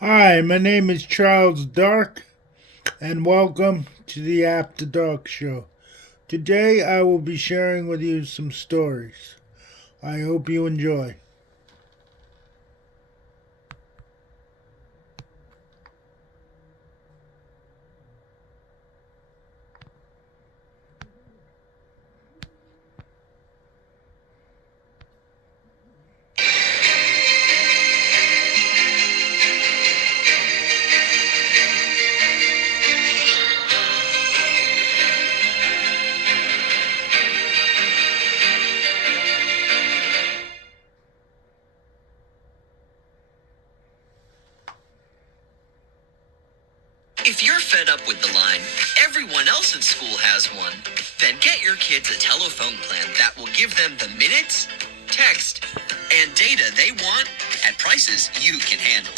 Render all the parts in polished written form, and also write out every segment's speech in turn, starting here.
Hi, my name is Charles Dark, and welcome to the After Dark Show. Today I will be sharing with you some stories. I hope you enjoy. If you're fed up with the line, everyone else in school has one, then get your kids a telephone plan that will give them the minutes, text, and data they want at prices you can handle.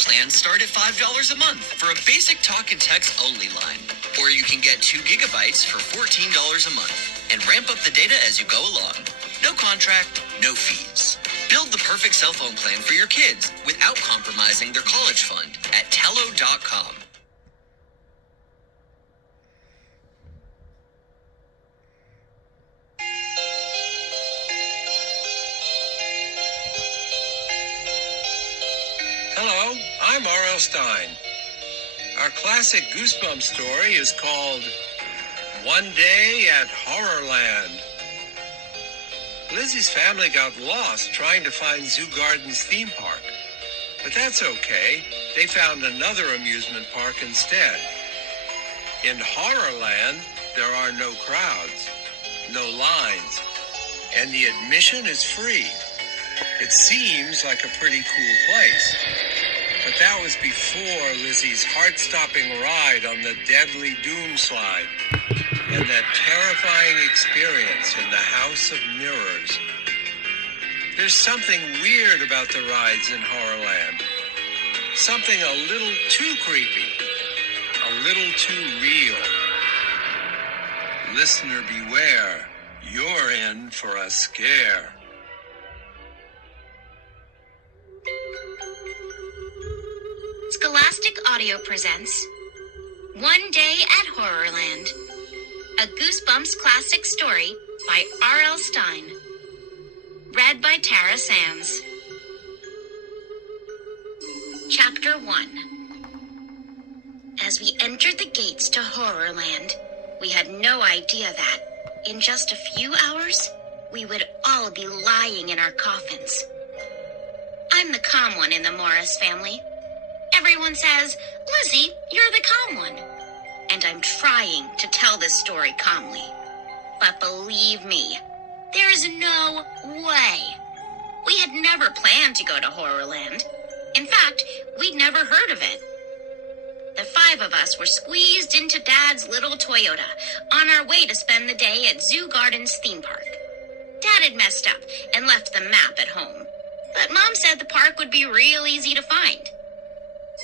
Plans start at $5 a month for a basic talk and text only line, or you can get 2 gigabytes for $14 a month and ramp up the data as you go along. No contract, no fees. Build the perfect cell phone plan for your kids without compromising their college fund at tello.com. Hello, I'm R.L. Stine. Our classic Goosebumps story is called One Day at Horrorland. Lizzie's family got lost trying to find Zoo Garden's theme park. But that's okay. They found another amusement park instead. In Horrorland, there are no crowds, no lines, and the admission is free. It seems like a pretty cool place. But that was before Lizzie's heart-stopping ride on the deadly Doom Slide and that terrifying experience in the House of Mirrors. There's something weird about the rides in Horrorland. Something a little too creepy, a little too real. Listener beware, you're in for a scare. Scholastic Audio presents One Day at Horrorland, a Goosebumps classic story by R.L. Stine. Read by Tara Sands. Chapter 1. As we entered the gates to Horrorland, we had no idea that, in just a few hours, we would all be lying in our coffins. I'm the calm one in the Morris family. Everyone says, Lizzie, you're the calm one. And I'm trying to tell this story calmly. But believe me, there is no way. We had never planned to go to Horrorland. In fact, we'd never heard of it. The 5 of us were squeezed into Dad's little Toyota on our way to spend the day at Zoo Garden's theme park. Dad had messed up and left the map at home. But Mom said the park would be real easy to find.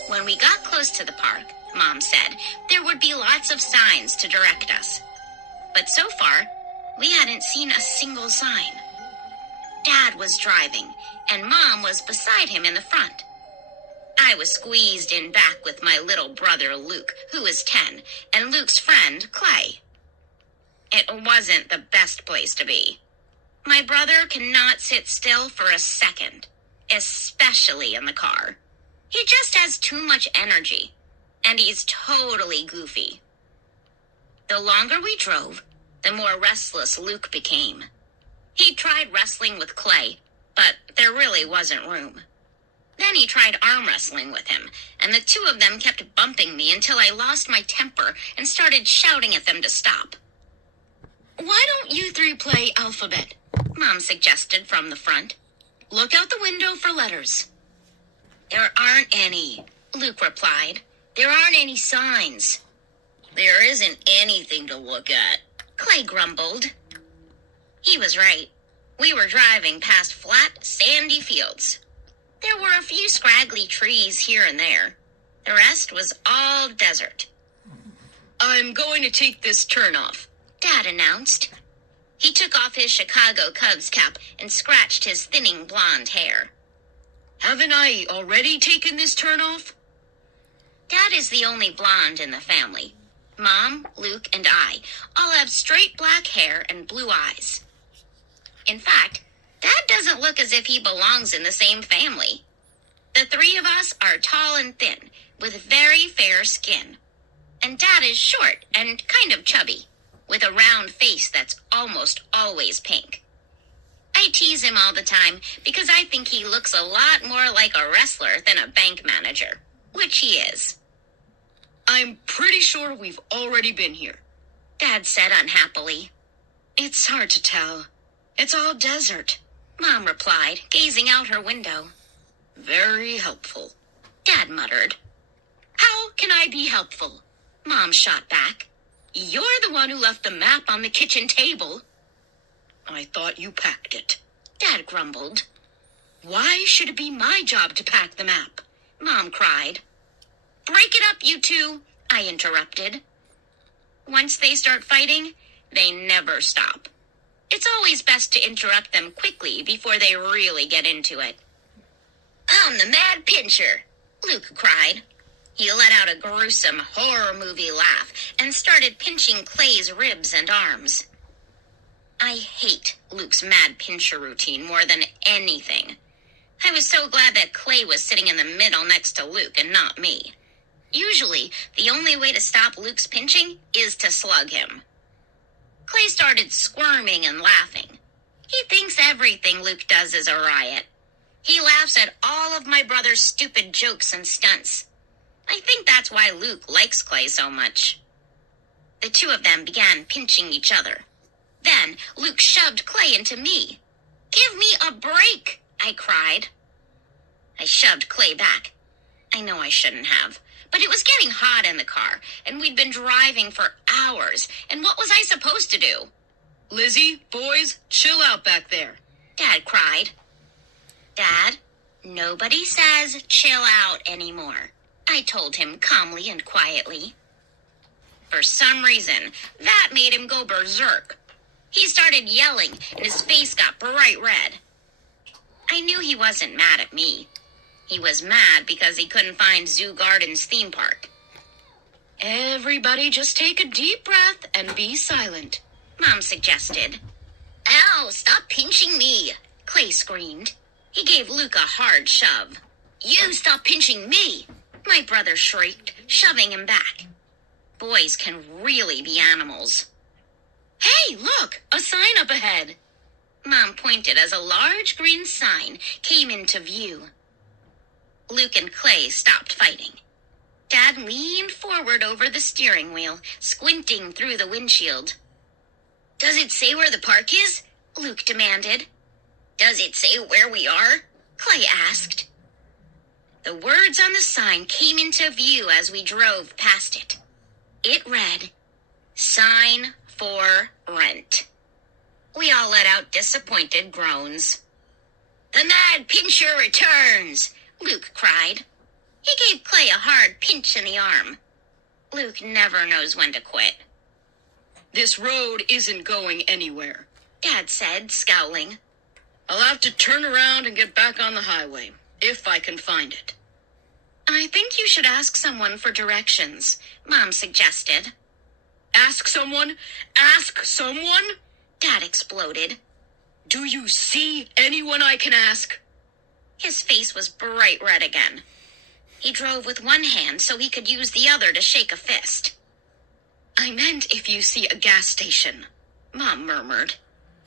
When we got close to the park, Mom said there would be lots of signs to direct us. But so far, we hadn't seen a single sign. Dad was driving, and Mom was beside him in the front. I was squeezed in back with my little brother Luke, who is 10, and Luke's friend, Clay. It wasn't the best place to be. My brother cannot sit still for a second, especially in the car. He just has too much energy, and he's totally goofy. The longer we drove, the more restless Luke became. He tried wrestling with Clay, but there really wasn't room. Then he tried arm wrestling with him, and the 2 of them kept bumping me until I lost my temper and started shouting at them to stop. Why don't you 3 play alphabet? Mom suggested from the front. Look out the window for letters. There aren't any, Luke replied. There aren't any signs. There isn't anything to look at, Clay grumbled. He was right. We were driving past flat, sandy fields. There were a few scraggly trees here and there. The rest was all desert. I'm going to take this turn off, Dad announced. He took off his Chicago Cubs cap and scratched his thinning blonde hair. Haven't I already taken this turn off? Dad is the only blonde in the family. Mom, Luke, and I all have straight black hair and blue eyes. In fact, Dad doesn't look as if he belongs in the same family. The three of us are tall and thin, with very fair skin. And Dad is short and kind of chubby, with a round face that's almost always pink. I tease him all the time because I think he looks a lot more like a wrestler than a bank manager, which he is. I'm pretty sure we've already been here, Dad said unhappily. It's hard to tell. It's all desert. Mom replied, gazing out her window. Very helpful, Dad muttered. How can I be helpful? Mom shot back. You're the one who left the map on the kitchen table. I thought you packed it, Dad grumbled. Why should it be my job to pack the map? Mom cried. Break it up, you two, I interrupted. Once they start fighting, they never stop. It's always best to interrupt them quickly before they really get into it. I'm the Mad Pincher, Luke cried. He let out a gruesome horror movie laugh and started pinching Clay's ribs and arms. I hate Luke's Mad Pincher routine more than anything. I was so glad that Clay was sitting in the middle next to Luke and not me. Usually, the only way to stop Luke's pinching is to slug him. Clay started squirming and laughing. He thinks everything Luke does is a riot. He laughs at all of my brother's stupid jokes and stunts. I think that's why Luke likes Clay so much. The two of them began pinching each other. Then Luke shoved Clay into me. Give me a break, I cried. I shoved Clay back. I know I shouldn't have, but it was getting hot in the car, and we'd been driving for hours, and what was I supposed to do? Lizzie, boys, chill out back there, Dad cried. Dad, nobody says chill out anymore, I told him calmly and quietly. For some reason, that made him go berserk. He started yelling, and his face got bright red. I knew he wasn't mad at me. He was mad because he couldn't find Zoo Gardens theme park. Everybody just take a deep breath and be silent, Mom suggested. Ow, stop pinching me, Clay screamed. He gave Luke a hard shove. You stop pinching me, my brother shrieked, shoving him back. Boys can really be animals. Hey, look, a sign up ahead. Mom pointed as a large green sign came into view. Luke and Clay stopped fighting. Dad leaned forward over the steering wheel, squinting through the windshield. Does it say where the park is? Luke demanded. Does it say where we are? Clay asked. The words on the sign came into view as we drove past it. It read, Sign for rent. We all let out disappointed groans. The Mad Pincher returns, Luke cried. He gave Clay a hard pinch in the arm. Luke never knows when to quit. This road isn't going anywhere, Dad said, scowling. I'll have to turn around and get back on the highway, if I can find it. I think you should ask someone for directions, Mom suggested. Ask someone? Ask someone? Dad exploded. Do you see anyone I can ask? His face was bright red again. He drove with one hand so he could use the other to shake a fist. I meant if you see a gas station, Mom murmured.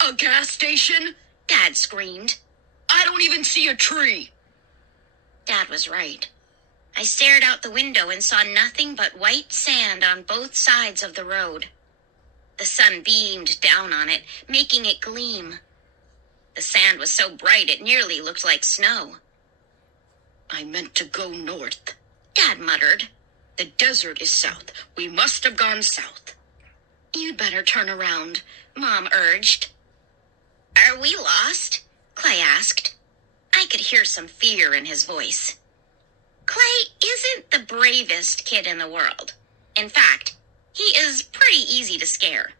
A gas station? Dad screamed. I don't even see a tree. Dad was right. I stared out the window and saw nothing but white sand on both sides of the road. The sun beamed down on it, making it gleam. The sand was so bright it nearly looked like snow. I meant to go north, Dad muttered. The desert is south. We must have gone south. You'd better turn around, Mom urged. Are we lost? Clay asked. I could hear some fear in his voice. Clay isn't the bravest kid in the world. In fact, he is pretty easy to scare.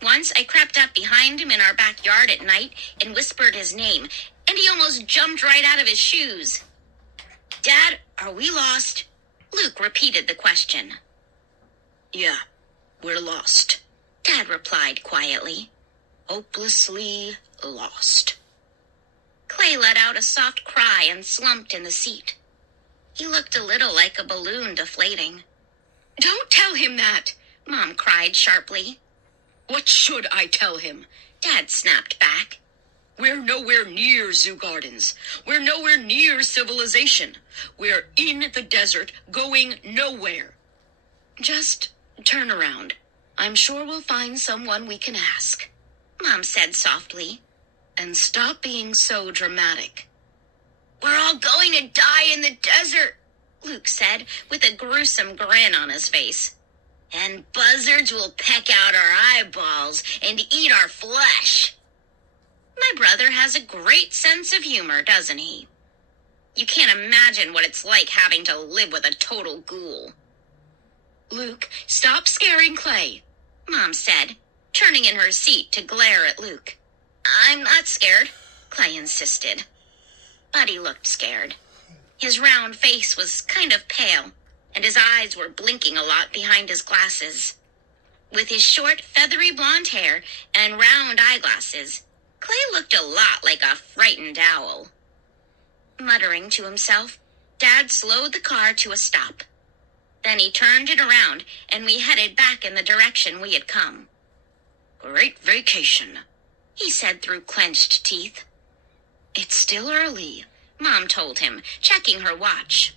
Once I crept up behind him in our backyard at night and whispered his name, and he almost jumped right out of his shoes. Dad, are we lost? Luke repeated the question. Yeah, we're lost, Dad replied quietly. hopelessly lost. Clay let out a soft cry and slumped in the seat. He looked a little like a balloon deflating. Don't tell him that, Mom cried sharply. What should I tell him? Dad snapped back. We're nowhere near Zoo Gardens. We're nowhere near civilization. We're in the desert, going nowhere. Just turn around. I'm sure we'll find someone we can ask, Mom said softly. And stop being so dramatic. We're all going to die in the desert, Luke said with a gruesome grin on his face. And buzzards will peck out our eyeballs and eat our flesh. My brother has a great sense of humor, doesn't he? You can't imagine what it's like having to live with a total ghoul. Luke, stop scaring Clay, Mom said, turning in her seat to glare at Luke. I'm not scared, Clay insisted. Buddy looked scared. His round face was kind of pale, and his eyes were blinking a lot behind his glasses. With his short, feathery blonde hair and round eyeglasses, Clay looked a lot like a frightened owl. Muttering to himself, Dad slowed the car to a stop. Then he turned it around, and we headed back in the direction we had come. Great vacation, he said through clenched teeth. It's still early, Mom told him, checking her watch.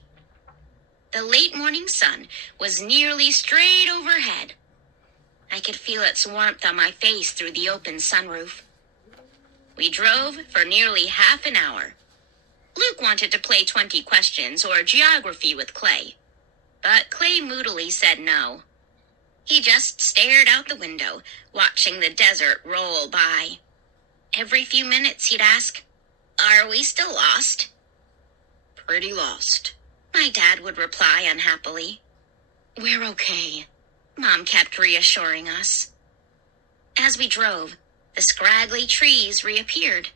The late morning sun was nearly straight overhead. I could feel its warmth on my face through the open sunroof. We drove for nearly half an hour. Luke wanted to play 20 questions or geography with Clay, but Clay moodily said no. He just stared out the window, watching the desert roll by. Every few minutes he'd ask, "Are we still lost?" Pretty lost, my dad would reply unhappily. We're okay, Mom kept reassuring us. As we drove, the scraggly trees reappeared.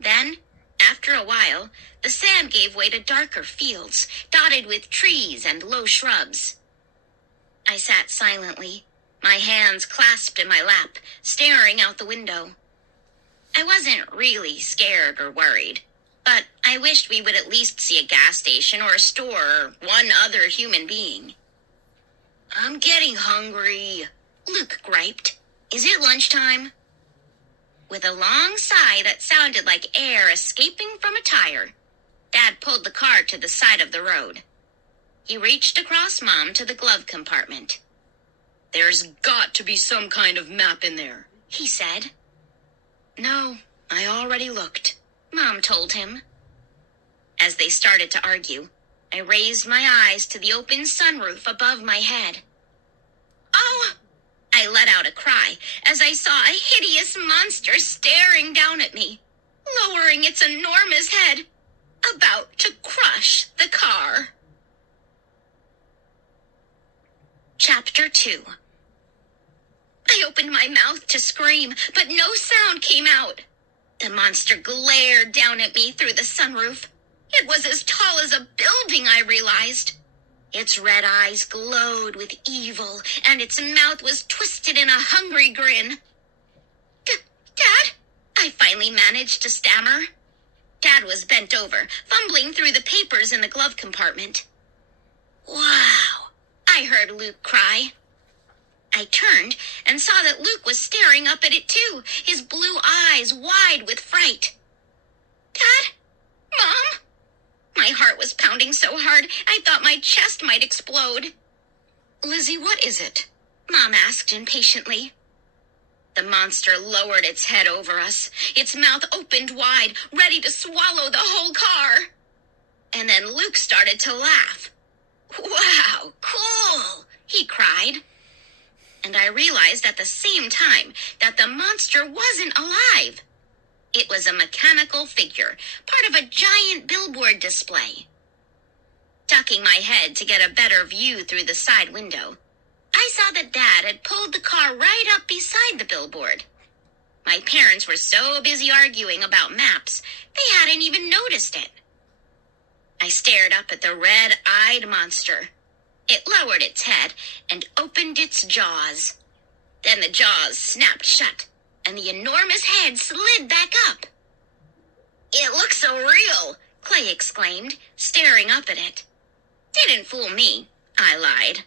Then, after a while, the sand gave way to darker fields, dotted with trees and low shrubs. I sat silently, my hands clasped in my lap, staring out the window. I wasn't really scared or worried, but I wished we would at least see a gas station or a store or one other human being. I'm getting hungry, Luke griped. Is it lunchtime? With a long sigh that sounded like air escaping from a tire, Dad pulled the car to the side of the road. He reached across Mom to the glove compartment. There's got to be some kind of map in there, he said. No, I already looked, Mom told him. As they started to argue, I raised my eyes to the open sunroof above my head. Oh! I let out a cry as I saw a hideous monster staring down at me, lowering its enormous head, about to crush the car. Chapter 2. I opened my mouth to scream, but no sound came out. The monster glared down at me through the sunroof. It was as tall as a building, I realized. Its red eyes glowed with evil, and its mouth was twisted in a hungry grin. Dad? I finally managed to stammer. Dad was bent over, fumbling through the papers in the glove compartment. Wow, I heard Luke cry. I turned and saw that Luke was staring up at it too, his blue eyes wide with fright. Dad? Mom? My heart was pounding so hard, I thought my chest might explode. Lizzie, what is it? Mom asked impatiently. The monster lowered its head over us, its mouth opened wide, ready to swallow the whole car. And then Luke started to laugh. Wow, cool, he cried. And I realized at the same time that the monster wasn't alive. It was a mechanical figure, part of a giant billboard display. Ducking my head to get a better view through the side window, I saw that Dad had pulled the car right up beside the billboard. My parents were so busy arguing about maps, they hadn't even noticed it. I stared up at the red-eyed monster. It lowered its head and opened its jaws. Then the jaws snapped shut, and the enormous head slid back up. "It looks so real," Clay exclaimed, staring up at it. "Didn't fool me," I lied.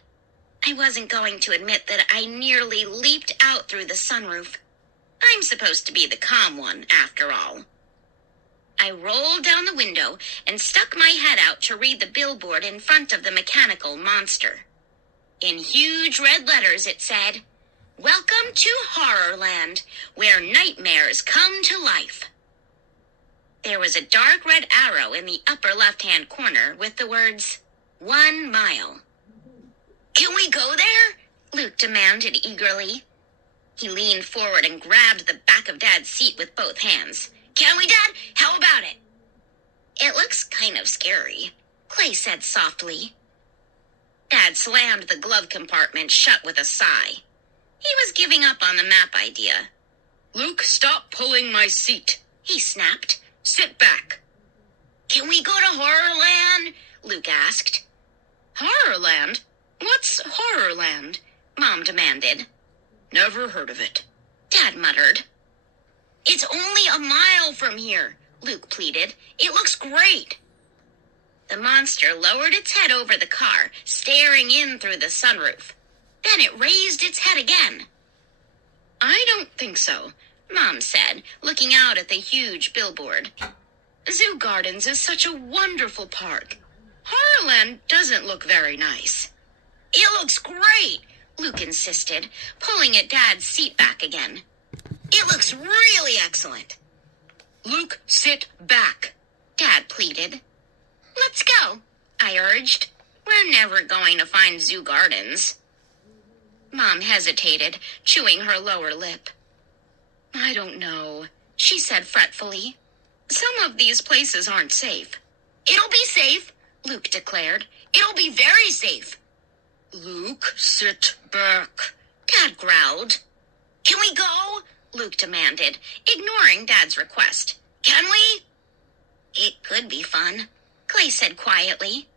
I wasn't going to admit that I nearly leaped out through the sunroof. I'm supposed to be the calm one, after all. I rolled down the window and stuck my head out to read the billboard in front of the mechanical monster. In huge red letters it said, "Welcome to Horrorland, where nightmares come to life." There was a dark red arrow in the upper left-hand corner with the words, 1 mile. "Can we go there?" Luke demanded eagerly. He leaned forward and grabbed the back of Dad's seat with both hands. "Can we, Dad? How about it?" "It looks kind of scary," Clay said softly. Dad slammed the glove compartment shut with a sigh. He was giving up on the map idea. Luke, stop pulling my seat, He snapped. Sit back. "Can we go to Horrorland?" Luke asked. Horrorland? What's Horrorland? Mom demanded. Never heard of it. Dad muttered. "It's only a mile from here," Luke pleaded. "It looks great." The monster lowered its head over the car, staring in through the sunroof. Then it raised its head again. I don't think so, Mom said, looking out at the huge billboard. Zoo Gardens is such a wonderful park. Horrorland doesn't look very nice. "It looks great," Luke insisted, pulling at Dad's seat back again. "It looks really excellent." Luke, sit back, Dad pleaded. "Let's go," I urged. "We're never going to find Zoo Gardens." Mom hesitated, chewing her lower lip. I don't know, She said fretfully. Some of these places aren't safe. "It'll be safe," Luke declared. "It'll be very safe." Luke, sit back, Dad growled. "Can we go?" Luke demanded, ignoring Dad's request. "Can we?" "It could be fun," Clay said quietly.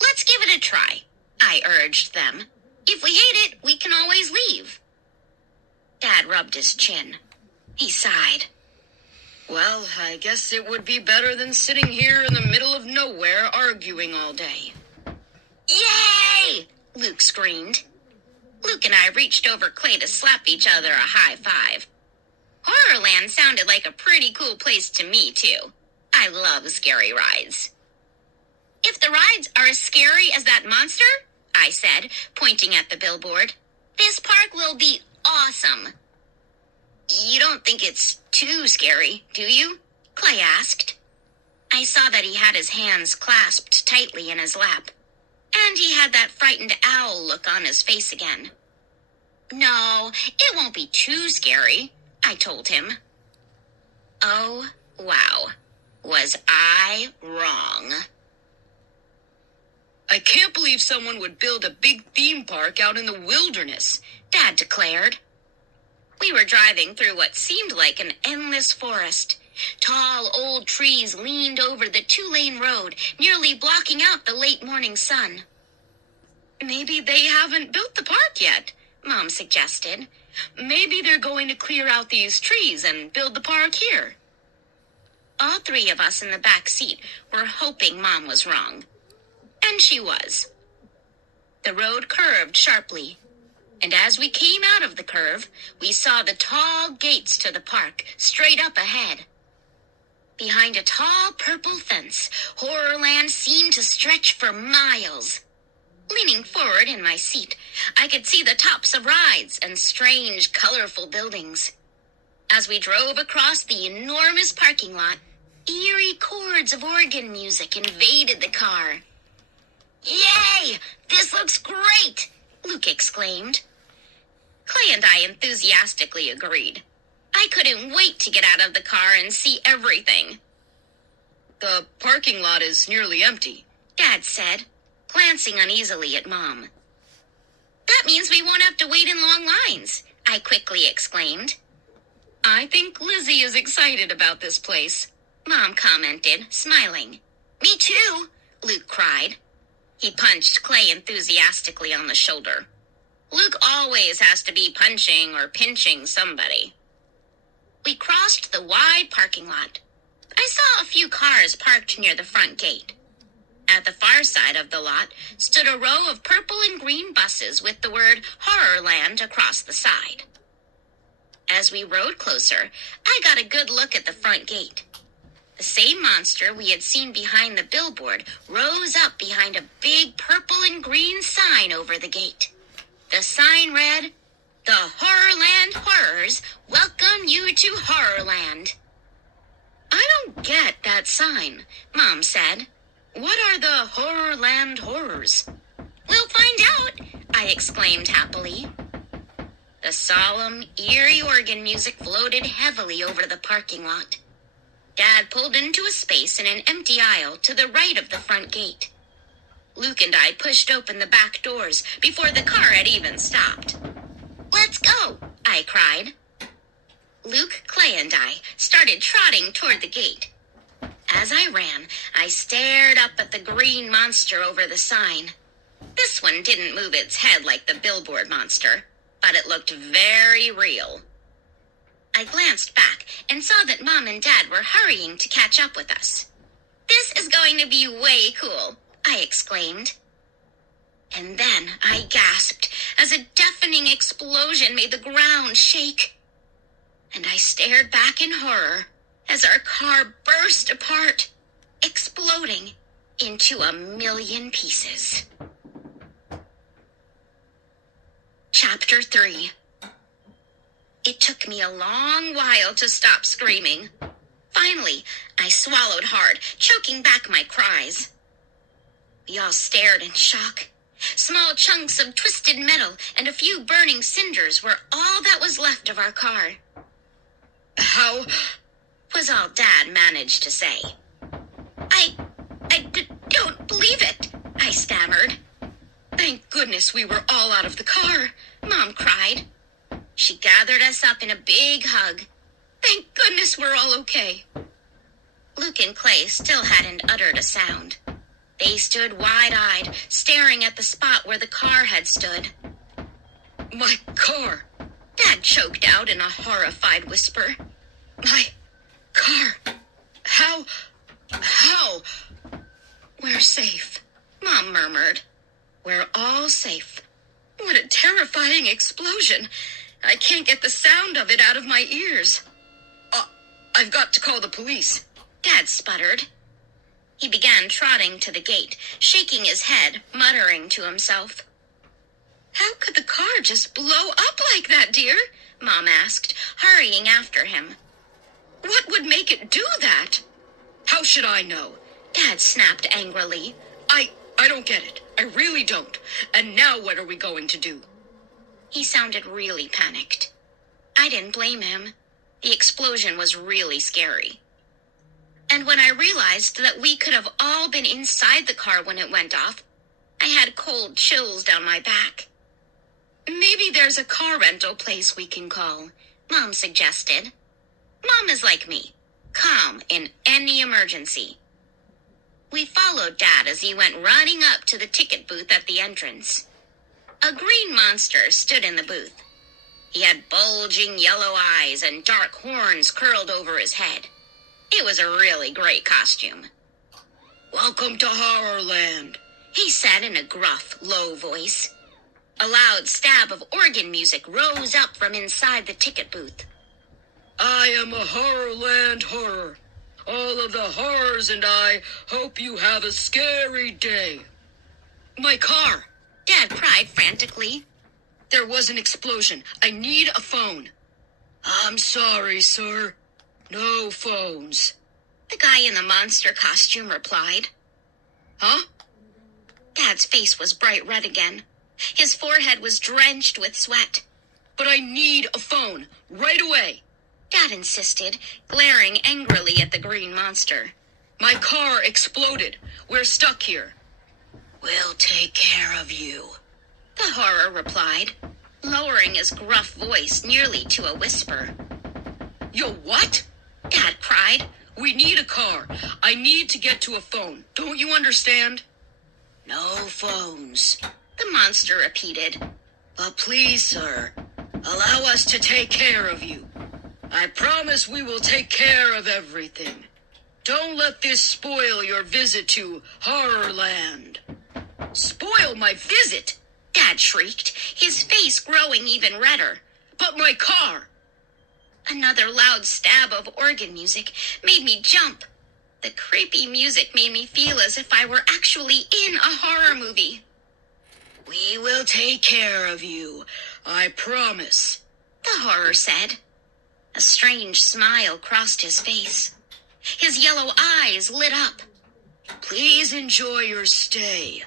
"Let's give it a try," I urged them. "If we hate it, we can always leave." Dad rubbed his chin. He sighed. Well, I guess it would be better than sitting here in the middle of nowhere arguing all day. "Yay!" Luke screamed. Luke and I reached over Clay to slap each other a high five. Horrorland sounded like a pretty cool place to me, too. I love scary rides. "If the rides are as scary as that monster," I said, pointing at the billboard, "this park will be awesome." "You don't think it's too scary, do you?" Clay asked. I saw that he had his hands clasped tightly in his lap, and he had that frightened owl look on his face again. "No, it won't be too scary," I told him. Oh, wow. Was I wrong? I can't believe someone would build a big theme park out in the wilderness, Dad declared. We were driving through what seemed like an endless forest. Tall, old trees leaned over the two-lane road, nearly blocking out the late morning sun. Maybe they haven't built the park yet, Mom suggested. Maybe they're going to clear out these trees and build the park here. All three of us in the back seat were hoping Mom was wrong. And she was. The road curved sharply, and as we came out of the curve, we saw the tall gates to the park straight up ahead. Behind a tall purple fence, Horrorland seemed to stretch for miles. Leaning forward in my seat, I could see the tops of rides and strange, colorful buildings. As we drove across the enormous parking lot, eerie chords of organ music invaded the car. "Yay! This looks great!" Luke exclaimed. Clay and I enthusiastically agreed. I couldn't wait to get out of the car and see everything. The parking lot is nearly empty, Dad said, glancing uneasily at Mom. "That means we won't have to wait in long lines," I quickly exclaimed. I think Lizzie is excited about this place, Mom commented, smiling. "Me too," Luke cried. He punched Clay enthusiastically on the shoulder. Luke always has to be punching or pinching somebody. We crossed the wide parking lot. I saw a few cars parked near the front gate. At the far side of the lot stood a row of purple and green buses with the word Horrorland across the side. As we rode closer, I got a good look at the front gate. The same monster we had seen behind the billboard rose up behind a big purple and green sign over the gate. The sign read, "The Horrorland Horrors welcome you to Horrorland." "I don't get that sign," Mom said. "What are the Horrorland Horrors?" "We'll find out," I exclaimed happily. The solemn, eerie organ music floated heavily over the parking lot. Dad pulled into a space in an empty aisle to the right of the front gate. Luke and I pushed open the back doors before the car had even stopped. "Let's go," I cried. Luke, Clay, and I started trotting toward the gate. As I ran, I stared up at the green monster over the sign. This one didn't move its head like the billboard monster, but it looked very real. I glanced back and saw that Mom and Dad were hurrying to catch up with us. "This is going to be way cool," I exclaimed. And then I gasped as a deafening explosion made the ground shake. And I stared back in horror as our car burst apart, exploding into a million pieces. Chapter 3. It took me a long while to stop screaming. Finally, I swallowed hard, choking back my cries. We all stared in shock. Small chunks of twisted metal and a few burning cinders were all that was left of our car. "How?" was all Dad managed to say. I don't believe it," I stammered. "Thank goodness we were all out of the car," Mom cried. She gathered us up in a big hug. "Thank goodness we're all okay." Luke and Clay still hadn't uttered a sound. They stood wide-eyed, staring at the spot where the car had stood. "My car," Dad choked out in a horrified whisper. "My car. How? "We're safe," Mom murmured. "We're all safe. What a terrifying explosion. I can't get the sound of it out of my ears." I've got to call the police," Dad sputtered. He began trotting to the gate, shaking his head, muttering to himself. "How could the car just blow up like that, dear?" Mom asked, hurrying after him. "What would make it do that?" "How should I know?" Dad snapped angrily. I don't get it. I really don't. And now what are we going to do?" He sounded really panicked. I didn't blame him. The explosion was really scary. And when I realized that we could have all been inside the car when it went off, I had cold chills down my back. "Maybe there's a car rental place we can call," Mom suggested. Mom is like me, calm in any emergency. We followed Dad as he went running up to the ticket booth at the entrance. A green monster stood in the booth. He had bulging yellow eyes and dark horns curled over his head. It was a really great costume. "Welcome to Horrorland," he said in a gruff, low voice. A loud stab of organ music rose up from inside the ticket booth. "I am a Horrorland horror. All of the horrors and I hope you have a scary day." "My car!" Dad cried frantically. "There was an explosion. I need a phone." "I'm sorry, sir. No phones," the guy in the monster costume replied. "Huh?" Dad's face was bright red again. His forehead was drenched with sweat. "But I need a phone, right away," Dad insisted, glaring angrily at the green monster. "My car exploded. We're stuck here." "We'll take care of you," the horror replied, lowering his gruff voice nearly to a whisper. "You what?" Dad cried. We need a car. I need to get to a phone. Don't you understand? No phones, the monster repeated. But please, sir, allow us to take care of you. I promise we will take care of everything. Don't let this spoil your visit to Horrorland. Spoil my visit? Dad shrieked, his face growing even redder. But my car! Another loud stab of organ music made me jump. The creepy music made me feel as if I were actually in a horror movie. We will take care of you, I promise, the horror said. A strange smile crossed his face. His yellow eyes lit up. Please enjoy your stay,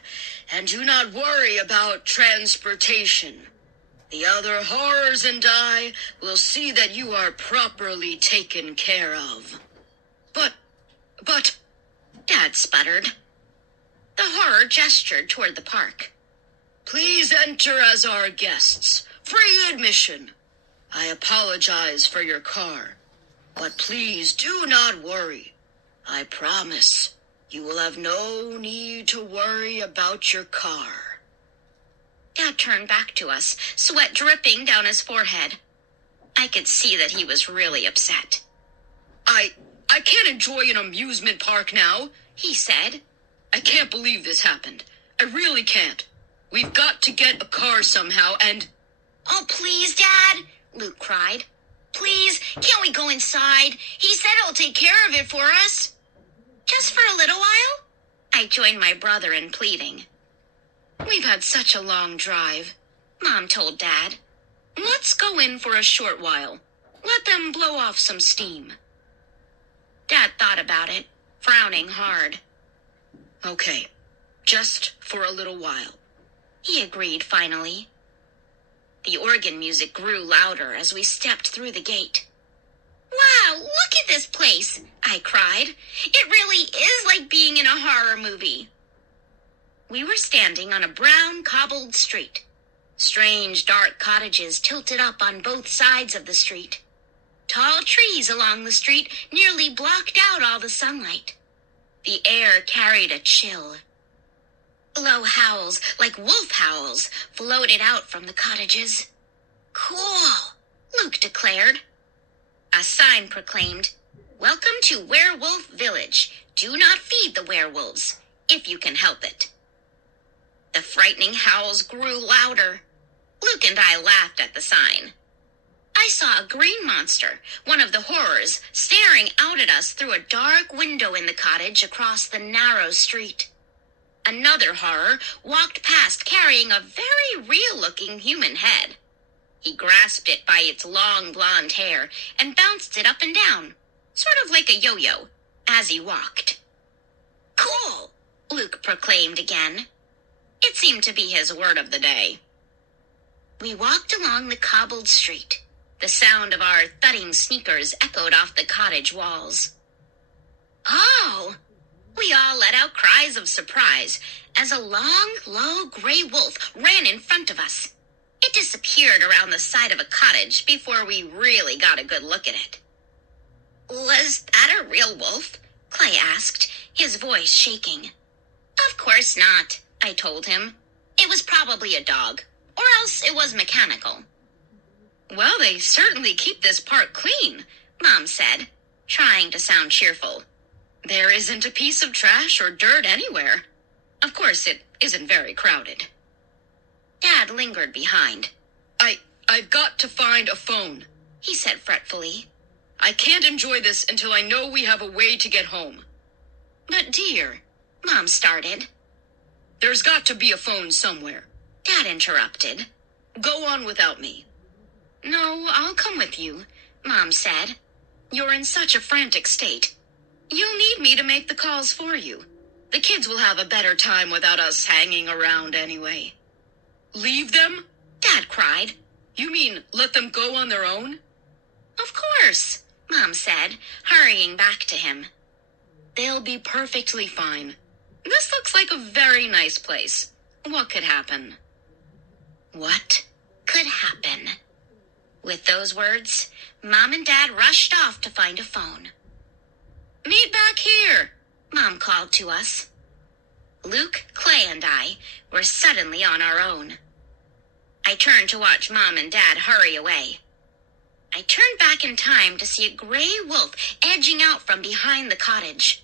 and do not worry about transportation. The other horrors and I will see that you are properly taken care of. But, Dad sputtered. The horror gestured toward the park. Please enter as our guests. Free admission. I apologize for your car, but please do not worry. I promise you will have no need to worry about your car. Dad turned back to us, sweat dripping down his forehead. I could see that he was really upset. I can't enjoy an amusement park now, he said. I can't believe this happened. I really can't. We've got to get a car somehow and... Oh, please, Dad, Luke cried. Please, can't we go inside? He said he'll take care of it for us. Just for a little while? I joined my brother in pleading. We've had such a long drive, Mom told Dad. Let's go in for a short while. Let them blow off some steam. Dad thought about it, frowning hard. Okay, just for a little while, he agreed finally. The organ music grew louder as we stepped through the gate. Wow, look at this place, I cried. It really is like being in a horror movie. We were standing on a brown cobbled street. Strange dark cottages tilted up on both sides of the street. Tall trees along the street nearly blocked out all the sunlight. The air carried a chill. Low howls, like wolf howls, floated out from the cottages. Cool, Luke declared. A sign proclaimed, "Welcome to Werewolf Village. Do not feed the werewolves, if you can help it." The frightening howls grew louder. Luke and I laughed at the sign. I saw a green monster, one of the horrors, staring out at us through a dark window in the cottage across the narrow street. Another horror walked past carrying a very real-looking human head. He grasped it by its long blonde hair and bounced it up and down, sort of like a yo-yo, as he walked. Cool, Luke proclaimed again. It seemed to be his word of the day. We walked along the cobbled street. The sound of our thudding sneakers echoed off the cottage walls. Oh! We all let out cries of surprise as a long, low gray wolf ran in front of us. It disappeared around the side of a cottage before we really got a good look at it. Was that a real wolf? Clay asked, his voice shaking. Of course not, I told him. It was probably a dog, or else it was mechanical. Well, they certainly keep this park clean, Mom said, trying to sound cheerful. There isn't a piece of trash or dirt anywhere. Of course, it isn't very crowded. Dad lingered behind. I've got to find a phone, he said fretfully. I can't enjoy this until I know we have a way to get home. But dear, Mom started. There's got to be a phone somewhere. Dad interrupted. Go on without me. No, I'll come with you, Mom said. You're in such a frantic state. You'll need me to make the calls for you. The kids will have a better time without us hanging around anyway. Leave them? Dad cried. You mean let them go on their own? Of course, Mom said, hurrying back to him. They'll be perfectly fine. This looks like a very nice place. What could happen? What could happen? With those words, Mom and Dad rushed off to find a phone. Meet back here, Mom called to us. Luke, Clay, and I were suddenly on our own. I turned to watch Mom and Dad hurry away. I turned back in time to see a gray wolf edging out from behind the cottage.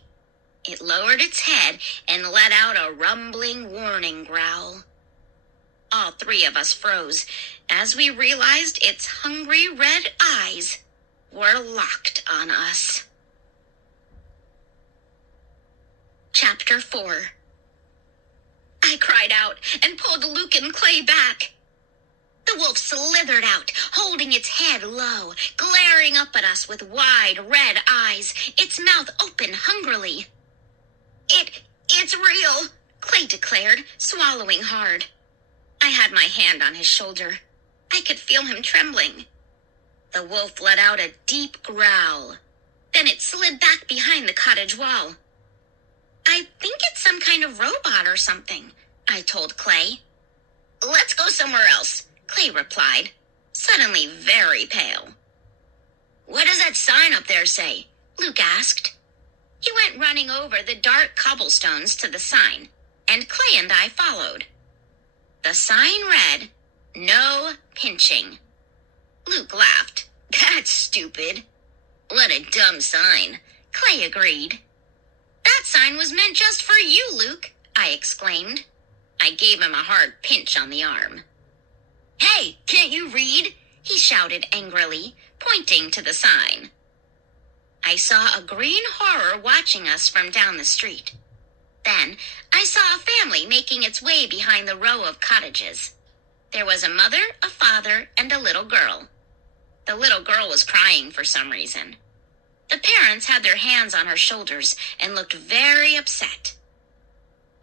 It lowered its head and let out a rumbling warning growl. All three of us froze as we realized its hungry red eyes were locked on us. Chapter 4. I cried out and pulled Luke and Clay back. The wolf slithered out, holding its head low, glaring up at us with wide red eyes, its mouth open hungrily. It's real, Clay declared, swallowing hard. I had my hand on his shoulder. I could feel him trembling. The wolf let out a deep growl. Then it slid back behind the cottage wall. I think it's some kind of robot or something, I told Clay. Let's go somewhere else, Clay replied, suddenly very pale. What does that sign up there say? Luke asked. He went running over the dark cobblestones to the sign, and Clay and I followed. The sign read, "No pinching." Luke laughed. That's stupid. What a dumb sign, Clay agreed. That sign was meant just for you, Luke, I exclaimed. I gave him a hard pinch on the arm. Hey, can't you read? He shouted angrily, pointing to the sign. I saw a green horror watching us from down the street. Then I saw a family making its way behind the row of cottages. There was a mother, a father, and a little girl. The little girl was crying for some reason. The parents had their hands on her shoulders and looked very upset.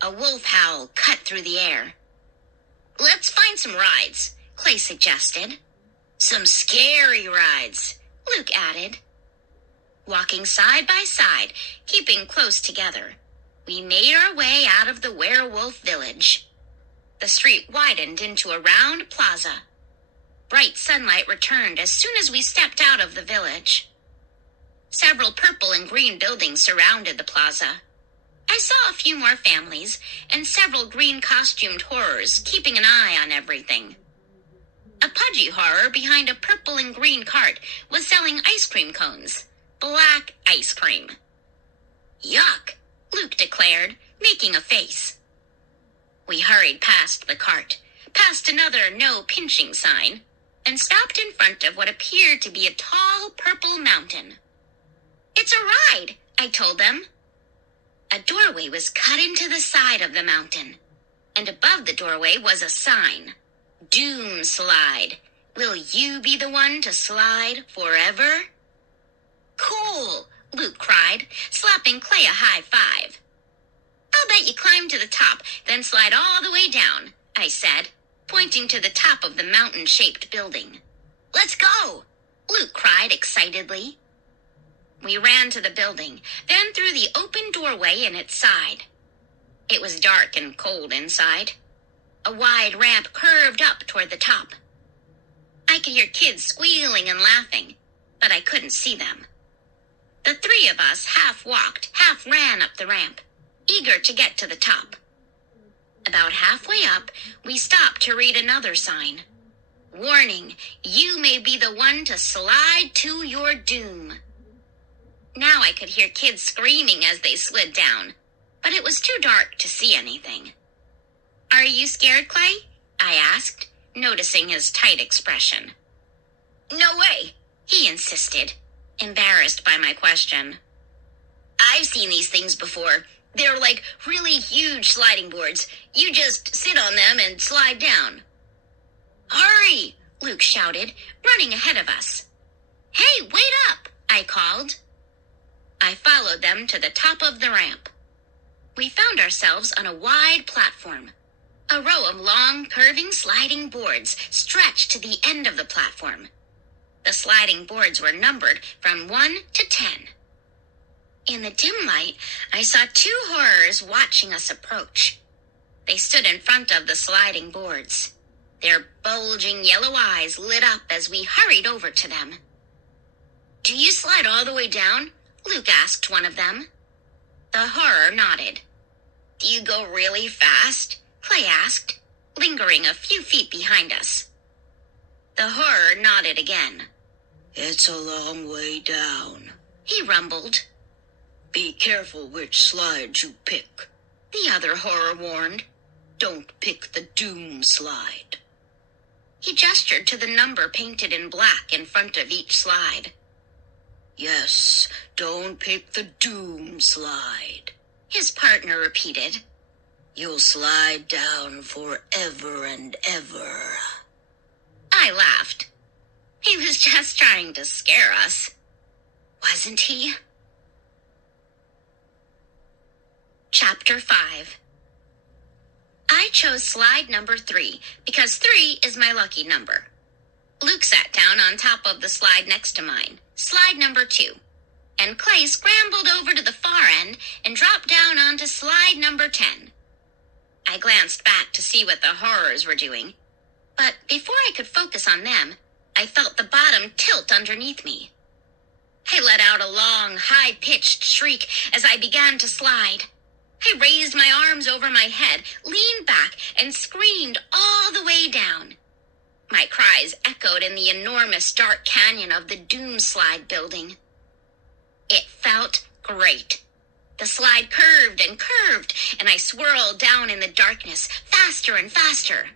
A wolf howl cut through the air. Let's find some rides, Clay suggested. Some scary rides, Luke added. Walking side by side, keeping close together, we made our way out of the werewolf village. The street widened into a round plaza. Bright sunlight returned as soon as we stepped out of the village. Several purple and green buildings surrounded the plaza. I saw a few more families and several green-costumed horrors keeping an eye on everything. A pudgy horror behind a purple and green cart was selling ice cream cones. Black ice cream. Yuck, Luke declared, making a face. We hurried past the cart, past another no pinching sign, and stopped in front of what appeared to be a tall purple mountain. It's a ride, I told them. A doorway was cut into the side of the mountain, and above the doorway was a sign. Doom slide. Will you be the one to slide forever? Cool, Luke cried, slapping Clay a high five. I'll bet you climb to the top, then slide all the way down, I said, pointing to the top of the mountain-shaped building. Let's go, Luke cried excitedly. We ran to the building, then through the open doorway in its side. It was dark and cold inside. A wide ramp curved up toward the top. I could hear kids squealing and laughing, but I couldn't see them. The three of us half walked, half ran up the ramp, eager to get to the top. About halfway up, we stopped to read another sign. Warning, you may be the one to slide to your doom. Now I could hear kids screaming as they slid down, but it was too dark to see anything. Are you scared, Clay? I asked, noticing his tight expression. No way, he insisted, embarrassed by my question. I've seen these things before. They're like really huge sliding boards. You just sit on them and slide down. Hurry, Luke shouted, running ahead of us. Hey, wait up, I called. I followed them to the top of the ramp. We found ourselves on a wide platform. A row of long, curving sliding boards stretched to the end of the platform. The sliding boards were numbered from 1 to 10. In the dim light, I saw two horrors watching us approach. They stood in front of the sliding boards. Their bulging yellow eyes lit up as we hurried over to them. Do you slide all the way down? Luke asked one of them. The horror nodded. Do you go really fast? Clay asked, lingering a few feet behind us. The horror nodded again. It's a long way down, he rumbled. Be careful which slide you pick, the other horror warned. Don't pick the doom slide. He gestured to the number painted in black in front of each slide. Yes, don't pick the doom slide, his partner repeated. You'll slide down forever and ever. I laughed. He was just trying to scare us. Wasn't he? Chapter 5. I chose slide number 3 because 3 is my lucky number. Luke sat down on top of the slide next to mine, slide number 2, and Clay scrambled over to the far end and dropped down onto slide number 10. I glanced back to see what the horrors were doing, but before I could focus on them, I felt the bottom tilt underneath me. I let out a long, high-pitched shriek as I began to slide. I raised my arms over my head, leaned back, and screamed all the way down. My cries echoed in the enormous dark canyon of the Doom Slide building. It felt great. The slide curved, and I swirled down in the darkness, faster and faster.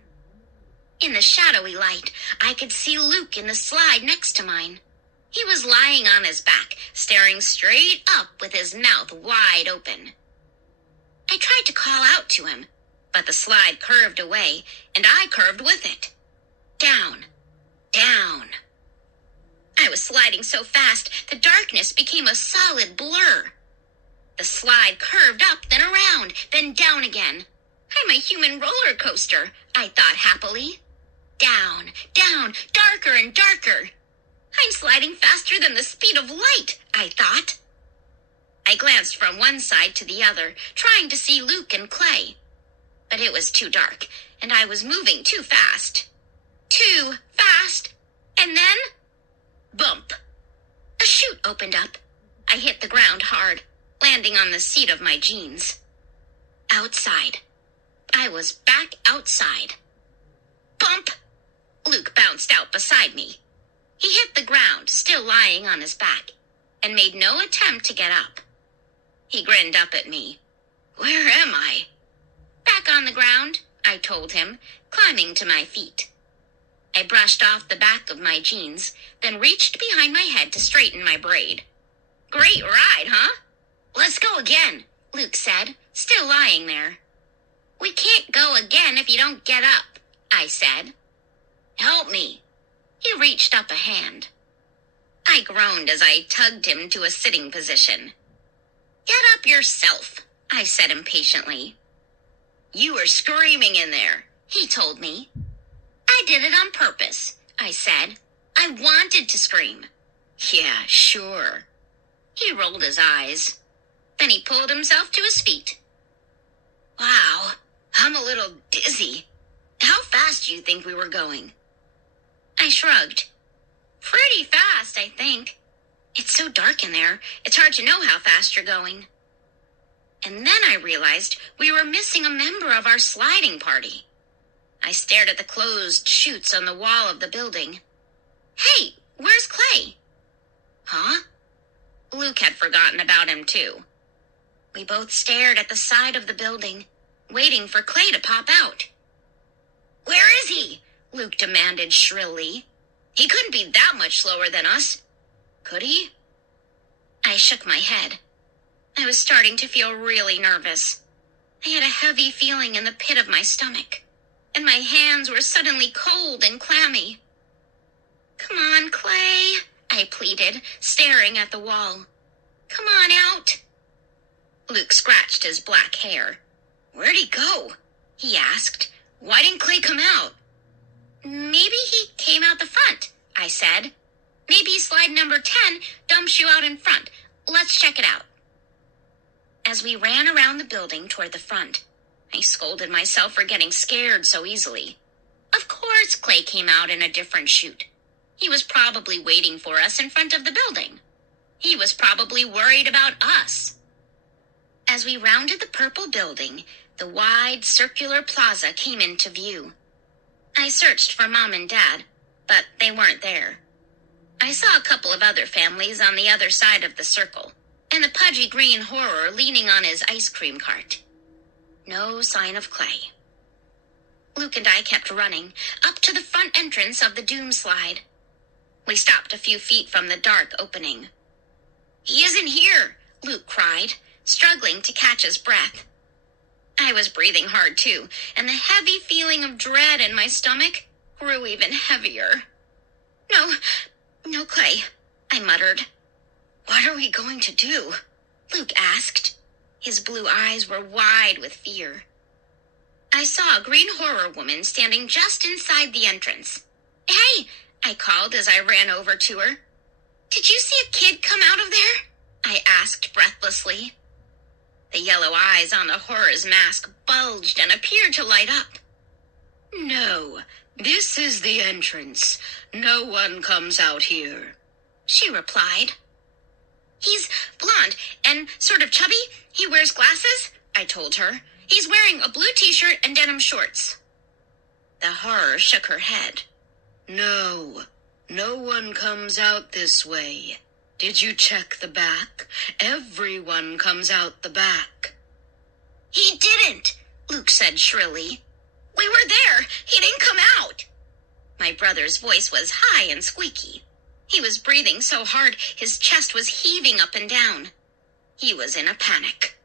In the shadowy light, I could see Luke in the slide next to mine. He was lying on his back, staring straight up with his mouth wide open. I tried to call out to him, but the slide curved away, and I curved with it. Down, down. I was sliding so fast, the darkness became a solid blur. The slide curved up, then around, then down again. I'm a human roller coaster, I thought happily. Down, down, darker and darker. I'm sliding faster than the speed of light, I thought. I glanced from one side to the other, trying to see Luke and Clay. But it was too dark, and I was moving too fast. Too fast. And then, bump. A chute opened up. I hit the ground hard, landing on the seat of my jeans. Outside. I was back outside. Bump! Luke bounced out beside me. He hit the ground, still lying on his back, and made no attempt to get up. He grinned up at me. Where am I? Back on the ground, I told him, climbing to my feet. I brushed off the back of my jeans, then reached behind my head to straighten my braid. Great ride, huh? Let's go again, Luke said, still lying there. We can't go again if you don't get up, I said. Help me. He reached up a hand. I groaned as I tugged him to a sitting position. Get up yourself, I said impatiently. You were screaming in there, he told me. I did it on purpose, I said. I wanted to scream. Yeah, sure. He rolled his eyes. Then he pulled himself to his feet. Wow, I'm a little dizzy. How fast do you think we were going? I shrugged. Pretty fast, I think. It's so dark in there, it's hard to know how fast you're going. And then I realized we were missing a member of our sliding party. I stared at the closed chutes on the wall of the building. Hey, where's Clay? Huh? Luke had forgotten about him, too. We both stared at the side of the building, waiting for Clay to pop out. Where is he? Luke demanded shrilly. He couldn't be that much slower than us. Could he? I shook my head. I was starting to feel really nervous. I had a heavy feeling in the pit of my stomach, and my hands were suddenly cold and clammy. Come on, Clay, I pleaded, staring at the wall. Come on out. Luke scratched his black hair. Where'd he go? He asked. Why didn't Clay come out? Maybe he came out the front, I said. Maybe slide number 10 dumps you out in front. Let's check it out. As we ran around the building toward the front, I scolded myself for getting scared so easily. Of course Clay came out in a different chute. He was probably waiting for us in front of the building. He was probably worried about us. As we rounded the purple building, the wide, circular plaza came into view. I searched for Mom and Dad, but they weren't there. I saw a couple of other families on the other side of the circle, and the pudgy green horror leaning on his ice cream cart. No sign of Clay. Luke and I kept running, up to the front entrance of the doom slide. We stopped a few feet from the dark opening. "He isn't here," Luke cried, struggling to catch his breath. I was breathing hard too, and the heavy feeling of dread in my stomach grew even heavier. No, Clay," I muttered. "What are we going to do?" Luke asked. His blue eyes were wide with fear. I saw a green horror woman standing just inside the entrance. "Hey," I called as I ran over to her. "Did you see a kid come out of there?" I asked breathlessly. The yellow eyes on the horror's mask bulged and appeared to light up. "No, this is the entrance. No one comes out here," she replied. "He's blonde and sort of chubby. He wears glasses," I told her. "He's wearing a blue t-shirt and denim shorts." The horror shook her head. No one comes out this way. Did you check the back? Everyone comes out the back." "He didn't," Luke said shrilly. "We were there. He didn't come out." My brother's voice was high and squeaky. He was breathing so hard his chest was heaving up and down. He was in a panic.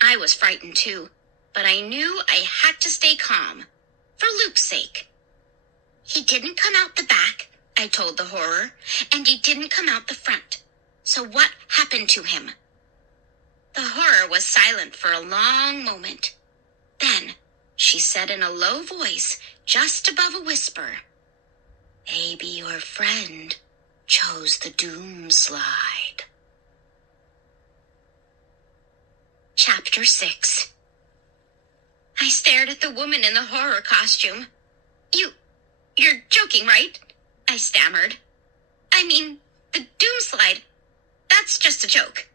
I was frightened too, but I knew I had to stay calm, for Luke's sake. "He didn't come out the back," I told the horror, "and he didn't come out the front. So what happened to him?" The horror was silent for a long moment. Then she said in a low voice, just above a whisper, "Maybe your friend chose the doom slide." Chapter 6. I stared at the woman in the horror costume. You're joking, right?" I stammered. "I mean, the doom slide. That's just a joke."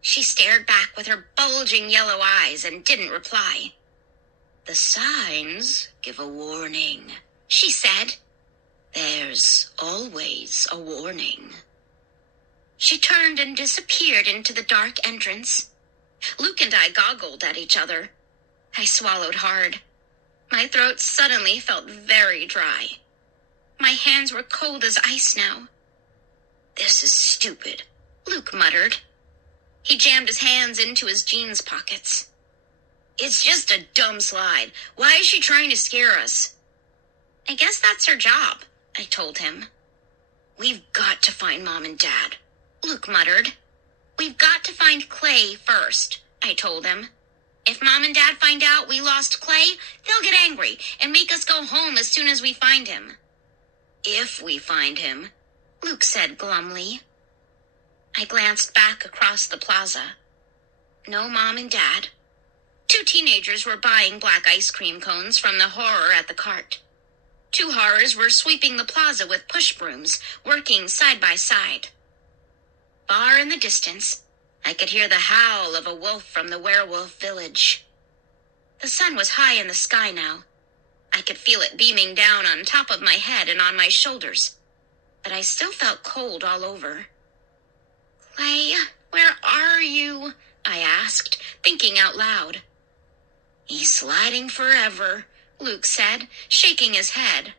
She stared back with her bulging yellow eyes and didn't reply. "The signs give a warning," she said. "There's always a warning." She turned and disappeared into the dark entrance. Luke and I goggled at each other. I swallowed hard. My throat suddenly felt very dry. My hands were cold as ice now. "This is stupid," Luke muttered. He jammed his hands into his jeans pockets. "It's just a dumb slide. Why is she trying to scare us?" "I guess that's her job," I told him. "We've got to find Mom and Dad," Luke muttered. "We've got to find Clay first," I told him. "If Mom and Dad find out we lost Clay, they'll get angry and make us go home as soon as we find him." "If we find him," Luke said glumly. I glanced back across the plaza. No Mom and Dad. 2 teenagers were buying black ice cream cones from the horror at the cart. 2 horrors were sweeping the plaza with push brooms, working side by side. Far in the distance, I could hear the howl of a wolf from the werewolf village. The sun was high in the sky now. I could feel it beaming down on top of my head and on my shoulders, but I still felt cold all over. "Clay, where are you?" I asked, thinking out loud. "He's sliding forever," Luke said, shaking his head.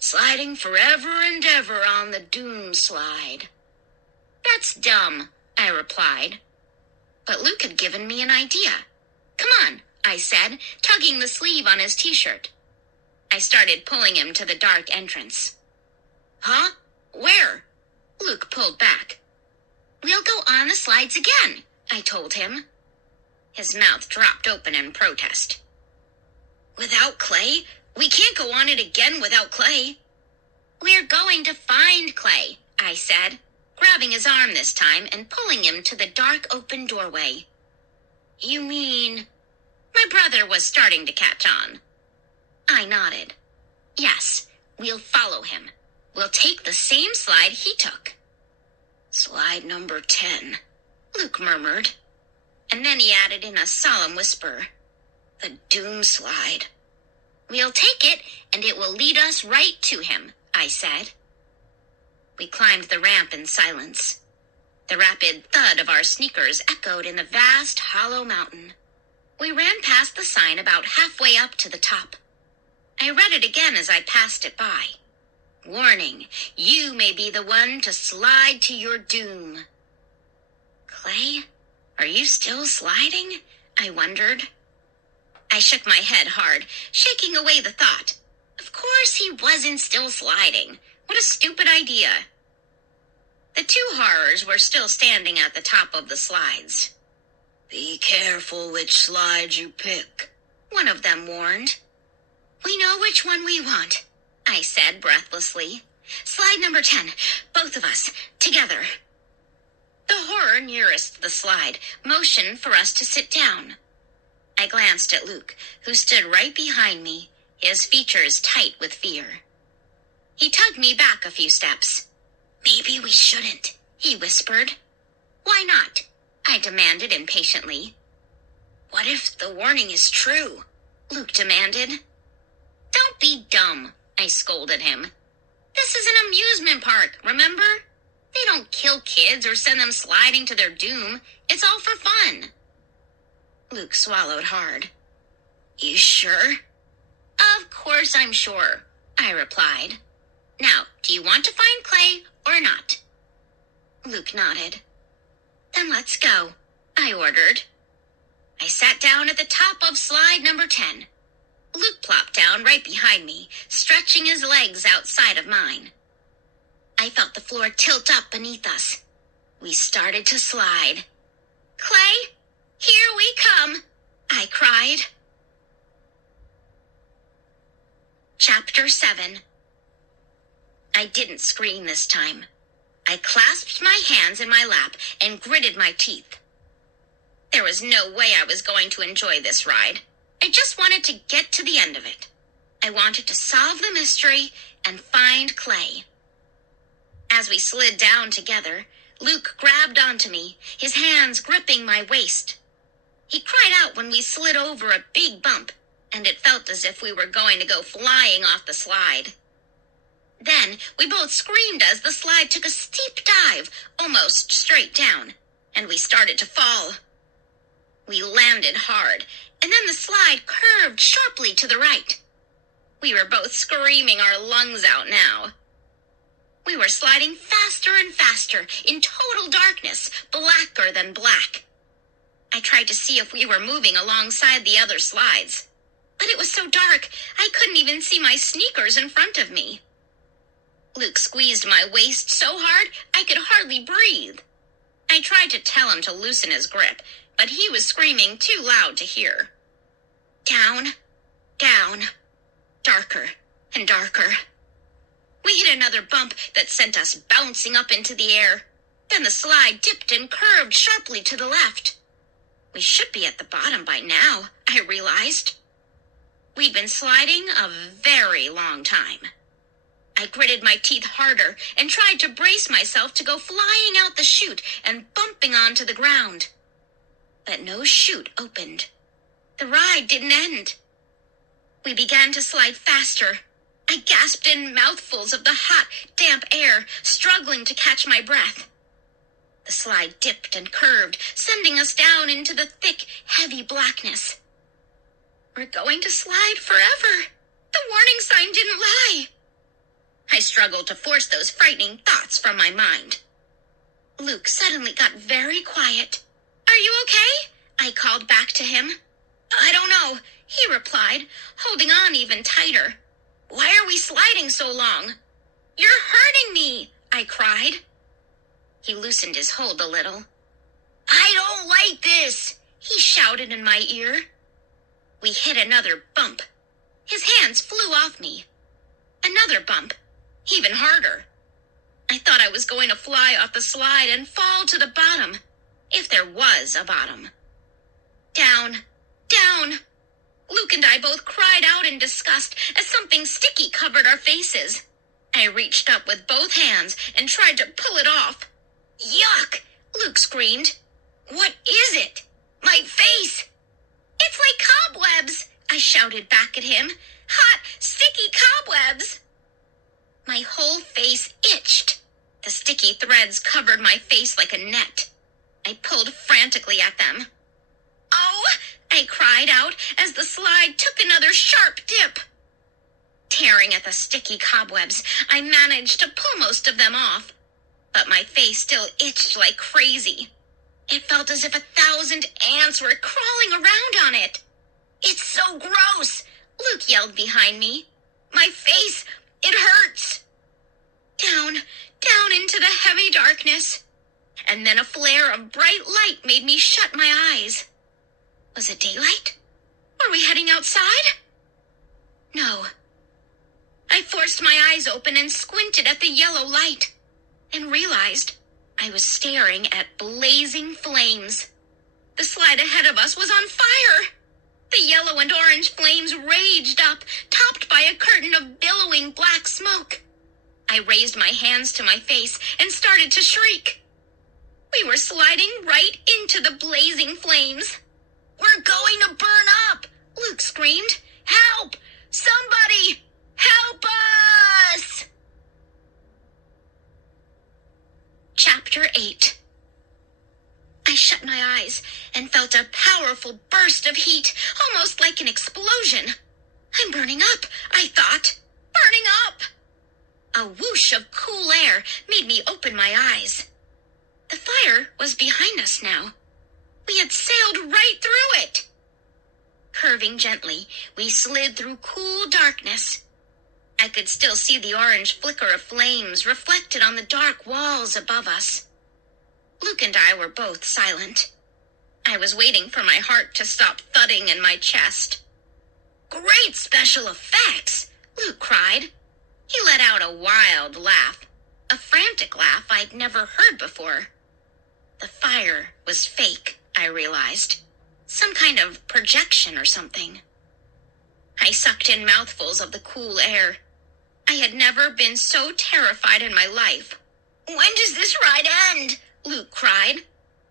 "Sliding forever and ever on the doom slide." "That's dumb," I replied. But Luke had given me an idea. "Come on," I said, tugging the sleeve on his t-shirt. I started pulling him to the dark entrance. "Huh? Where?" Luke pulled back. "We'll go on the slides again," I told him. His mouth dropped open in protest. "Without Clay? We can't go on it again without Clay." "We're going to find Clay," I said, grabbing his arm this time and pulling him to the dark open doorway. "You mean—" My brother was starting to catch on. I nodded. "Yes, we'll follow him. We'll take the same slide he took." Slide number 10, Luke murmured. And then he added in a solemn whisper, the doom slide. We'll take it, and it will lead us right to him, I said. We climbed the ramp in silence. The rapid thud of our sneakers echoed in the vast, hollow mountain. We ran past the sign about halfway up to the top. I read it again as I passed it by. Warning, you may be the one to slide to your doom. Clay, are you still sliding? I wondered. I shook my head hard, shaking away the thought. Of course he wasn't still sliding. What a stupid idea. The two horrors were still standing at the top of the slides. Be careful which slide you pick, one of them warned. We know which one we want, I said breathlessly. Slide number 10, both of us, together. The horror nearest the slide motioned for us to sit down. I glanced at Luke, who stood right behind me, his features tight with fear. He tugged me back a few steps. Maybe we shouldn't, he whispered. Why not? I demanded impatiently. What if the warning is true? Luke demanded. Don't be dumb, I scolded him. This is an amusement park, remember? They don't kill kids or send them sliding to their doom. It's all for fun. Luke swallowed hard. You sure? Of course I'm sure, I replied. Now, do you want to find Clay or not? Luke nodded. Then let's go, I ordered. I sat down at the top of slide number 10. Luke plopped down right behind me, stretching his legs outside of mine. I felt the floor tilt up beneath us. We started to slide. Clay, here we come, I cried. Chapter 7. I didn't scream this time. I clasped my hands in my lap and gritted my teeth. There was no way I was going to enjoy this ride. I just wanted to get to the end of it. I wanted to solve the mystery and find Clay. As we slid down together, Luke grabbed onto me, his hands gripping my waist. He cried out when we slid over a big bump, and it felt as if we were going to go flying off the slide. Then we both screamed as the slide took a steep dive, almost straight down, and we started to fall. We landed hard, and then the slide curved sharply to the right. We were both screaming our lungs out now. We were sliding faster and faster in total darkness, blacker than black. I tried to see if we were moving alongside the other slides, but it was so dark I couldn't even see my sneakers in front of me. Luke squeezed my waist so hard I could hardly breathe. I tried to tell him to loosen his grip, but he was screaming too loud to hear. Down, down, darker and darker. We hit another bump that sent us bouncing up into the air. Then the slide dipped and curved sharply to the left. We should be at the bottom by now, I realized. We'd been sliding a very long time. I gritted my teeth harder and tried to brace myself to go flying out the chute and bumping onto the ground. But no chute opened. The ride didn't end. We began to slide faster. I gasped in mouthfuls of the hot, damp air, struggling to catch my breath. The slide dipped and curved, sending us down into the thick, heavy blackness. We're going to slide forever. The warning sign didn't lie. I struggled to force those frightening thoughts from my mind. Luke suddenly got very quiet. Are you okay? I called back to him. I don't know, he replied, holding on even tighter. Why are we sliding so long? You're hurting me, I cried. He loosened his hold a little. I don't like this, he shouted in my ear. We hit another bump. His hands flew off me. Another bump, even harder. I thought I was going to fly off the slide and fall to the bottom, if there was a bottom. Down, down. Luke and I both cried out in disgust as something sticky covered our faces. I reached up with both hands and tried to pull it off. Yuck! Luke screamed. What is it? My face! It's like cobwebs! I shouted back at him. Hot, sticky cobwebs! My whole face itched. The sticky threads covered my face like a net. I pulled frantically at them. Oh! I cried out as the slide took another sharp dip. Tearing at the sticky cobwebs, I managed to pull most of them off. But my face still itched like crazy. It felt as if 1,000 ants were crawling around on it. It's so gross! Luke yelled behind me. My face, it hurts! Down into the heavy darkness. And then a flare of bright light made me shut my eyes. Was it daylight? Were we heading outside? No. I forced my eyes open and squinted at the yellow light, and realized I was staring at blazing flames. The slide ahead of us was on fire. The yellow and orange flames raged up, topped by a curtain of billowing black smoke. I raised my hands to my face and started to shriek. We were sliding right into the blazing flames. We're going to burn up! Luke screamed. Help! Somebody! Help us! Chapter 8. I shut my eyes and felt a powerful burst of heat, almost like an explosion. I'm burning up, I thought. Burning up! A whoosh of cool air made me open my eyes. The fire was behind us now. We had sailed right through it. Curving gently, we slid through cool darkness. I could still see the orange flicker of flames reflected on the dark walls above us. Luke and I were both silent. I was waiting for my heart to stop thudding in my chest. Great special effects! Luke cried. He let out a wild laugh, a frantic laugh I'd never heard before. The fire was fake, I realized. Some kind of projection or something. I sucked in mouthfuls of the cool air. I had never been so terrified in my life. When does this ride end? Luke cried.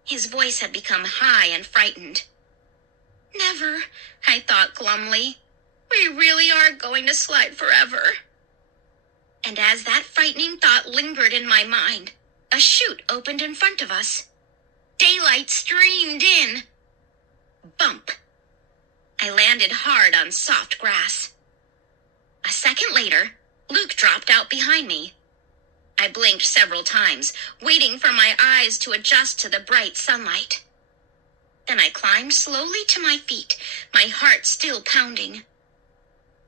His voice had become high and frightened. Never, I thought glumly. We really are going to slide forever. And as that frightening thought lingered in my mind, a chute opened in front of us. Daylight streamed in. Bump. I landed hard on soft grass. A second later, Luke dropped out behind me. I blinked several times, waiting for my eyes to adjust to the bright sunlight. Then I climbed slowly to my feet, my heart still pounding.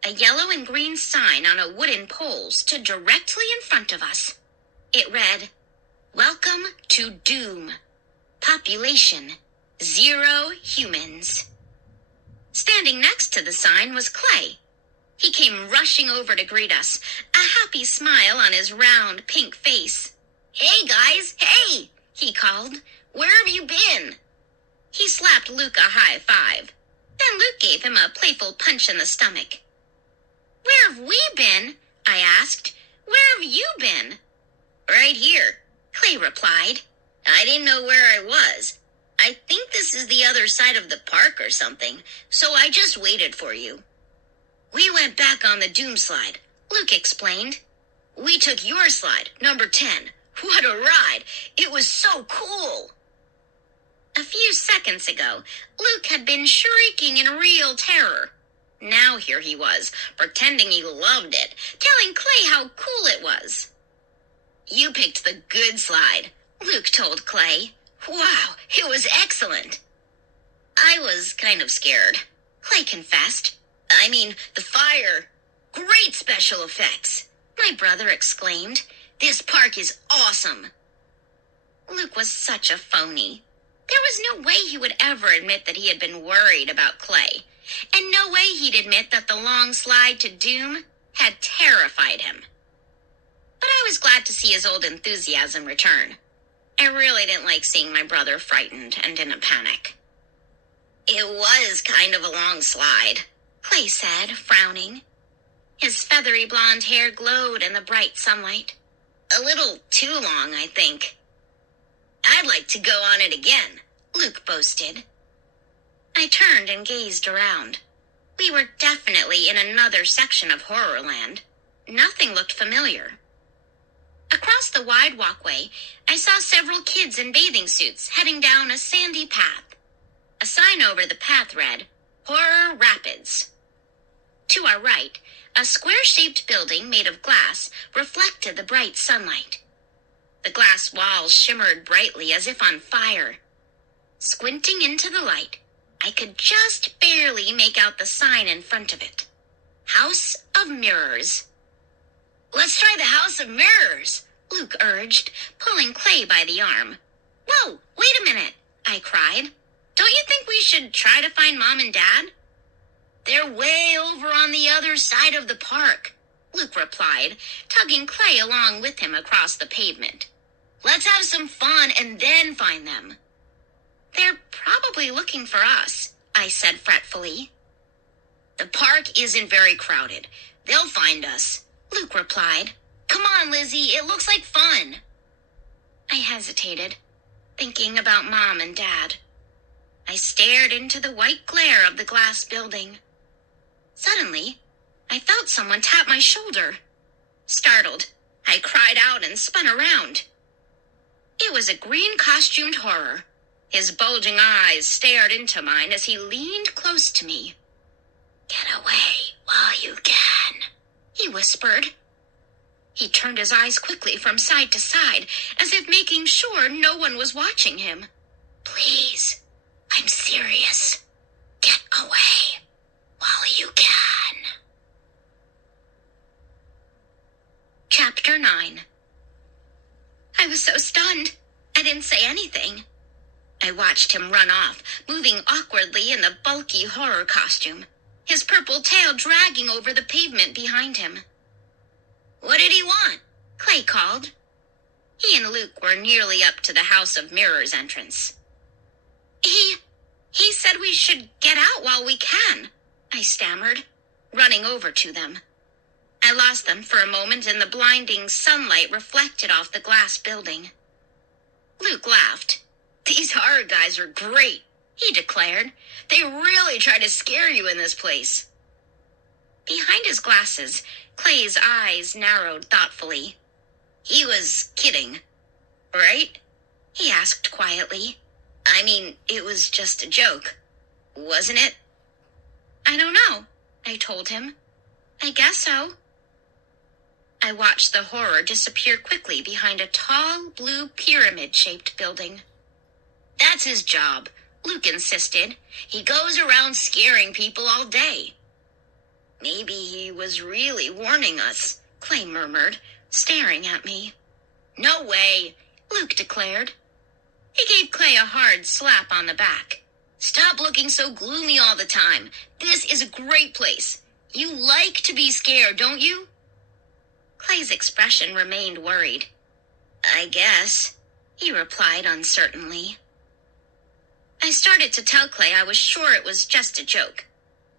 A yellow and green sign on a wooden pole stood directly in front of us. It read, "Welcome to Doom. Population 0 humans." Standing next to the sign was Clay. He came rushing over to greet us, a happy smile on his round, pink face. "Hey, guys, hey!" he called. "Where have you been?" He slapped Luke a high five. Then Luke gave him a playful punch in the stomach. "Where have we been?" I asked. "Where have you been?" "Right here," Clay replied. "I didn't know where I was. I think this is the other side of the park or something, so I just waited for you." "We went back on the Doom slide," Luke explained. "We took your slide, number 10. What a ride! It was so cool!" A few seconds ago, Luke had been shrieking in real terror. Now here he was, pretending he loved it, telling Clay how cool it was. "You picked the good slide," Luke told Clay. "Wow, it was excellent." "I was kind of scared," Clay confessed. "I mean, the fire. Great special effects," my brother exclaimed. "This park is awesome." Luke was such a phony. There was no way he would ever admit that he had been worried about Clay, and no way he'd admit that the long slide to Doom had terrified him. But I was glad to see his old enthusiasm return. I really didn't like seeing my brother frightened and in a panic. "It was kind of a long slide," Clay said, frowning. His feathery blonde hair glowed in the bright sunlight. "A little too long, I think." I'd like to go on it again, Luke boasted. I turned and gazed around. We were definitely in another section of Horrorland. Nothing looked familiar. Across the wide walkway, I saw several kids in bathing suits heading down a sandy path. A sign over the path read, Horror Rapids. To our right, a square-shaped building made of glass reflected the bright sunlight. The glass walls shimmered brightly as if on fire. Squinting into the light, I could just barely make out the sign in front of it. House of Mirrors. Let's try the House of Mirrors, Luke urged, pulling Clay by the arm. Whoa, wait a minute, I cried. Don't you think we should try to find Mom and Dad? They're way over on the other side of the park, Luke replied, tugging Clay along with him across the pavement. Let's have some fun and then find them. They're probably looking for us, I said fretfully. The park isn't very crowded. They'll find us, Luke replied. Come on, Lizzie, it looks like fun. I hesitated, thinking about Mom and Dad. I stared into the white glare of the glass building. Suddenly, I felt someone tap my shoulder. Startled, I cried out and spun around. It was a green-costumed horror. His bulging eyes stared into mine as he leaned close to me. Get away while you can, he whispered. He turned his eyes quickly from side to side, as if making sure no one was watching him. Please, I'm serious. Get away while you can. Chapter 9. I was so stunned, I didn't say anything. I watched him run off, moving awkwardly in the bulky horror costume, his purple tail dragging over the pavement behind him. What did he want? Clay called. He and Luke were nearly up to the House of Mirrors entrance. He said we should get out while we can, I stammered, running over to them. I lost them for a moment in the blinding sunlight reflected off the glass building. Luke laughed. These horror guys are great, he declared. They really try to scare you in this place. Behind his glasses, Clay's eyes narrowed thoughtfully. He was kidding, right? He asked quietly. I mean, it was just a joke, wasn't it? I don't know, I told him. I guess so. I watched the horror disappear quickly behind a tall, blue pyramid-shaped building. That's his job, Luke insisted. He goes around scaring people all day. Maybe he was really warning us, Clay murmured, staring at me. No way, Luke declared. He gave Clay a hard slap on the back. Stop looking so gloomy all the time. This is a great place. You like to be scared, don't you? Clay's expression remained worried. I guess, he replied uncertainly. I started to tell Clay I was sure it was just a joke,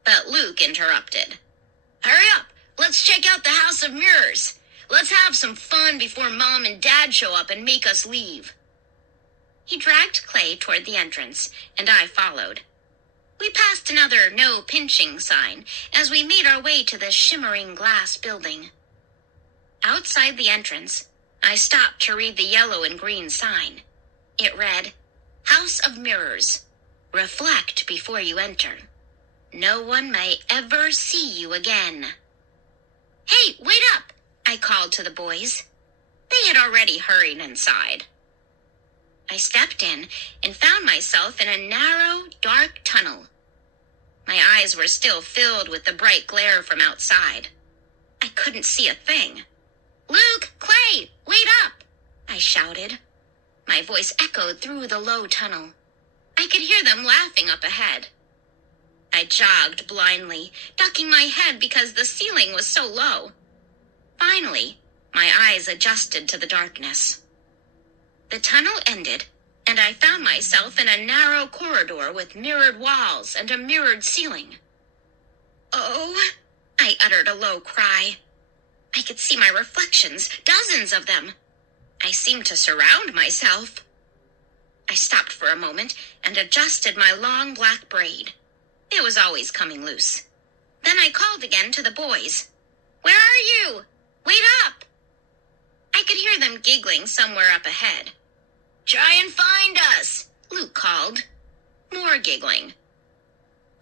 but Luke interrupted. Hurry up! Let's check out the House of Mirrors. Let's have some fun before Mom and Dad show up and make us leave. He dragged Clay toward the entrance, and I followed. We passed another no pinching sign as we made our way to the shimmering glass building. Outside the entrance, I stopped to read the yellow and green sign. It read, House of Mirrors. Reflect before you enter. No one may ever see you again. Hey, wait up! I called to the boys. They had already hurried inside. I stepped in and found myself in a narrow, dark tunnel. My eyes were still filled with the bright glare from outside. I couldn't see a thing. Luke, Clay, wait up! I shouted. My voice echoed through the low tunnel. I could hear them laughing up ahead. I jogged blindly, ducking my head because the ceiling was so low. Finally, my eyes adjusted to the darkness. The tunnel ended, and I found myself in a narrow corridor with mirrored walls and a mirrored ceiling. Oh, I uttered a low cry. I could see my reflections, dozens of them. I seemed to surround myself. I stopped for a moment and adjusted my long black braid. It was always coming loose. Then I called again to the boys. "Where are you? Wait up!" I could hear them giggling somewhere up ahead. "Try and find us," Luke called. More giggling.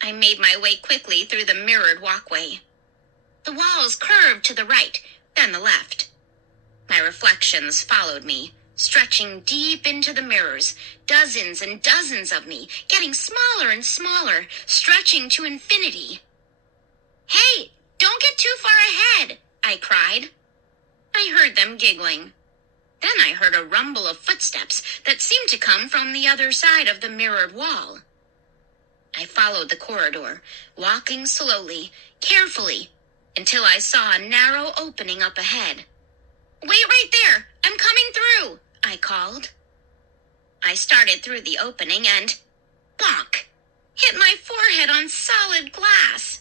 I made my way quickly through the mirrored walkway. The walls curved to the right, then the left. My reflections followed me, stretching deep into the mirrors, dozens and dozens of me, getting smaller and smaller, stretching to infinity. "Hey, don't get too far ahead," I cried. I heard them giggling. Then I heard a rumble of footsteps that seemed to come from the other side of the mirrored wall. I followed the corridor, walking slowly, carefully, until I saw a narrow opening up ahead. "Wait right there! I'm coming through!" I called. I started through the opening and, bonk, hit my forehead on solid glass.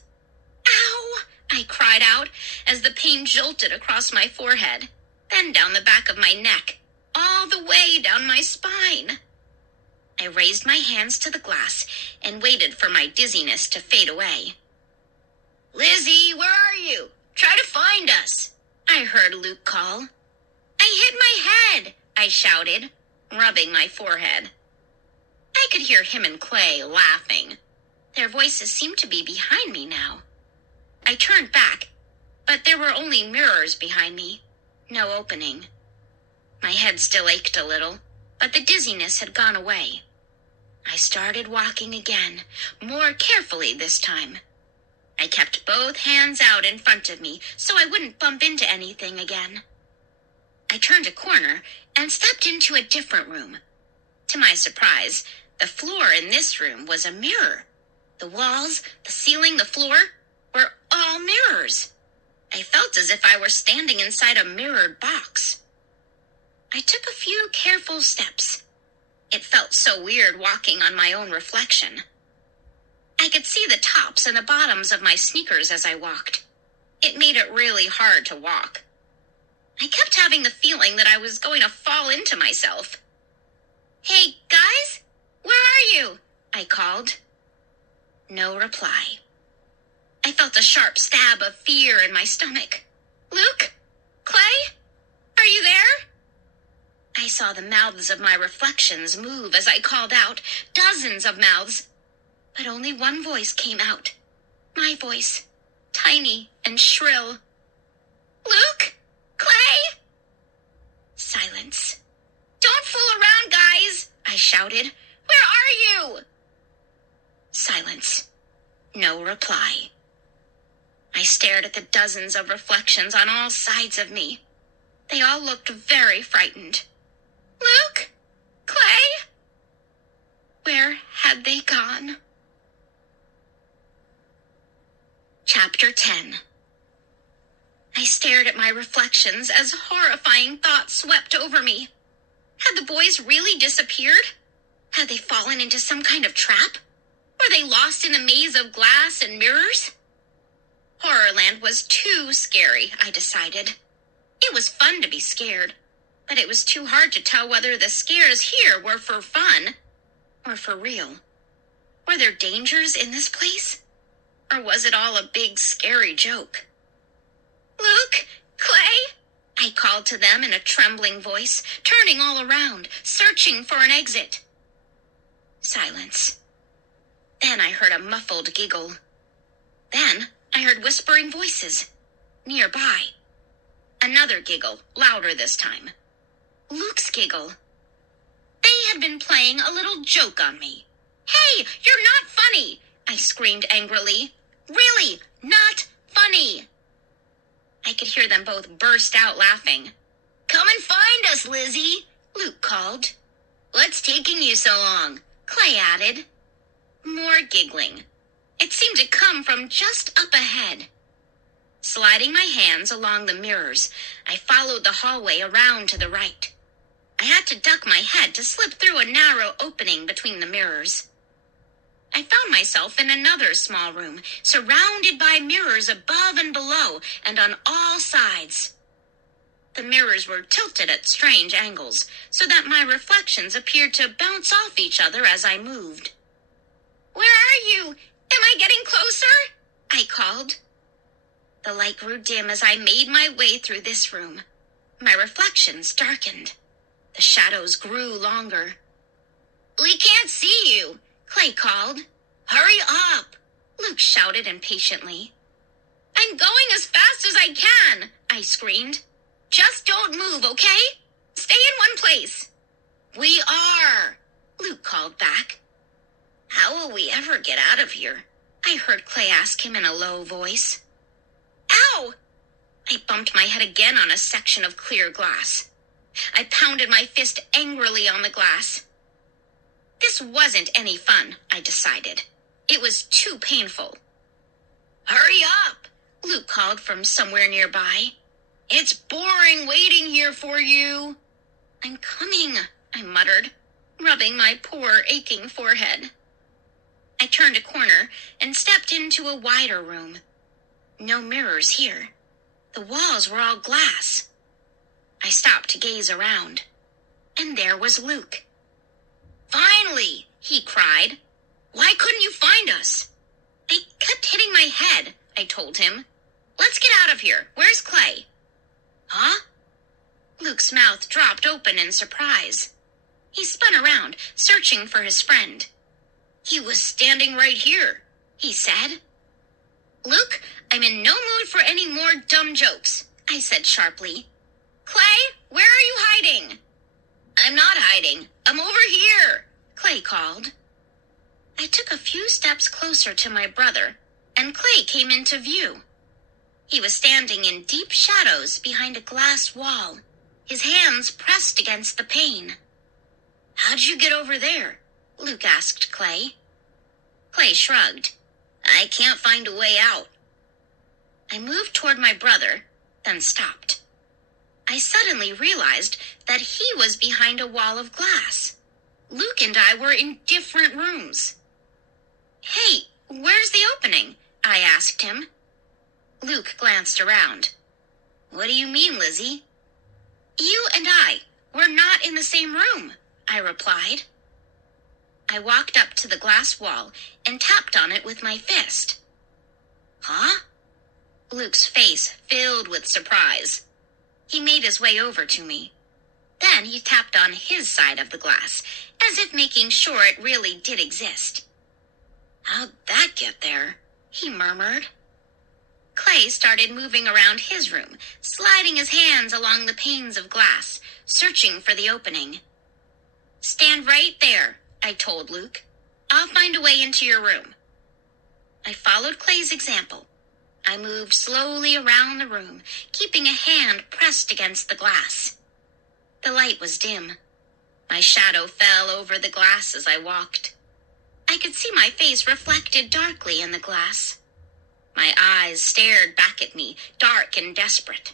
"Ow!" I cried out as the pain jolted across my forehead, then down the back of my neck, all the way down my spine. I raised my hands to the glass and waited for my dizziness to fade away. "Lizzie, where are you? Try to find us," I heard Luke call. "I hit my head," I shouted, rubbing my forehead. I could hear him and Clay laughing. Their voices seemed to be behind me now. I turned back, but there were only mirrors behind me, no opening. My head still ached a little, but the dizziness had gone away. I started walking again, more carefully this time. I kept both hands out in front of me so I wouldn't bump into anything again. I turned a corner and stepped into a different room. To my surprise, the floor in this room was a mirror. The walls, the ceiling, the floor were all mirrors. I felt as if I were standing inside a mirrored box. I took a few careful steps. It felt so weird walking on my own reflection. I could see the tops and the bottoms of my sneakers as I walked. It made it really hard to walk. I kept having the feeling that I was going to fall into myself. "Hey, guys, where are you?" I called. No reply. I felt a sharp stab of fear in my stomach. "Luke? Clay? Are you there?" I saw the mouths of my reflections move as I called out, dozens of mouths. But only one voice came out. My voice, tiny and shrill. "Luke? Clay?" Silence. "Don't fool around, guys," I shouted. "Where are you?" Silence. No reply. I stared at the dozens of reflections on all sides of me. They all looked very frightened. "Luke? Clay?" Where had they gone? Chapter 10. I stared at my reflections as horrifying thoughts swept over me. Had the boys really disappeared? Had they fallen into some kind of trap? Were they lost in a maze of glass and mirrors? Horrorland was too scary, I decided. It was fun to be scared, but it was too hard to tell whether the scares here were for fun or for real. Were there dangers in this place? Or was it all a big, scary joke? "Luke? Clay?" I called to them in a trembling voice, turning all around, searching for an exit. Silence. Then I heard a muffled giggle. Then I heard whispering voices, nearby. Another giggle, louder this time. Luke's giggle. They had been playing a little joke on me. "Hey, you're not funny!" I screamed angrily. "Really, not funny!" I could hear them both burst out laughing. "Come and find us, Lizzie," Luke called. "What's taking you so long?" Clay added. More giggling. It seemed to come from just up ahead. Sliding my hands along the mirrors, I followed the hallway around to the right. I had to duck my head to slip through a narrow opening between the mirrors. I found myself in another small room, surrounded by mirrors above and below and on all sides. The mirrors were tilted at strange angles, so that my reflections appeared to bounce off each other as I moved. "Where are you? Am I getting closer?" I called. The light grew dim as I made my way through this room. My reflections darkened. The shadows grew longer. "We can't see you," Clay called. "Hurry up," Luke shouted impatiently. "I'm going as fast as I can," I screamed. "Just don't move, okay? Stay in one place." "We are," Luke called back. "How will we ever get out of here?" I heard Clay ask him in a low voice. "Ow!" I bumped my head again on a section of clear glass. I pounded my fist angrily on the glass. This wasn't any fun, I decided. It was too painful. "Hurry up," Luke called from somewhere nearby. "It's boring waiting here for you." "I'm coming," I muttered, rubbing my poor, aching forehead. I turned a corner and stepped into a wider room. No mirrors here. The walls were all glass. I stopped to gaze around, and there was Luke. "Finally!" he cried. "Why couldn't you find us?" "I kept hitting my head," I told him. "Let's get out of here. Where's Clay?" "Huh?" Luke's mouth dropped open in surprise. He spun around, searching for his friend. "He was standing right here," he said. "Luke, I'm in no mood for any more dumb jokes," I said sharply. "Clay, where are you hiding?" "I'm not hiding. I'm over here," Clay called. I took a few steps closer to my brother, and Clay came into view. He was standing in deep shadows behind a glass wall, his hands pressed against the pane. "How'd you get over there?" Luke asked Clay. Clay shrugged. "I can't find a way out." I moved toward my brother, then stopped. I suddenly realized that he was behind a wall of glass. Luke and I were in different rooms. "Hey, where's the opening?" I asked him. Luke glanced around. "What do you mean, Lizzie?" "You and I, we're not in the same room," I replied. I walked up to the glass wall and tapped on it with my fist. "Huh?" Luke's face filled with surprise. He made his way over to me. Then he tapped on his side of the glass, as if making sure it really did exist. "How'd that get there?" he murmured. Clay started moving around his room, sliding his hands along the panes of glass, searching for the opening. "Stand right there," I told Luke. "I'll find a way into your room." I followed Clay's example. I moved slowly around the room, keeping a hand pressed against the glass. The light was dim. My shadow fell over the glass as I walked. I could see my face reflected darkly in the glass. My eyes stared back at me, dark and desperate.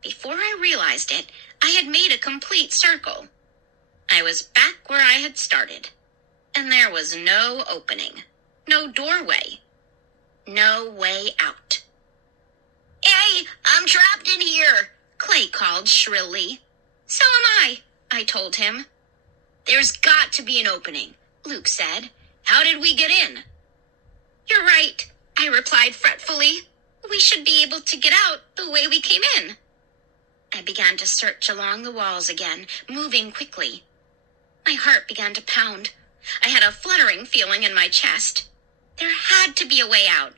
Before I realized it, I had made a complete circle. I was back where I had started, and there was no opening, no doorway, no way out. "Hey, I'm trapped in here," Clay called shrilly. "So am I told him. "There's got to be an opening," Luke said. "How did we get in?" "You're right," I replied fretfully. "We should be able to get out the way we came in." I began to search along the walls again, moving quickly. My heart began to pound. I had a fluttering feeling in my chest. There had to be a way out.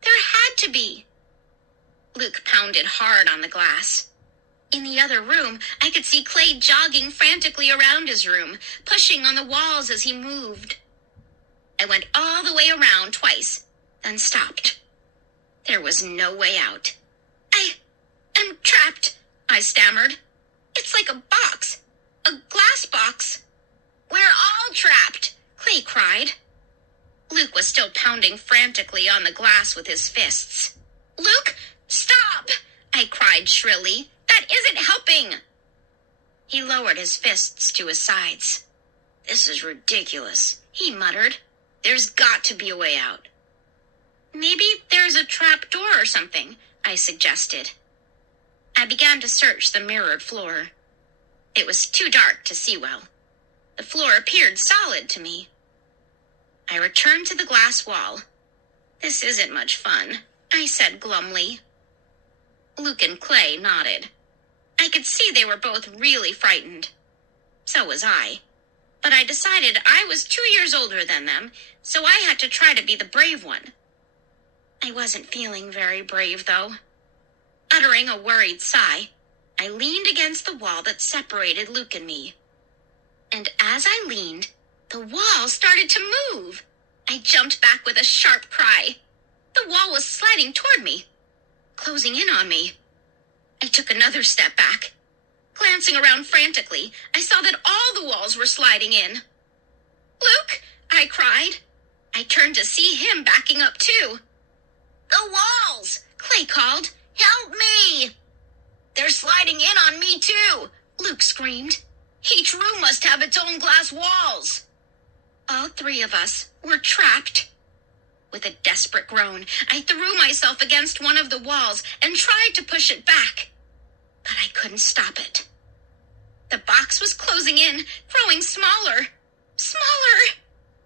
There had to be. Luke pounded hard on the glass. In the other room, I could see Clay jogging frantically around his room, pushing on the walls as he moved. I went all the way around twice, then stopped. There was no way out. I'm trapped," I stammered. "It's like a box, a glass box." "We're all trapped," Clay cried. Luke was still pounding frantically on the glass with his fists. "Luke, stop!" I cried shrilly. "That isn't helping." He lowered his fists to his sides. "This is ridiculous," he muttered. "There's got to be a way out." "Maybe there's a trap door or something," I suggested. I began to search the mirrored floor. It was too dark to see well. The floor appeared solid to me. I returned to the glass wall. "This isn't much fun," I said glumly. Luke and Clay nodded. I could see they were both really frightened. So was I. But I decided I was 2 years older than them, so I had to try to be the brave one. I wasn't feeling very brave, though. Uttering a worried sigh, I leaned against the wall that separated Luke and me. And as I leaned, the wall started to move. I jumped back with a sharp cry. The wall was sliding toward me, closing in on me. I took another step back. Glancing around frantically, I saw that all the walls were sliding in. "Luke!" I cried. I turned to see him backing up too. "The walls!" Clay called. "Help me!" "They're sliding in on me too!" Luke screamed. "Each room must have its own glass walls." All three of us were trapped. With a desperate groan, I threw myself against one of the walls and tried to push it back. But I couldn't stop it. The box was closing in, growing smaller. Smaller!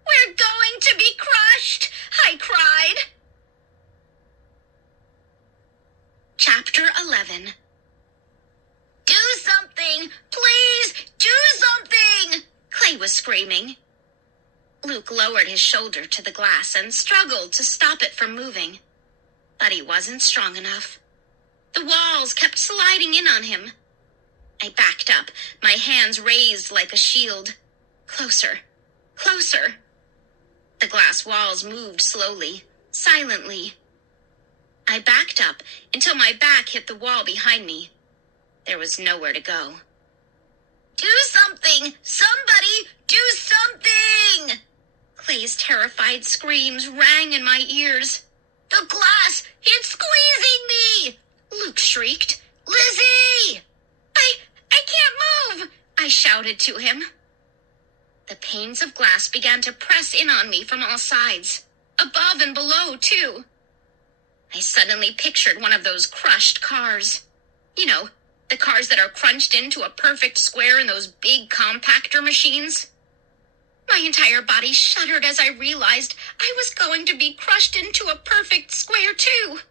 "We're going to be crushed!" I cried. Chapter 11. "Do something! Please, do something!" Clay was screaming. Luke lowered his shoulder to the glass and struggled to stop it from moving. But he wasn't strong enough. The walls kept sliding in on him. I backed up, my hands raised like a shield. Closer, closer. The glass walls moved slowly, silently. I backed up until my back hit the wall behind me. There was nowhere to go. "Do something! Somebody, do something!" Clay's terrified screams rang in my ears. "The glass! It's squeezing me!" Luke shrieked. "Lizzie! I can't move!" I shouted to him. The panes of glass began to press in on me from all sides, above and below, too. I suddenly pictured one of those crushed cars. You know, the cars that are crunched into a perfect square in those big compactor machines. My entire body shuddered as I realized I was going to be crushed into a perfect square, too.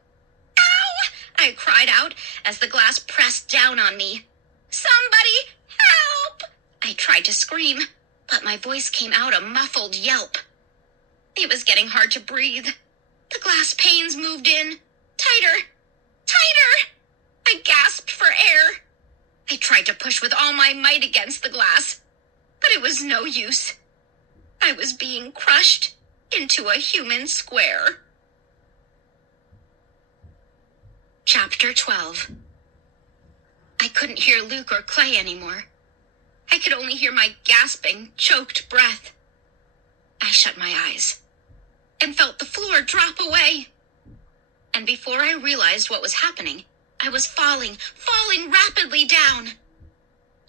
"Ow!" I cried out as the glass pressed down on me. "Somebody help!" I tried to scream, but my voice came out a muffled yelp. It was getting hard to breathe. The glass panes moved in. Tighter! Tighter! I gasped for air. I tried to push with all my might against the glass, but it was no use. I was being crushed into a human square. Chapter 12. I couldn't hear Luke or Clay anymore. I could only hear my gasping, choked breath. I shut my eyes and felt the floor drop away. And before I realized what was happening, I was falling rapidly down.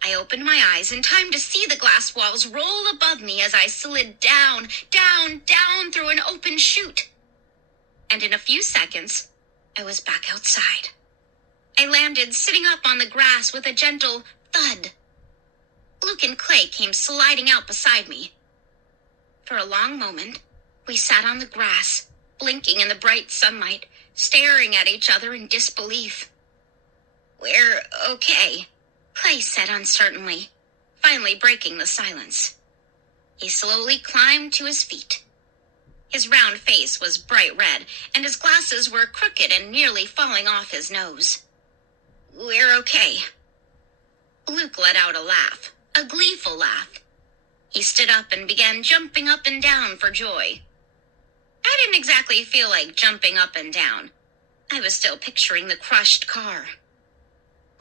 I opened my eyes in time to see the glass walls roll above me as I slid down through an open chute. And in a few seconds, I was back outside. I landed sitting up on the grass with a gentle thud. Luke and Clay came sliding out beside me. For a long moment, we sat on the grass, blinking in the bright sunlight, staring at each other in disbelief. "We're okay," Clay said uncertainly, finally breaking the silence. He slowly climbed to his feet. His round face was bright red, and his glasses were crooked and nearly falling off his nose. "We're okay." Luke let out a laugh, a gleeful laugh. He stood up and began jumping up and down for joy. I didn't exactly feel like jumping up and down. I was still picturing the crushed car.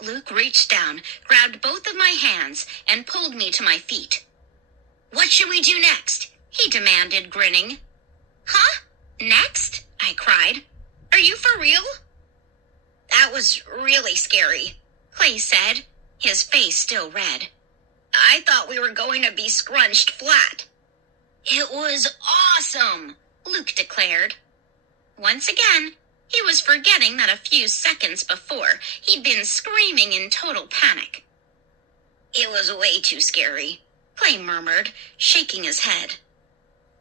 Luke reached down, grabbed both of my hands, and pulled me to my feet. "What should we do next?" he demanded, grinning. "Huh? Next?" I cried. "Are you for real?" "That was really scary," Clay said, his face still red. "I thought we were going to be scrunched flat." "It was awesome," Luke declared. Once again, He was forgetting that a few seconds before, he'd been screaming in total panic. It was way too scary, Clay murmured, shaking his head.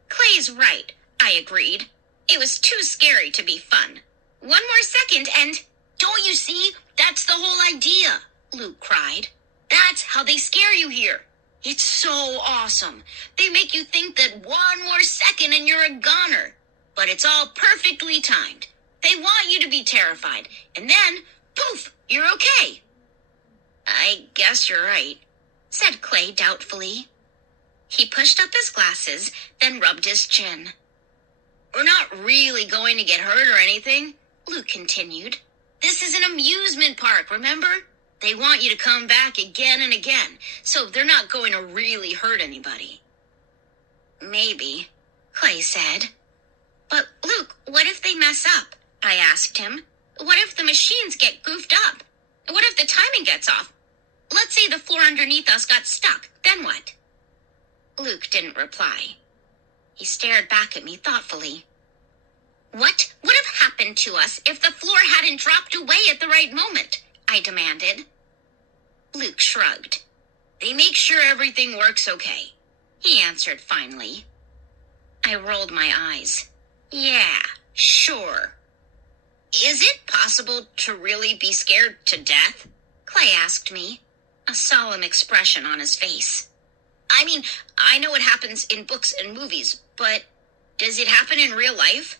Clay's right, I agreed. It was too scary to be fun. One more second and... Don't you see? That's the whole idea, Luke cried. That's how they scare you here. It's so awesome. They make you think that one more second and you're a goner. But it's all perfectly timed. They want you to be terrified. And then, poof, you're okay. I guess you're right, said Clay doubtfully. He pushed up his glasses, then rubbed his chin. We're not really going to get hurt or anything, Luke continued. This is an amusement park, remember? They want you to come back again and again, so they're not going to really hurt anybody. Maybe, Clay said. But Luke, what if they mess up? I asked him. What if the machines get goofed up? What if the timing gets off? Let's say the floor underneath us got stuck. Then what? Luke didn't reply. He stared back at me thoughtfully. What would have happened to us if the floor hadn't dropped away at the right moment? I demanded. Luke shrugged. They make sure everything works okay, he answered finally. I rolled my eyes. Yeah, sure. Is it possible to really be scared to death? Clay asked me, a solemn expression on his face. I mean, I know it happens in books and movies, but does it happen in real life?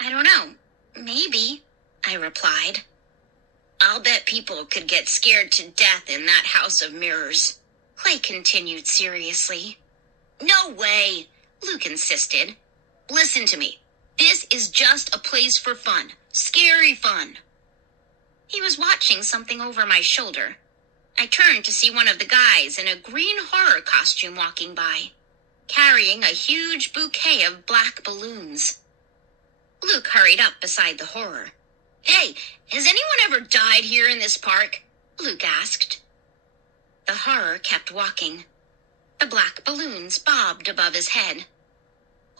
I don't know. Maybe, I replied. I'll bet people could get scared to death in that house of mirrors, Clay continued seriously. No way, Luke insisted. Listen to me. This is just a place for fun. Scary fun. He was watching something over my shoulder. I turned to see one of the guys in a green horror costume walking by, carrying a huge bouquet of black balloons. Luke hurried up beside the horror. Hey, has anyone ever died here in this park? Luke asked. The horror kept walking. The black balloons bobbed above his head.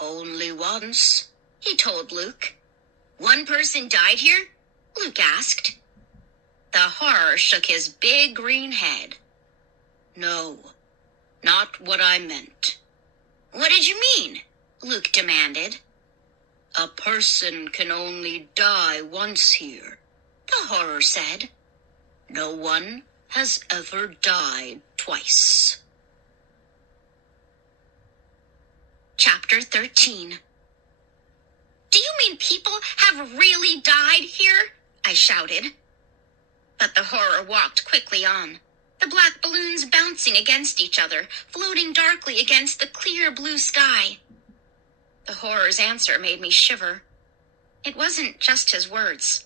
Only once, he told Luke. One person died here? Luke asked. The horror shook his big green head. No, not what I meant. What did you mean? Luke demanded. A person can only die once here, the horror said. No one has ever died twice. Chapter 13. Do you mean people have really died here? I shouted. But the horror walked quickly on, the black balloons bouncing against each other, floating darkly against the clear blue sky. The horror's answer made me shiver. It wasn't just his words.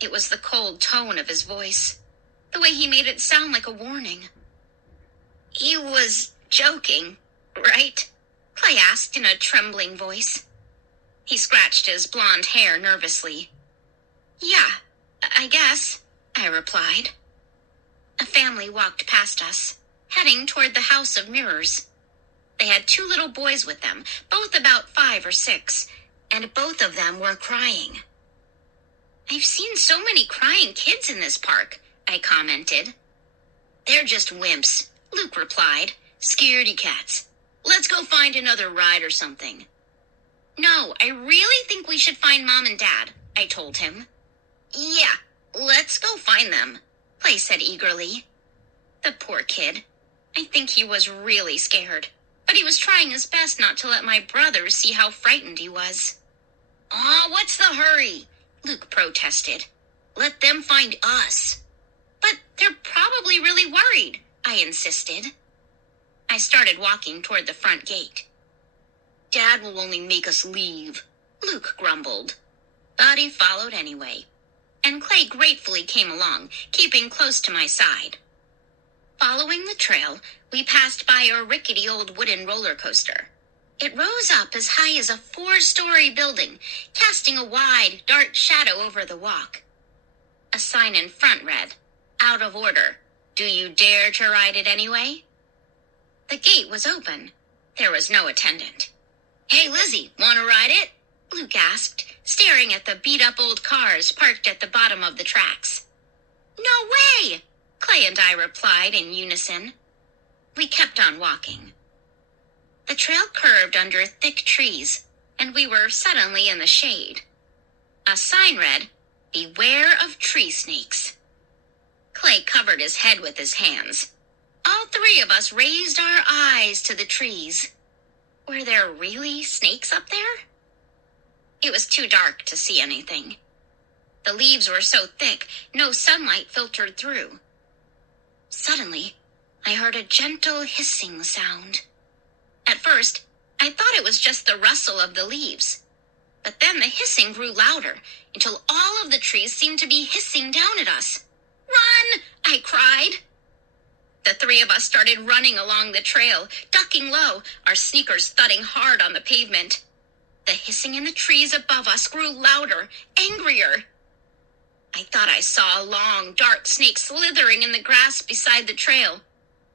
It was the cold tone of his voice, the way he made it sound like a warning. He was joking, right? Clay asked in a trembling voice. He scratched his blonde hair nervously. Yeah, I guess, I replied. A family walked past us, heading toward the house of mirrors. They had 2 little boys with them, both about 5 or 6, and both of them were crying. I've seen so many crying kids in this park, I commented. They're just wimps, Luke replied. Scaredy cats. Let's go find another ride or something. No, I really think we should find Mom and Dad, I told him. Yeah, let's go find them, Clay said eagerly. The poor kid. I think he was really scared, but he was trying his best not to let my brother see how frightened he was. Aw, what's the hurry? Luke protested. Let them find us. But they're probably really worried, I insisted. I started walking toward the front gate. Dad will only make us leave, Luke grumbled. But he followed anyway, and Clay gratefully came along, keeping close to my side. Following the trail, we passed by a rickety old wooden roller coaster. It rose up as high as a 4-story building, casting a wide, dark shadow over the walk. A sign in front read, "Out of order. Do you dare to ride it anyway?" The gate was open. There was no attendant. Hey, Lizzie, want to ride it? Luke asked, staring at the beat-up old cars parked at the bottom of the tracks. "No way!" Clay and I replied in unison. We kept on walking. The trail curved under thick trees, and we were suddenly in the shade. A sign read, "Beware of tree snakes." Clay covered his head with his hands. All three of us raised our eyes to the trees. Were there really snakes up there? It was too dark to see anything. The leaves were so thick, no sunlight filtered through. Suddenly, I heard a gentle hissing sound. At first, I thought it was just the rustle of the leaves. But then the hissing grew louder until all of the trees seemed to be hissing down at us. "Run!" I cried. The three of us started running along the trail, ducking low, our sneakers thudding hard on the pavement. The hissing in the trees above us grew louder, angrier. I thought I saw a long, dark snake slithering in the grass beside the trail,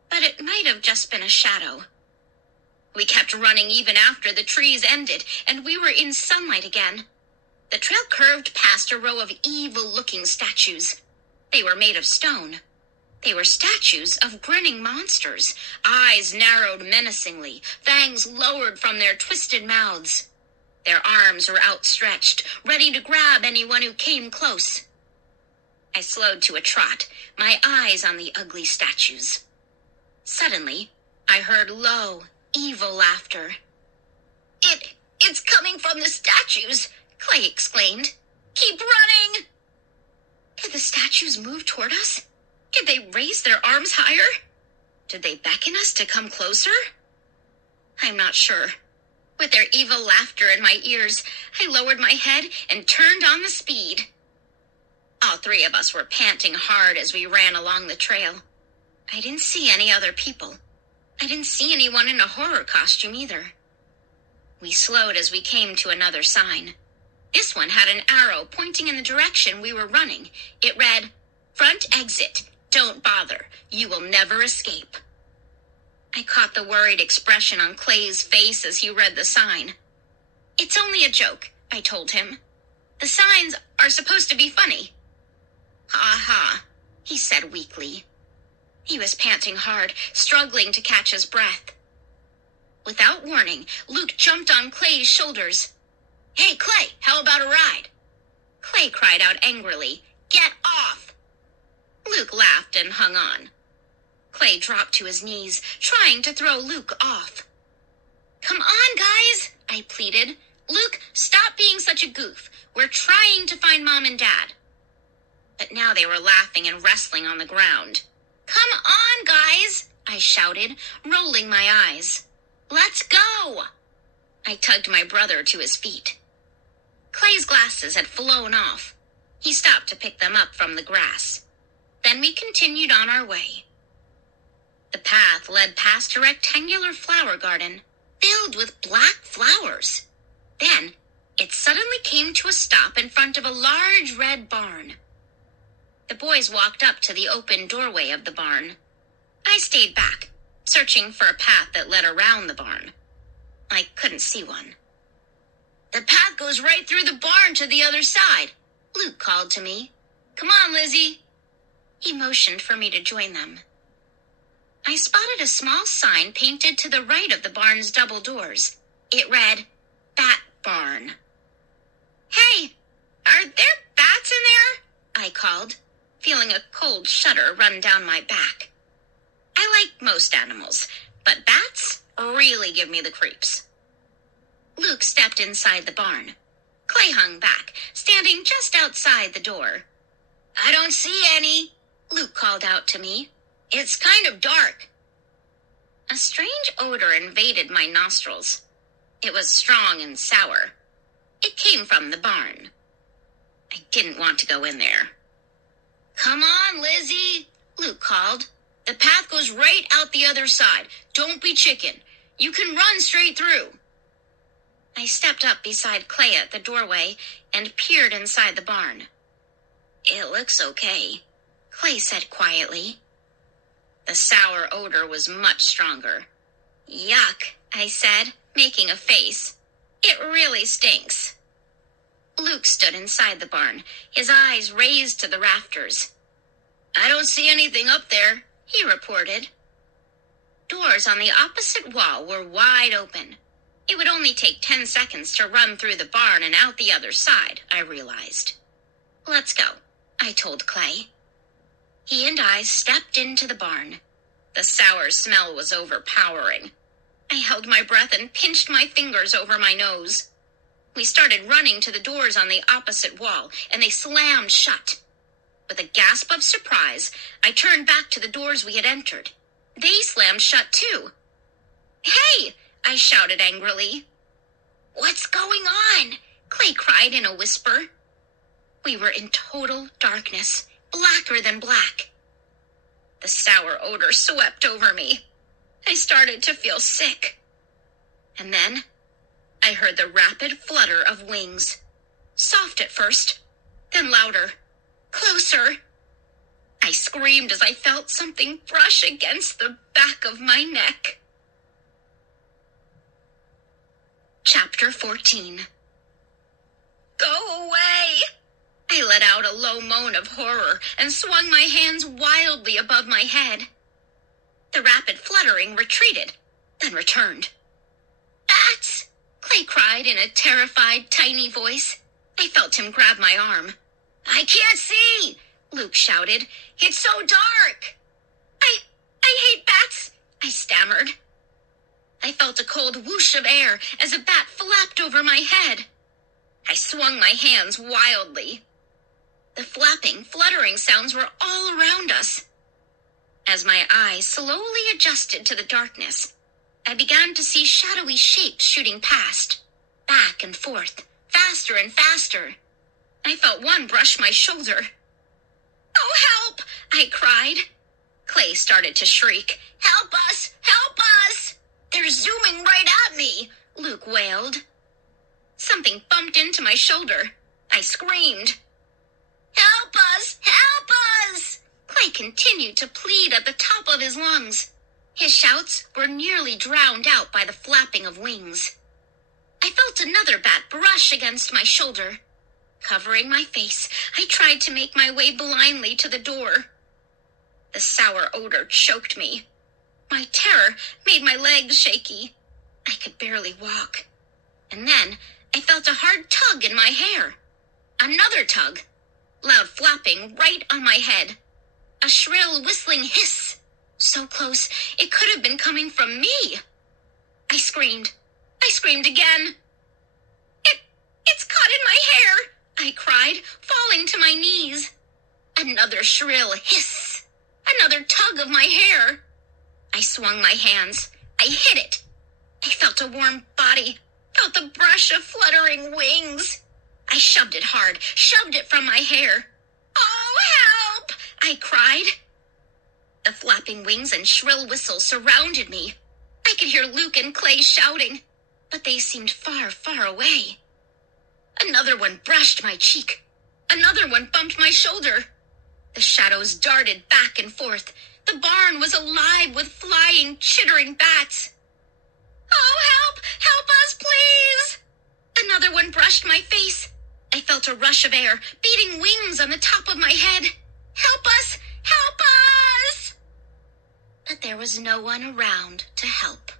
but it might have just been a shadow. We kept running even after the trees ended, and we were in sunlight again. The trail curved past a row of evil-looking statues. They were made of stone. They were statues of grinning monsters, eyes narrowed menacingly, fangs lowered from their twisted mouths. Their arms were outstretched, ready to grab anyone who came close. I slowed to a trot, my eyes on the ugly statues. Suddenly, I heard low, evil laughter. It's coming from the statues," Clay exclaimed. "Keep running!" Did the statues move toward us? Did they raise their arms higher? Did they beckon us to come closer? I'm not sure. With their evil laughter in my ears, I lowered my head and turned on the speed. All three of us were panting hard as we ran along the trail. I didn't see any other people. I didn't see anyone in a horror costume either. We slowed as we came to another sign. This one had an arrow pointing in the direction we were running. It read, "Front exit. Don't bother. You will never escape." I caught the worried expression on Clay's face as he read the sign. "It's only a joke," I told him. "The signs are supposed to be funny." "Ha ha," he said weakly. He was panting hard, struggling to catch his breath. Without warning, Luke jumped on Clay's shoulders. "Hey, Clay, how about a ride?" Clay cried out angrily, "Get off!" Luke laughed and hung on. Clay dropped to his knees, trying to throw Luke off. "Come on, guys," I pleaded. "Luke, stop being such a goof. We're trying to find Mom and Dad." But now they were laughing and wrestling on the ground. "Come on, guys," I shouted, rolling my eyes. "Let's go!" I tugged my brother to his feet. Clay's glasses had flown off. He stopped to pick them up from the grass. Then we continued on our way. The path led past a rectangular flower garden, filled with black flowers. Then, it suddenly came to a stop in front of a large red barn. The boys walked up to the open doorway of the barn. I stayed back, searching for a path that led around the barn. I couldn't see one. "The path goes right through the barn to the other side," Luke called to me. "Come on, Lizzie." He motioned for me to join them. I spotted a small sign painted to the right of the barn's double doors. It read, "Bat Barn." "Hey, are there bats in there?" I called, feeling a cold shudder run down my back. I like most animals, but bats really give me the creeps. Luke stepped inside the barn. Clay hung back, standing just outside the door. "I don't see any," Luke called out to me. "It's kind of dark." A strange odor invaded my nostrils. It was strong and sour. It came from the barn. I didn't want to go in there. "Come on, Lizzie," Luke called. "The path goes right out the other side. Don't be chicken. You can run straight through." I stepped up beside Clay at the doorway and peered inside the barn. "It looks okay," Clay said quietly. The sour odor was much stronger. "Yuck," I said, making a face. "It really stinks." Luke stood inside the barn, his eyes raised to the rafters. "I don't see anything up there," he reported. Doors on the opposite wall were wide open. It would only take 10 seconds to run through the barn and out the other side, I realized. "Let's go," I told Clay. He and I stepped into the barn. The sour smell was overpowering. I held my breath and pinched my fingers over my nose. We started running to the doors on the opposite wall, and they slammed shut. With a gasp of surprise, I turned back to the doors we had entered. They slammed shut too. "Hey!" I shouted angrily. "What's going on?" Clay cried in a whisper. We were in total darkness, blacker than black. The sour odor swept over me. I started to feel sick. And then I heard the rapid flutter of wings. Soft at first, then louder, closer. I screamed as I felt something brush against the back of my neck. Chapter 14. "Go away!" I let out a low moan of horror and swung my hands wildly above my head. The rapid fluttering retreated, then returned. "Bats!" Clay cried in a terrified, tiny voice. I felt him grab my arm. "I can't see!" Luke shouted. "It's so dark!" I hate bats!" I stammered. I felt a cold whoosh of air as a bat flapped over my head. I swung my hands wildly. The flapping, fluttering sounds were all around us. As my eyes slowly adjusted to the darkness, I began to see shadowy shapes shooting past, back and forth, faster and faster. I felt one brush my shoulder. "Oh, help!" I cried. Clay started to shriek. "Help us! Help us! They're zooming right at me!" Luke wailed. Something bumped into my shoulder. I screamed. "Help us! Help us!" Clay continued to plead at the top of his lungs. His shouts were nearly drowned out by the flapping of wings. I felt another bat brush against my shoulder. Covering my face, I tried to make my way blindly to the door. The sour odor choked me. My terror made my legs shaky. I could barely walk. And then I felt a hard tug in my hair. Another tug. Loud flapping right on my head. A shrill whistling hiss. So close, it could have been coming from me. I screamed. I screamed again. It's caught in my hair, I cried, falling to my knees. Another shrill hiss. Another tug of my hair. I swung my hands. I hit it. I felt a warm body, felt the brush of fluttering wings. I shoved it hard, shoved it from my hair. "Oh, help!" I cried. The flapping wings and shrill whistles surrounded me. I could hear Luke and Clay shouting, but they seemed far, far away. Another one brushed my cheek. Another one bumped my shoulder. The shadows darted back and forth. The barn was alive with flying, chittering bats. "Oh, help! Help us, please!" Another one brushed my face. I felt a rush of air, beating wings on the top of my head. "Help us! Help us!" But there was no one around to help.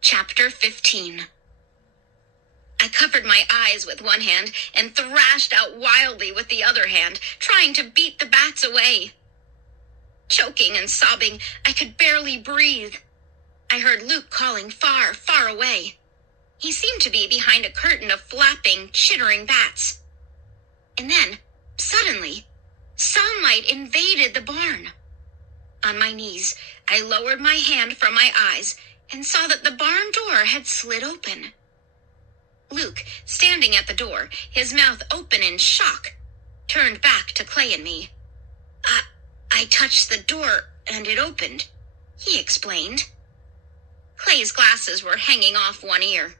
Chapter 15. I covered my eyes with one hand and thrashed out wildly with the other hand, trying to beat the bats away. Choking and sobbing, I could barely breathe. I heard Luke calling far, far away. He seemed to be behind a curtain of flapping, chittering bats. And then, suddenly, sunlight invaded the barn. On my knees, I lowered my hand from my eyes and saw that the barn door had slid open. Luke, standing at the door, his mouth open in shock, turned back to Clay and me. I touched the door and it opened, he explained. Clay's glasses were hanging off one ear.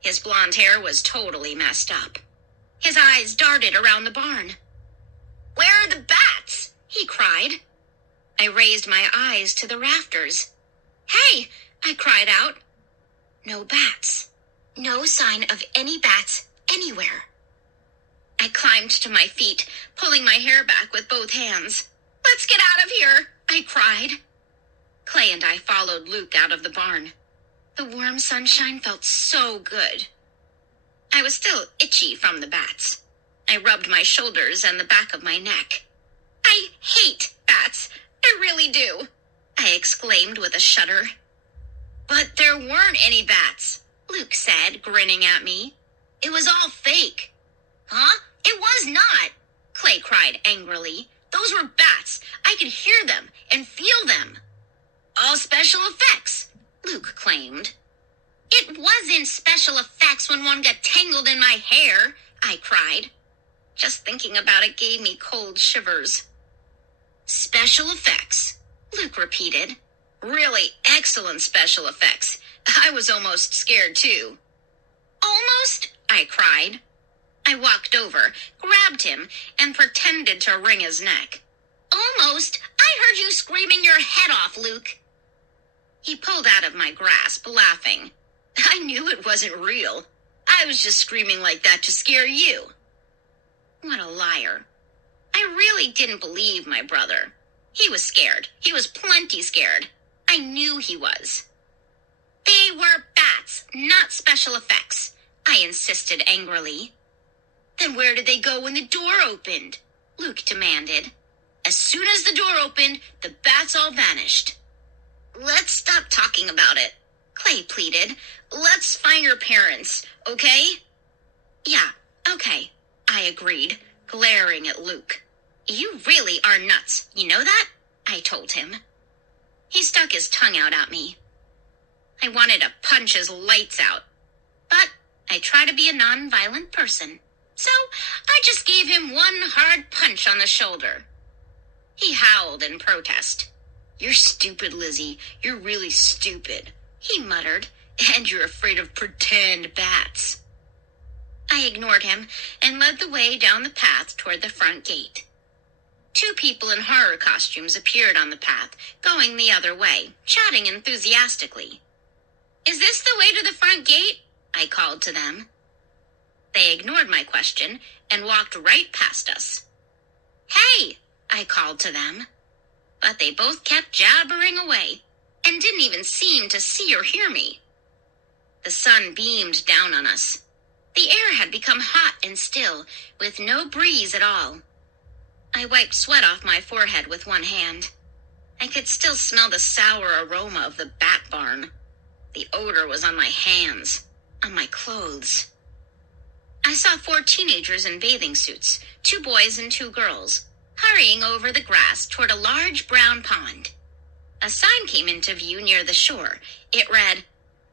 His blonde hair was totally messed up. His eyes darted around the barn. "Where are the bats?" he cried. I raised my eyes to the rafters. "Hey!" I cried out. No bats. No sign of any bats anywhere. I climbed to my feet, pulling my hair back with both hands. "Let's get out of here," I cried. Clay and I followed Luke out of the barn. The warm sunshine felt so good. I was still itchy from the bats. I rubbed my shoulders and the back of my neck. "I hate bats. I really do," I exclaimed with a shudder. "But there weren't any bats," Luke said, grinning at me. "It was all fake." "Huh? It was not," Clay cried angrily. "Those were bats. I could hear them and feel them." "All special effects," Luke claimed. "It wasn't special effects when one got tangled in my hair," I cried. Just thinking about it gave me cold shivers. "Special effects," Luke repeated. "Really excellent special effects. I was almost scared too." "Almost?" I cried. I walked over, grabbed him, and pretended to wring his neck. "Almost? I heard you screaming your head off, Luke." He pulled out of my grasp, laughing. "I knew it wasn't real. I was just screaming like that to scare you." What a liar. I really didn't believe my brother. He was scared. He was plenty scared. I knew he was. "They were bats, not special effects," I insisted angrily. "Then where did they go when the door opened?" Luke demanded. "As soon as the door opened, the bats all vanished." "Let's stop talking about it," Clay pleaded. "Let's find your parents, okay?" "Yeah, okay," I agreed, glaring at Luke. "You really are nuts, you know that?" I told him. He stuck his tongue out at me. I wanted to punch his lights out, but I try to be a non-violent person. So I just gave him one hard punch on the shoulder. He howled in protest. "You're stupid, Lizzie. You're really stupid," he muttered. "And you're afraid of pretend bats." I ignored him and led the way down the path toward the front gate. 2 people in horror costumes appeared on the path, going the other way, chatting enthusiastically. "Is this the way to the front gate?" I called to them. They ignored my question and walked right past us. "Hey!" I called to them. But they both kept jabbering away and didn't even seem to see or hear me. The sun beamed down on us. The air had become hot and still, with no breeze at all. I wiped sweat off my forehead with one hand. I could still smell the sour aroma of the bat barn. The odor was on my hands, on my clothes. I saw 4 teenagers in bathing suits, 2 boys and 2 girls, hurrying over the grass toward a large brown pond. A sign came into view near the shore. It read,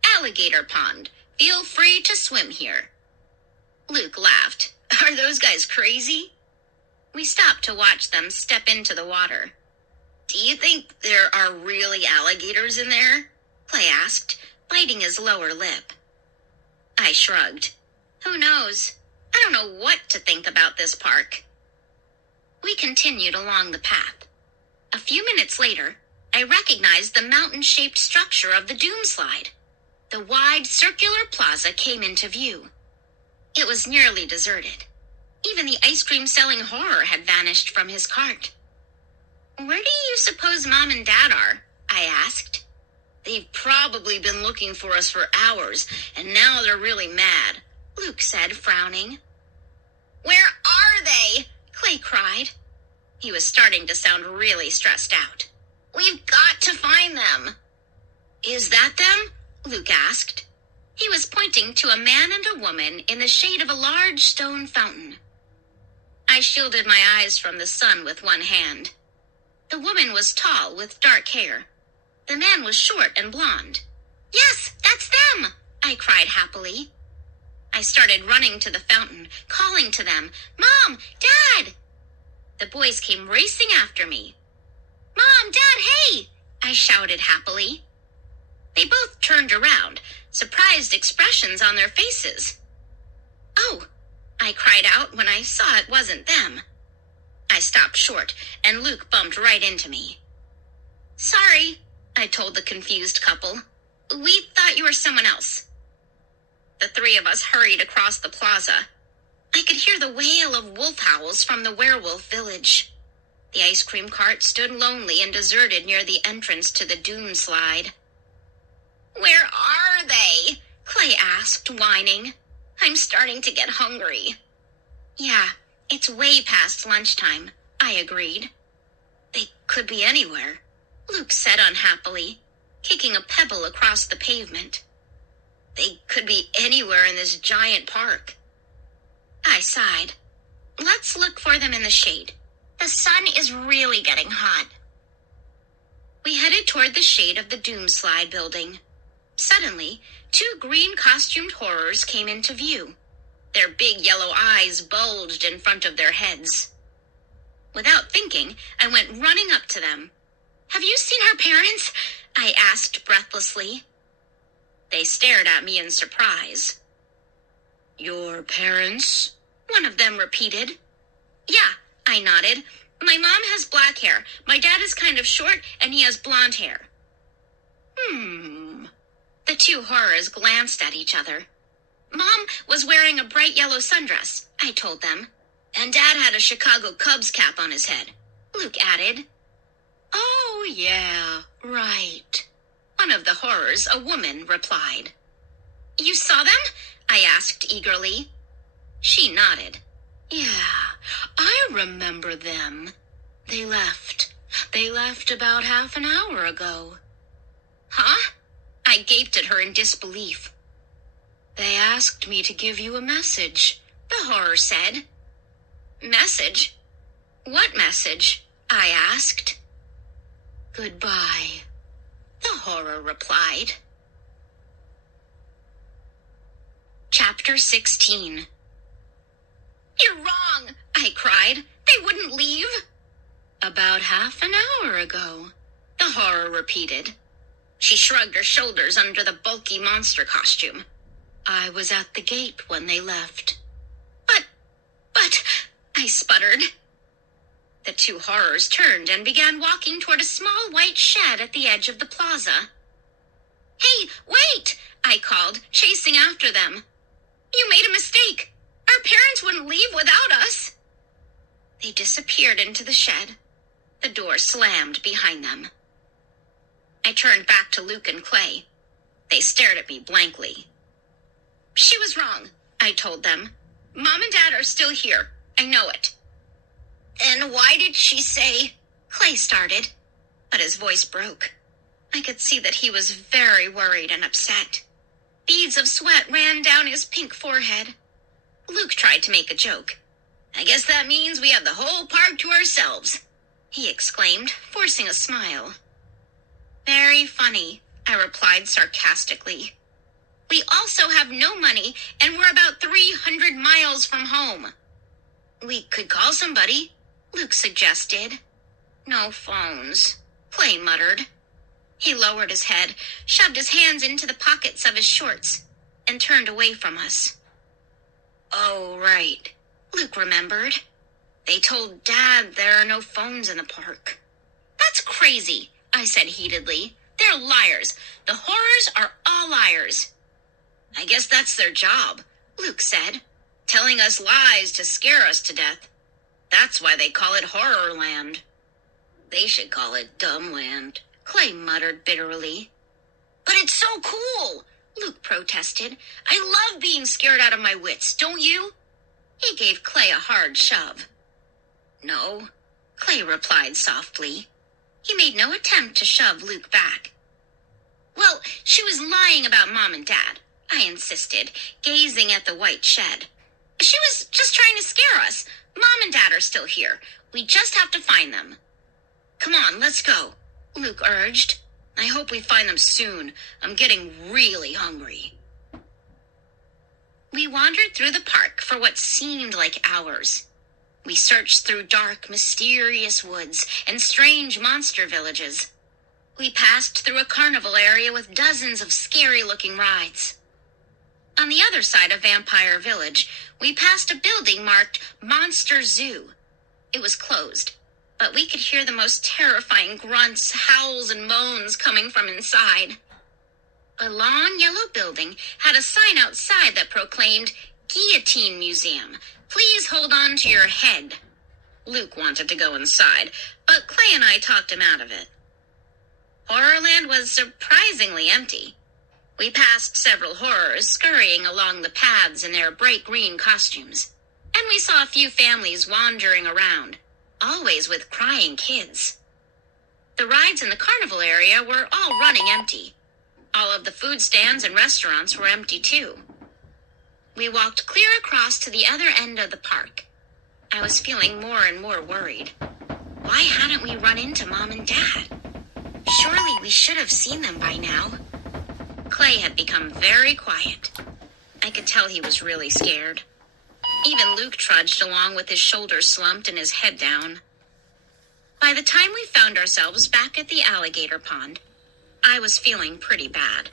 "Alligator Pond. Feel free to swim here." Luke laughed. "Are those guys crazy?" We stopped to watch them step into the water. "Do you think there are really alligators in there?" Clay asked, biting his lower lip. I shrugged. Who knows? I don't know what to think about this park. We continued along the path. A few minutes later, I recognized the mountain-shaped structure of the Doomslide. The wide, circular plaza came into view. It was nearly deserted. Even the ice cream-selling horror had vanished from his cart. "Where do you suppose Mom and Dad are?" I asked. "They've probably been looking for us for hours, and now they're really mad," Luke said, frowning. "Where are they?" Clay cried. He was starting to sound really stressed out. "We've got to find them." "Is that them?" Luke asked. He was pointing to a man and a woman in the shade of a large stone fountain. I shielded my eyes from the sun with one hand. The woman was tall with dark hair. The man was short and blonde. "Yes, that's them!" I cried happily. I started running to the fountain, calling to them, "Mom! Dad!" The boys came racing after me. "Mom! Dad, hey!" I shouted happily. They both turned around, surprised expressions on their faces. "Oh!" I cried out when I saw it wasn't them. I stopped short, and Luke bumped right into me. "Sorry," I told the confused couple. "We thought you were someone else." The three of us hurried across the plaza. I could hear the wail of wolf howls from the werewolf village. The ice cream cart stood lonely and deserted near the entrance to the Doom Slide. "Where are they?" Clay asked, whining. "I'm starting to get hungry." "Yeah, it's way past lunchtime," I agreed. "They could be anywhere," Luke said unhappily, kicking a pebble across the pavement. "They could be anywhere in this giant park." I sighed. "Let's look for them in the shade. The sun is really getting hot." We headed toward the shade of the Doom Slide building. Suddenly, two green costumed horrors came into view. Their big yellow eyes bulged in front of their heads. Without thinking, I went running up to them. "Have you seen our parents?" I asked breathlessly. They stared at me in surprise. "Your parents?" one of them repeated. "Yeah," I nodded. "My mom has black hair. My dad is kind of short, and he has blonde hair." The two horrors glanced at each other. "Mom was wearing a bright yellow sundress," I told them. "And Dad had a Chicago Cubs cap on his head," Luke added. "Oh, yeah, right," one of the horrors, a woman, replied. "You saw them?" I asked eagerly. She nodded. "Yeah, I remember them. They left. They left about half an hour ago." "Huh?" I gaped at her in disbelief. "They asked me to give you a message," the horror said. "Message? What message?" I asked. "Goodbye," the horror replied. Chapter 16. "You're wrong," I cried. "They wouldn't leave." "About half an hour ago," the horror repeated. She shrugged her shoulders under the bulky monster costume. "I was at the gate when they left." But, I sputtered. The two horrors turned and began walking toward a small white shed at the edge of the plaza. "Hey, wait!" I called, chasing after them. "You made a mistake. Our parents wouldn't leave without us." They disappeared into the shed. The door slammed behind them. I turned back to Luke and Clay. They stared at me blankly. "She was wrong," I told them. "Mom and Dad are still here. I know it." "And why did she say—" Clay started, but his voice broke. I could see that he was very worried and upset. Beads of sweat ran down his pink forehead. Luke tried to make a joke. "I guess that means we have the whole park to ourselves," he exclaimed, forcing a smile. "Very funny," I replied sarcastically. "We also have no money, and we're about 300 miles from home." "We could call somebody," Luke suggested. "No phones," Clay muttered. He lowered his head, shoved his hands into the pockets of his shorts, and turned away from us. "Oh, right," Luke remembered. "They told Dad there are no phones in the park." "That's crazy," I said heatedly. "They're liars. The horrors are all liars." "I guess that's their job," Luke said. "Telling us lies to scare us to death. That's why they call it Horrorland." "They should call it Dumbland," Clay muttered bitterly. "But it's so cool," Luke protested. "I love being scared out of my wits, don't you?" He gave Clay a hard shove. "No," Clay replied softly. He made no attempt to shove Luke back. "Well, she was lying about Mom and Dad," I insisted, gazing at the white shed. "She was just trying to scare us. Mom and Dad are still here. We just have to find them." "Come on, let's go," Luke urged. "I hope we find them soon. I'm getting really hungry." We wandered through the park for what seemed like hours. We searched through dark, mysterious woods and strange monster villages. We passed through a carnival area with dozens of scary-looking rides. On the other side of Vampire Village, we passed a building marked Monster Zoo. It was closed, but we could hear the most terrifying grunts, howls, and moans coming from inside. A long yellow building had a sign outside that proclaimed, "Guillotine Museum. Please hold on to your head." Luke wanted to go inside, but Clay and I talked him out of it. Horrorland was surprisingly empty. We passed several horrors scurrying along the paths in their bright green costumes, and we saw a few families wandering around, always with crying kids. The rides in the carnival area were all running empty. All of the food stands and restaurants were empty too. We walked clear across to the other end of the park. I was feeling more and more worried. Why hadn't we run into Mom and Dad? Surely we should have seen them by now. Clay had become very quiet. I could tell he was really scared. Even Luke trudged along with his shoulders slumped and his head down. By the time we found ourselves back at the alligator pond, I was feeling pretty bad.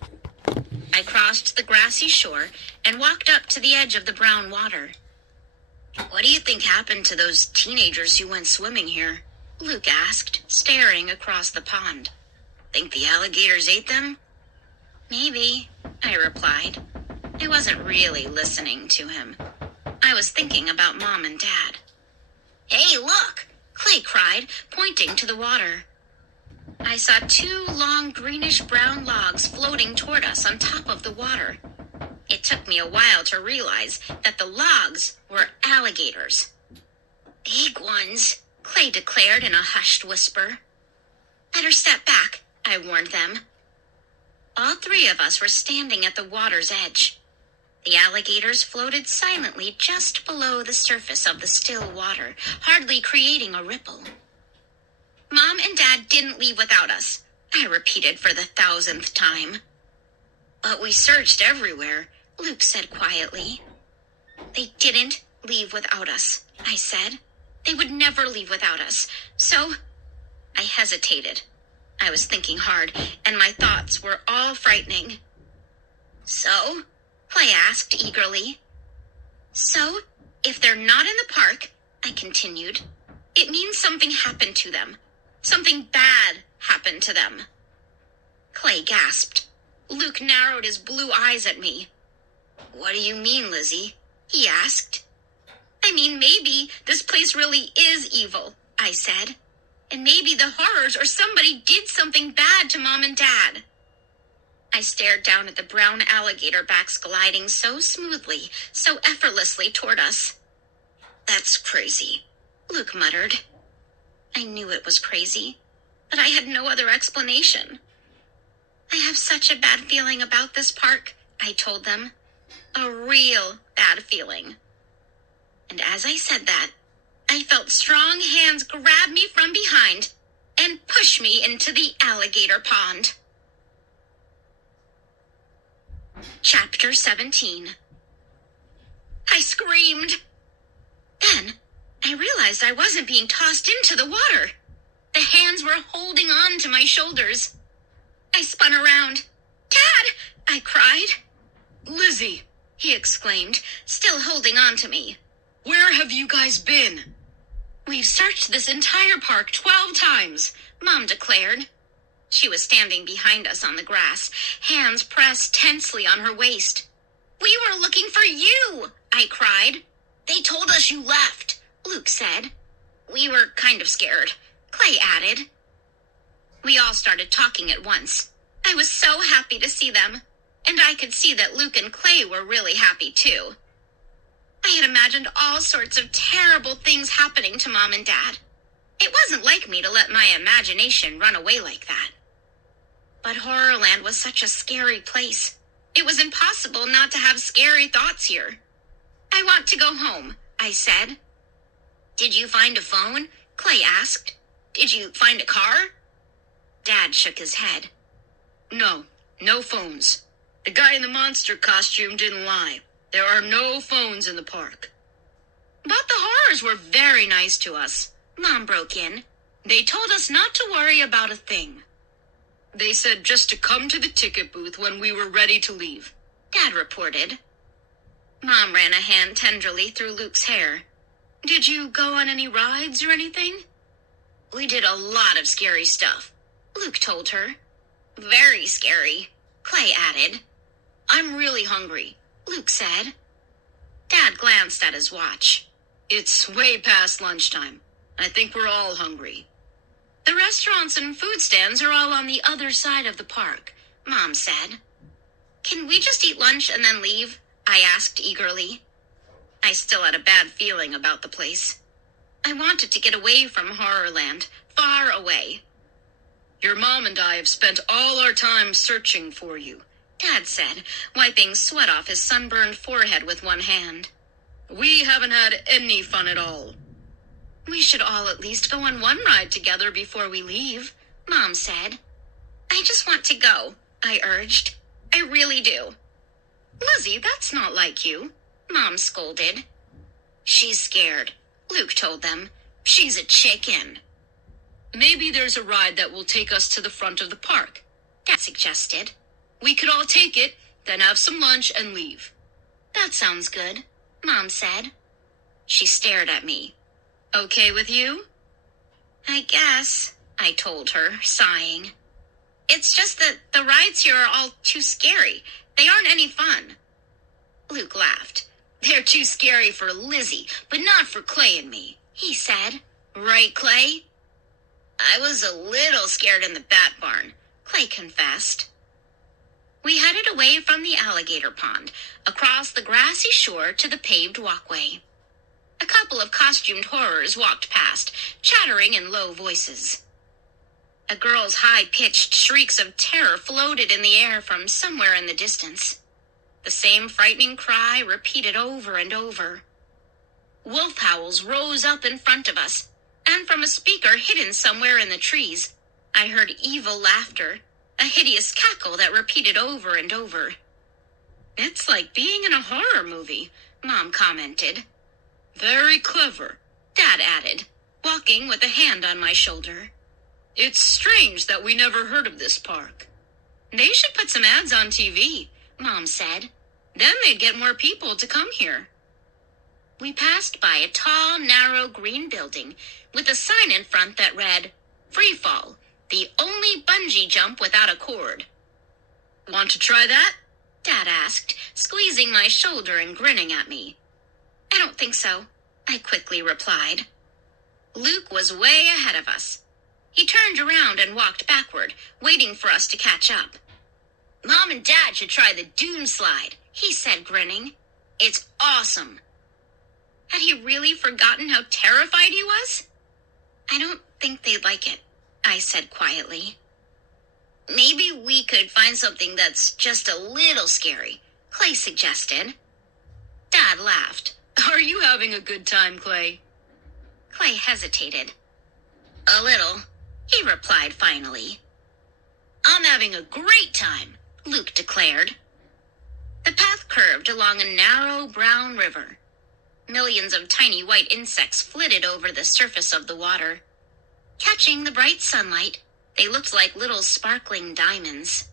I crossed the grassy shore and walked up to the edge of the brown water. "What do you think happened to those teenagers who went swimming here?" Luke asked, staring across the pond. "Think the alligators ate them?" "Maybe," I replied. I wasn't really listening to him. I was thinking about Mom and Dad. "Hey, look!" Clay cried, pointing to the water. I saw two long greenish-brown logs floating toward us on top of the water. It took me a while to realize that the logs were alligators. "Big ones," Clay declared in a hushed whisper. "Better step back," I warned them. All three of us were standing at the water's edge. The alligators floated silently just below the surface of the still water, hardly creating a ripple. "Mom and Dad didn't leave without us," I repeated for the 1,000th time. "But we searched everywhere," Luke said quietly. "They didn't leave without us," I said. "They would never leave without us. So," I hesitated. I was thinking hard, and my thoughts were all frightening. "So?" Clay asked eagerly. "So, if they're not in the park," I continued, "it means something happened to them. Something bad happened to them." Clay gasped. Luke narrowed his blue eyes at me. "What do you mean, Lizzie?" he asked. "I mean, maybe this place really is evil," I said. "And maybe the horrors or somebody did something bad to Mom and Dad." I stared down at the brown alligator backs gliding so smoothly, so effortlessly toward us. "That's crazy," Luke muttered. I knew it was crazy, but I had no other explanation. "I have such a bad feeling about this park," I told them. A real bad feeling. And as I said that, I felt strong hands grab me from behind and push me into the alligator pond. Chapter 17. I screamed. Then I realized I wasn't being tossed into the water. The hands were holding on to my shoulders. I spun around. "Dad!" I cried. "Lizzie," he exclaimed, still holding on to me. "where have you guys been?" "We've searched this entire park 12 times, Mom declared. She was standing behind us on the grass, hands pressed tensely on her waist. "We were looking for you," I cried. "They told us you left," Luke said. "We were kind of scared," Clay added. We all started talking at once. I was so happy to see them, and I could see that Luke and Clay were really happy too. I had imagined all sorts of terrible things happening to Mom and Dad. It wasn't like me to let my imagination run away like that. But Horrorland was such a scary place. It was impossible not to have scary thoughts here. "I want to go home," I said. "Did you find a phone?" Clay asked. "Did you find a car?" Dad shook his head. No phones. The guy in the monster costume didn't lie. There are no phones in the park." "But the horrors were very nice to us," Mom broke in. "They told us not to worry about a thing. They said just to come to the ticket booth when we were ready to leave," Dad reported. Mom ran a hand tenderly through Luke's hair. "Did you go on any rides or anything?" "We did a lot of scary stuff," Luke told her. "Very scary," Clay added. I'm really hungry, Luke said. Dad glanced at his watch. It's way past lunchtime. I think we're all hungry. The restaurants and food stands are all on the other side of the park, Mom said. Can we just eat lunch and then leave? I asked eagerly. I still had a bad feeling about the place. I wanted to get away from Horrorland, far away. Your mom and I have spent all our time searching for you, Dad said, wiping sweat off his sunburned forehead with one hand. We haven't had any fun at all. We should all at least go on one ride together before we leave, Mom said. I just want to go, I urged. I really do. Lizzie, that's not like you, Mom scolded. She's scared, Luke told them. She's a chicken. Maybe there's a ride that will take us to the front of the park, Dad suggested. We could all take it, then have some lunch and leave. That sounds good, Mom said. She stared at me. Okay with you? I guess, I told her, sighing. It's just that the rides here are all too scary. They aren't any fun. Luke laughed. They're too scary for Lizzie, but not for Clay and me, he said. Right, Clay? I was a little scared in the bat barn, Clay confessed. We headed away from the alligator pond, across the grassy shore to the paved walkway. A couple of costumed horrors walked past, chattering in low voices. A girl's high-pitched shrieks of terror floated in the air from somewhere in the distance. The same frightening cry repeated over and over. Wolf howls rose up in front of us, and from a speaker hidden somewhere in the trees, I heard evil laughter, a hideous cackle that repeated over and over. It's like being in a horror movie, Mom commented. Very clever, Dad added, walking with a hand on my shoulder. It's strange that we never heard of this park. They should put some ads on TV, Mom said. Then they'd get more people to come here. We passed by a tall, narrow green building with a sign in front that read, Free Fall, the only bungee jump without a cord. Want to try that? Dad asked, squeezing my shoulder and grinning at me. I don't think so, I quickly replied. Luke was way ahead of us. He turned around and walked backward, waiting for us to catch up. Mom and Dad should try the Doom Slide, he said, grinning. It's awesome. Had he really forgotten how terrified he was? I don't think they'd like it, I said quietly. Maybe we could find something that's just a little scary, Clay suggested. Dad laughed. Are you having a good time, Clay? Clay hesitated. A little, he replied finally. I'm having a great time, Luke declared. The path curved along a narrow brown river. Millions of tiny white insects flitted over the surface of the water. Catching the bright sunlight, they looked like little sparkling diamonds.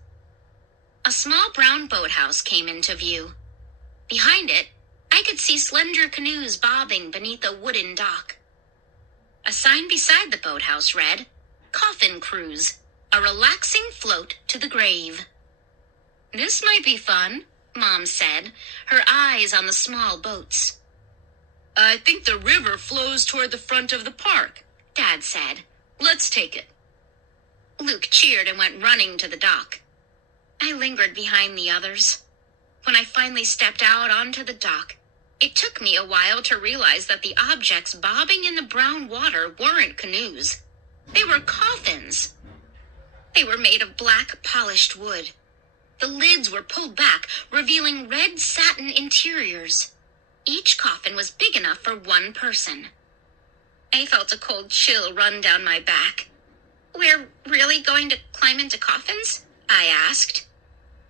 A small brown boathouse came into view. Behind it, I could see slender canoes bobbing beneath a wooden dock. A sign beside the boathouse read, Coffin Cruise, a relaxing float to the grave. This might be fun, Mom said, her eyes on the small boats. I think the river flows toward the front of the park, Dad said. Let's take it. Luke cheered and went running to the dock. I lingered behind the others. When I finally stepped out onto the dock, it took me a while to realize that the objects bobbing in the brown water weren't canoes. They were coffins. They were made of black, polished wood. The lids were pulled back, revealing red satin interiors. Each coffin was big enough for one person. I felt a cold chill run down my back. We're really going to climb into coffins? I asked.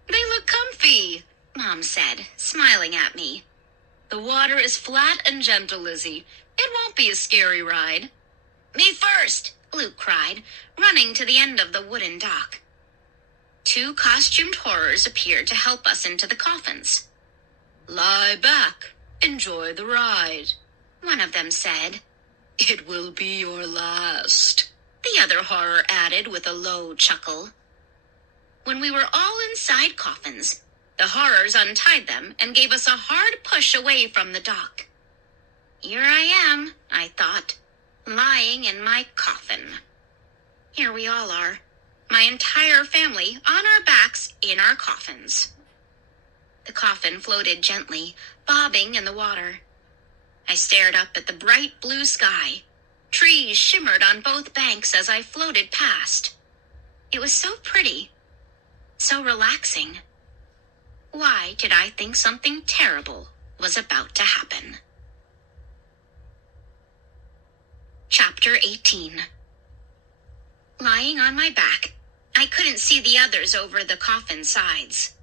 They look comfy, Mom said, smiling at me. The water is flat and gentle, Lizzie. It won't be a scary ride. Me first, Luke cried, running to the end of the wooden dock. Two costumed horrors appeared to help us into the coffins. Lie back. Enjoy the ride, one of them said. It will be your last, the other horror added with a low chuckle. When we were all inside coffins, the horrors untied them and gave us a hard push away from the dock. Here I am, I thought, lying in my coffin. Here we all are, my entire family on our backs in our coffins. The coffin floated gently, bobbing in the water. I stared up at the bright blue sky. Trees shimmered on both banks as I floated past. It was so pretty, so relaxing. Why did I think something terrible was about to happen? Chapter 18. Lying on my back, I couldn't see the others over the coffin sides,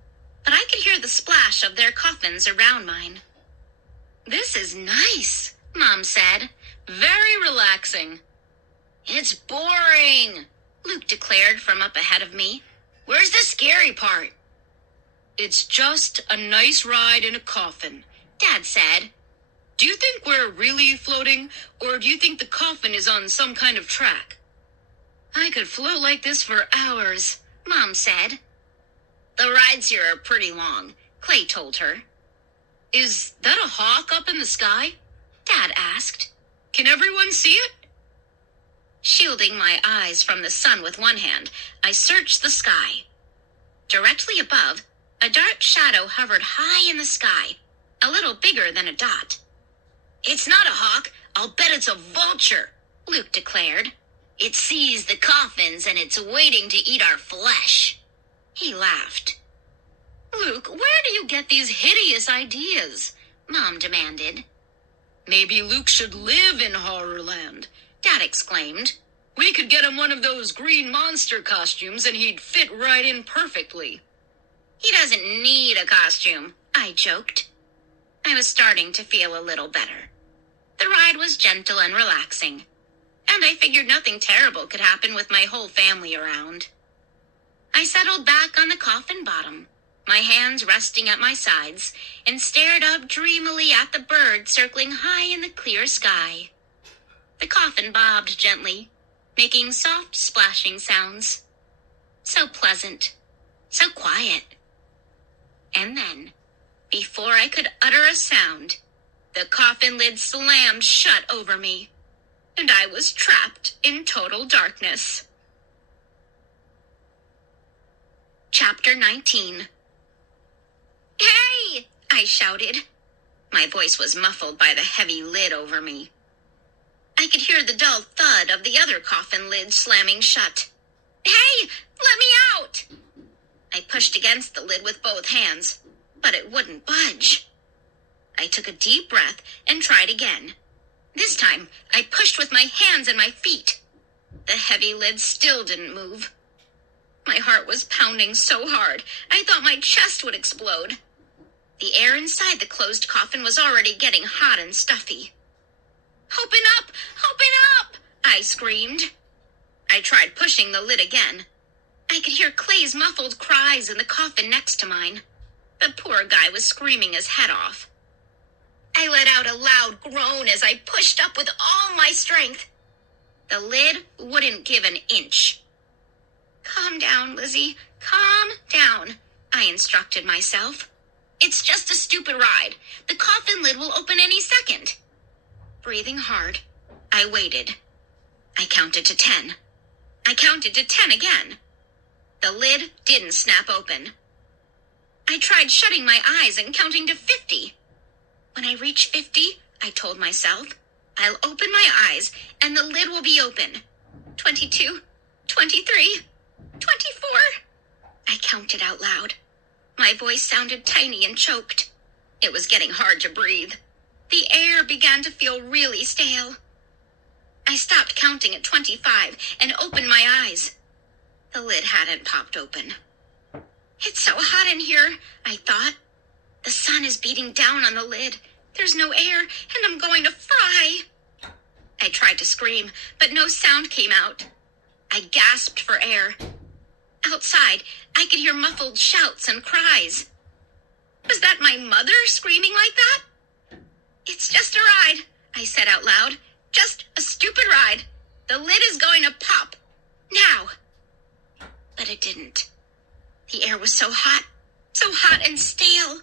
but I could hear the splash of their coffins around mine. This is nice, Mom said. Very relaxing. It's boring, Luke declared from up ahead of me. Where's the scary part? It's just a nice ride in a coffin, Dad said. Do you think we're really floating, or do you think the coffin is on some kind of track? I could float like this for hours, Mom said. The rides here are pretty long, Clay told her. Is that a hawk up in the sky? Dad asked. Can everyone see it? Shielding my eyes from the sun with one hand, I searched the sky. Directly above, a dark shadow hovered high in the sky, a little bigger than a dot. It's not a hawk. I'll bet it's a vulture, Luke declared. It sees the coffins and it's waiting to eat our flesh. He laughed. Luke, where do you get these hideous ideas? Mom demanded. Maybe Luke should live in Horrorland, Dad exclaimed. We could get him one of those green monster costumes and he'd fit right in perfectly. He doesn't need a costume, I joked. I was starting to feel a little better. The ride was gentle and relaxing, and I figured nothing terrible could happen with my whole family around. I settled back on the coffin bottom, my hands resting at my sides, and stared up dreamily at the bird circling high in the clear sky. The coffin bobbed gently, making soft splashing sounds. So pleasant, so quiet. And then, before I could utter a sound, the coffin lid slammed shut over me, and I was trapped in total darkness. Chapter 19. Hey! I shouted. My voice was muffled by the heavy lid over me. I could hear the dull thud of the other coffin lid slamming shut. Hey! Let me out! I pushed against the lid with both hands, but it wouldn't budge. I took a deep breath and tried again. This time, I pushed with my hands and my feet. The heavy lid still didn't move. My heart was pounding so hard, I thought my chest would explode. The air inside the closed coffin was already getting hot and stuffy. Open up! Open up! I screamed. I tried pushing the lid again. I could hear Clay's muffled cries in the coffin next to mine. The poor guy was screaming his head off. I let out a loud groan as I pushed up with all my strength. The lid wouldn't give an inch. Calm down, Lizzie. Calm down, I instructed myself. It's just a stupid ride. The coffin lid will open any second. Breathing hard, I waited. I counted to 10. I counted to 10 again. The lid didn't snap open. I tried shutting my eyes and counting to 50. When I reach 50, I told myself, I'll open my eyes and the lid will be open. 22, 23, 24. I counted out loud. My voice sounded tiny and choked. It was getting hard to breathe. The air began to feel really stale. I stopped counting at 25 and opened my eyes. The lid hadn't popped open. It's so hot in here, I thought. The sun is beating down on the lid. There's no air, and I'm going to fry. I tried to scream, but no sound came out. I gasped for air. Outside, I could hear muffled shouts and cries. Was that my mother screaming like that? It's just a ride, I said out loud. Just a stupid ride. The lid is going to pop. Now. But it didn't. The air was so hot and stale.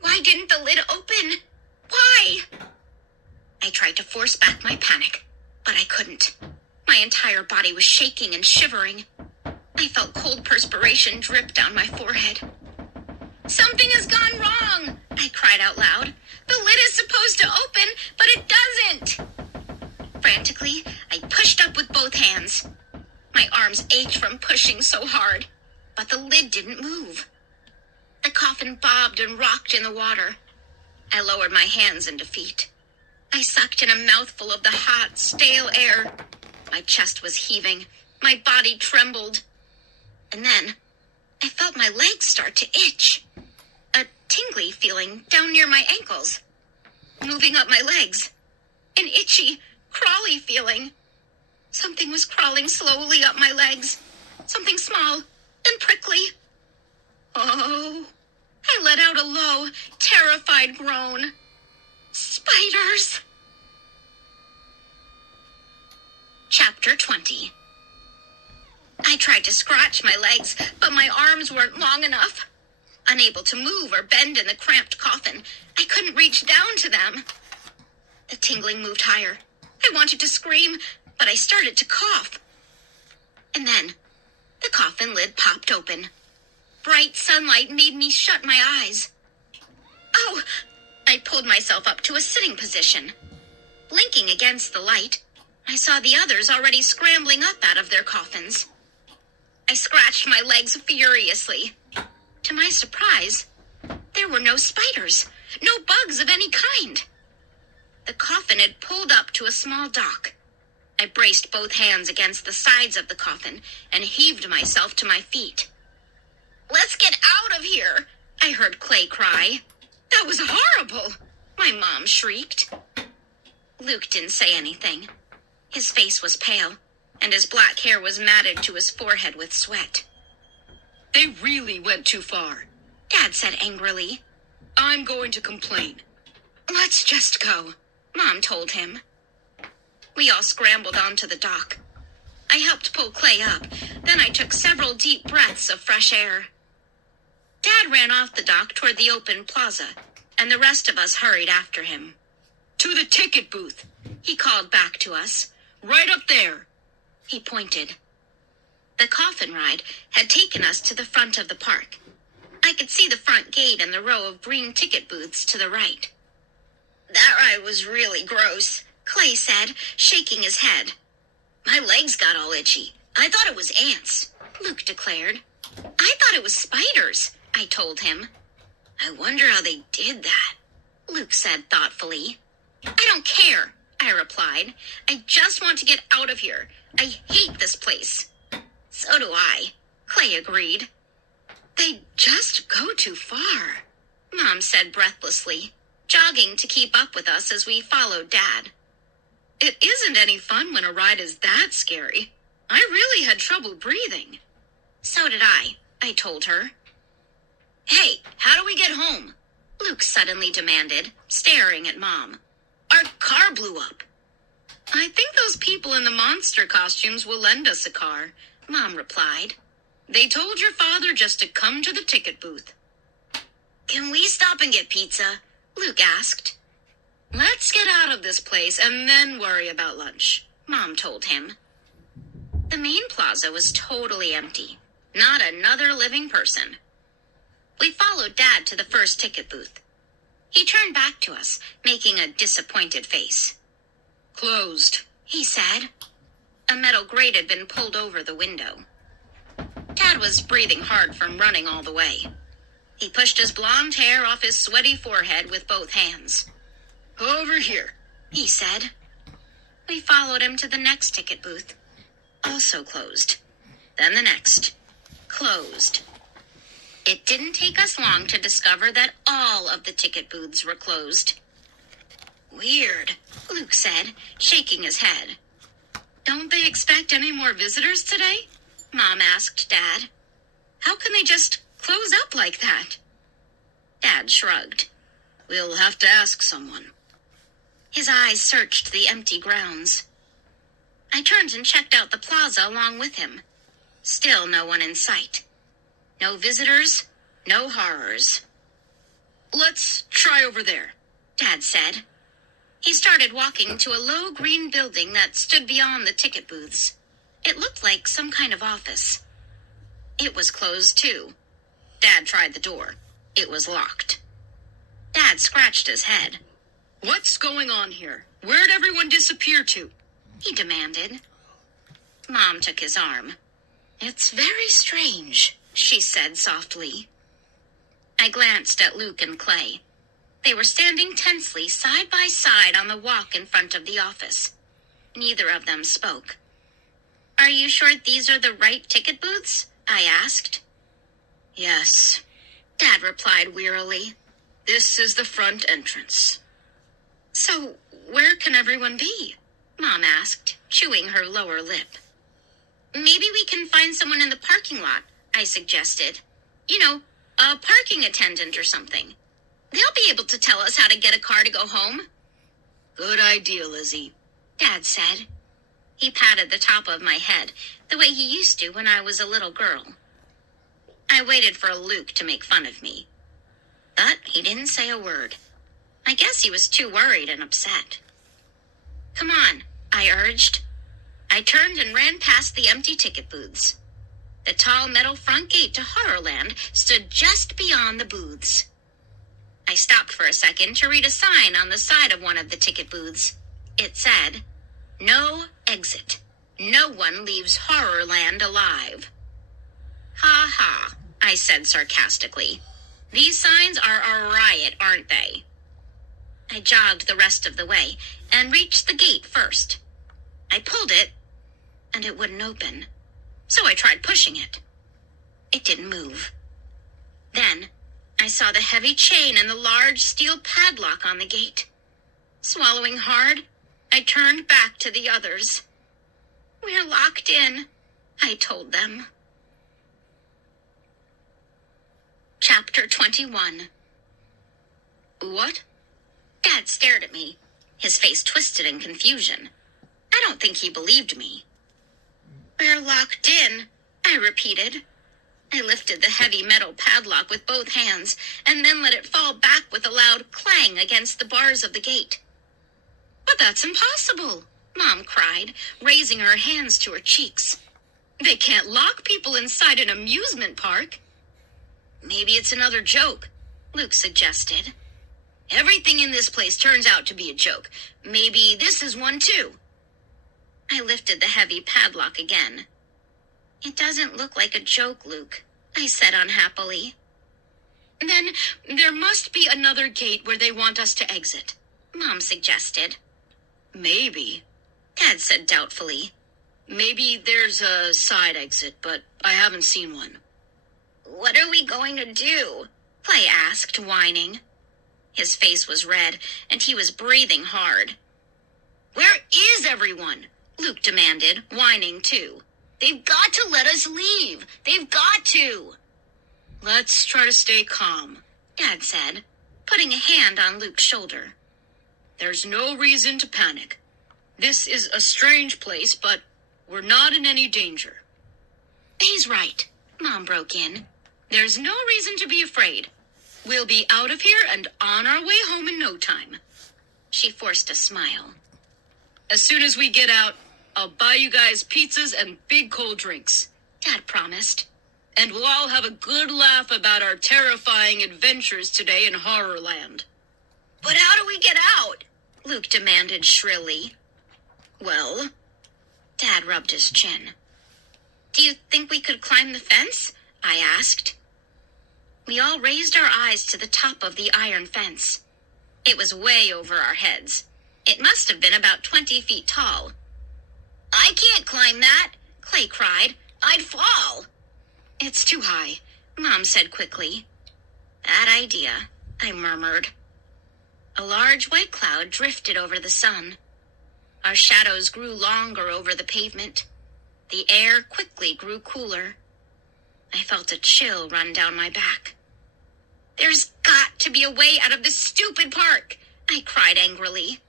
Why didn't the lid open? Why? I tried to force back my panic, but I couldn't. My entire body was shaking and shivering. I felt cold perspiration drip down my forehead. Something has gone wrong, I cried out loud. The lid is supposed to open, but it doesn't. Frantically, I pushed up with both hands. My arms ached from pushing so hard, but the lid didn't move. The coffin bobbed and rocked in the water. I lowered my hands in defeat. I sucked in a mouthful of the hot, stale air. My chest was heaving. My body trembled. And then, I felt my legs start to itch. A tingly feeling down near my ankles. Moving up my legs. An itchy, crawly feeling. Something was crawling slowly up my legs. Something small and prickly. Oh, I let out a low, terrified groan. Spiders! Chapter 20. I tried to scratch my legs, but my arms weren't long enough. Unable to move or bend in the cramped coffin, I couldn't reach down to them. The tingling moved higher. I wanted to scream, but I started to cough. And then, the coffin lid popped open. Bright sunlight made me shut my eyes. Oh! I pulled myself up to a sitting position. Blinking against the light, I saw the others already scrambling up out of their coffins. I scratched my legs furiously. To my surprise, there were no spiders, no bugs of any kind. The coffin had pulled up to a small dock. I braced both hands against the sides of the coffin and heaved myself to my feet. "Let's get out of here," I heard Clay cry. "That was horrible," my mom shrieked. Luke didn't say anything. His face was pale, and his black hair was matted to his forehead with sweat. They really went too far, Dad said angrily. "I'm going to complain." "Let's just go," Mom told him. We all scrambled onto the dock. I helped pull Clay up, then I took several deep breaths of fresh air. Dad ran off the dock toward the open plaza, and the rest of us hurried after him. "To the ticket booth," He called back to us. "right up there." He pointed. The coffin ride had taken us to the front of the park. I could see the front gate and the row of green ticket booths to the right. "That ride was really gross," Clay said, shaking his head. "My legs got all itchy. I thought it was ants," Luke declared. "I thought it was spiders," I told him. "I wonder how they did that," Luke said thoughtfully. "I don't care," I replied. "I just want to get out of here. I hate this place." "So do I," Clay agreed. "They just go too far," Mom said breathlessly, jogging to keep up with us as we followed Dad. "It isn't any fun when a ride is that scary. I really had trouble breathing." "So did I told her. "Hey, how do we get home?" Luke suddenly demanded, staring at Mom. "Our car blew up." "I think those people in the monster costumes will lend us a car," Mom replied. "They told your father just to come to the ticket booth." "Can we stop and get pizza?" Luke asked. "Let's get out of this place and then worry about lunch," Mom told him. The main plaza was totally empty. Not another living person. We followed Dad to the first ticket booth. He turned back to us, making a disappointed face. "Closed," he said. A metal grate had been pulled over the window. Dad was breathing hard from running all the way. He pushed his blonde hair off his sweaty forehead with both hands. "Over here," he said. We followed him to the next ticket booth. Also closed. Then the next. Closed. It didn't take us long to discover that all of the ticket booths were closed. "Weird," Luke said, shaking his head. "Don't they expect any more visitors today?" Mom asked Dad. "How can they just close up like that?" Dad shrugged. "We'll have to ask someone." His eyes searched the empty grounds. I turned and checked out the plaza along with him. Still no one in sight. No visitors, no horrors. Let's try over there. Dad said. He started walking to a low green building that stood beyond the ticket booths. It looked like some kind of office. It was closed, too. Dad tried the door. It was locked. Dad scratched his head. What's going on here? Where'd everyone disappear to? He demanded. Mom took his arm. It's very strange, she said softly. I glanced at Luke and Clay. They were standing tensely side by side on the walk in front of the office. Neither of them spoke. Are you sure these are the right ticket booths? I asked. Yes, Dad replied wearily. this is the front entrance. So, where can everyone be? Mom asked, chewing her lower lip. Maybe we can find someone in the parking lot, I suggested. You know, a parking attendant or something. They'll be able to tell us how to get a car to go home. Good idea, Lizzie, Dad said. He patted the top of my head, the way he used to when I was a little girl. I waited for Luke to make fun of me. But he didn't say a word. I guess he was too worried and upset. Come on, I urged. I turned and ran past the empty ticket booths. The tall metal front gate to Horrorland stood just beyond the booths. I stopped for a second to read a sign on the side of one of the ticket booths. It said, "No exit. No one leaves Horrorland alive." Ha ha, I said sarcastically. These signs are a riot, aren't they? I jogged the rest of the way and reached the gate first. I pulled it, and it wouldn't open. So I tried pushing it. It didn't move. Then I saw the heavy chain and the large steel padlock on the gate. Swallowing hard, I turned back to the others. "We're locked in," I told them. Chapter 21. What? Dad stared at me, his face twisted in confusion. I don't think he believed me. "We're locked in," I repeated. I lifted the heavy metal padlock with both hands and then let it fall back with a loud clang against the bars of the gate. "But that's impossible," Mom cried, raising her hands to her cheeks. They can't lock people inside an amusement park. "Maybe it's another joke," Luke suggested. Everything in this place turns out to be a joke. Maybe this is one too. I lifted the heavy padlock again. "It doesn't look like a joke, Luke," I said unhappily. Then there must be another gate where they want us to exit, Mom suggested. Maybe, Dad said doubtfully. Maybe there's a side exit, but I haven't seen one. "What are we going to do?" Clay asked, whining. His face was red, and he was breathing hard. "Where is everyone?" Luke demanded, whining too. "They've got to let us leave. They've got to." "Let's try to stay calm," Dad said, putting a hand on Luke's shoulder. "There's no reason to panic. This is a strange place, but we're not in any danger." "He's right," Mom broke in. "There's no reason to be afraid. We'll be out of here and on our way home in no time." She forced a smile. "As soon as we get out, I'll buy you guys pizzas and big cold drinks," Dad promised. "and we'll all have a good laugh about our terrifying adventures today in Horrorland." "But how do we get out?" Luke demanded shrilly. "Well," Dad rubbed his chin. "Do you think we could climb the fence?" I asked. We all raised our eyes to the top of the iron fence. It was way over our heads. It must have been about 20 feet tall. "I can't climb that," Clay cried. "I'd fall." "It's too high," Mom said quickly. "Bad idea," I murmured. A large white cloud drifted over the sun. Our shadows grew longer over the pavement. The air quickly grew cooler. I felt a chill run down my back. "There's got to be a way out of this stupid park," I cried angrily.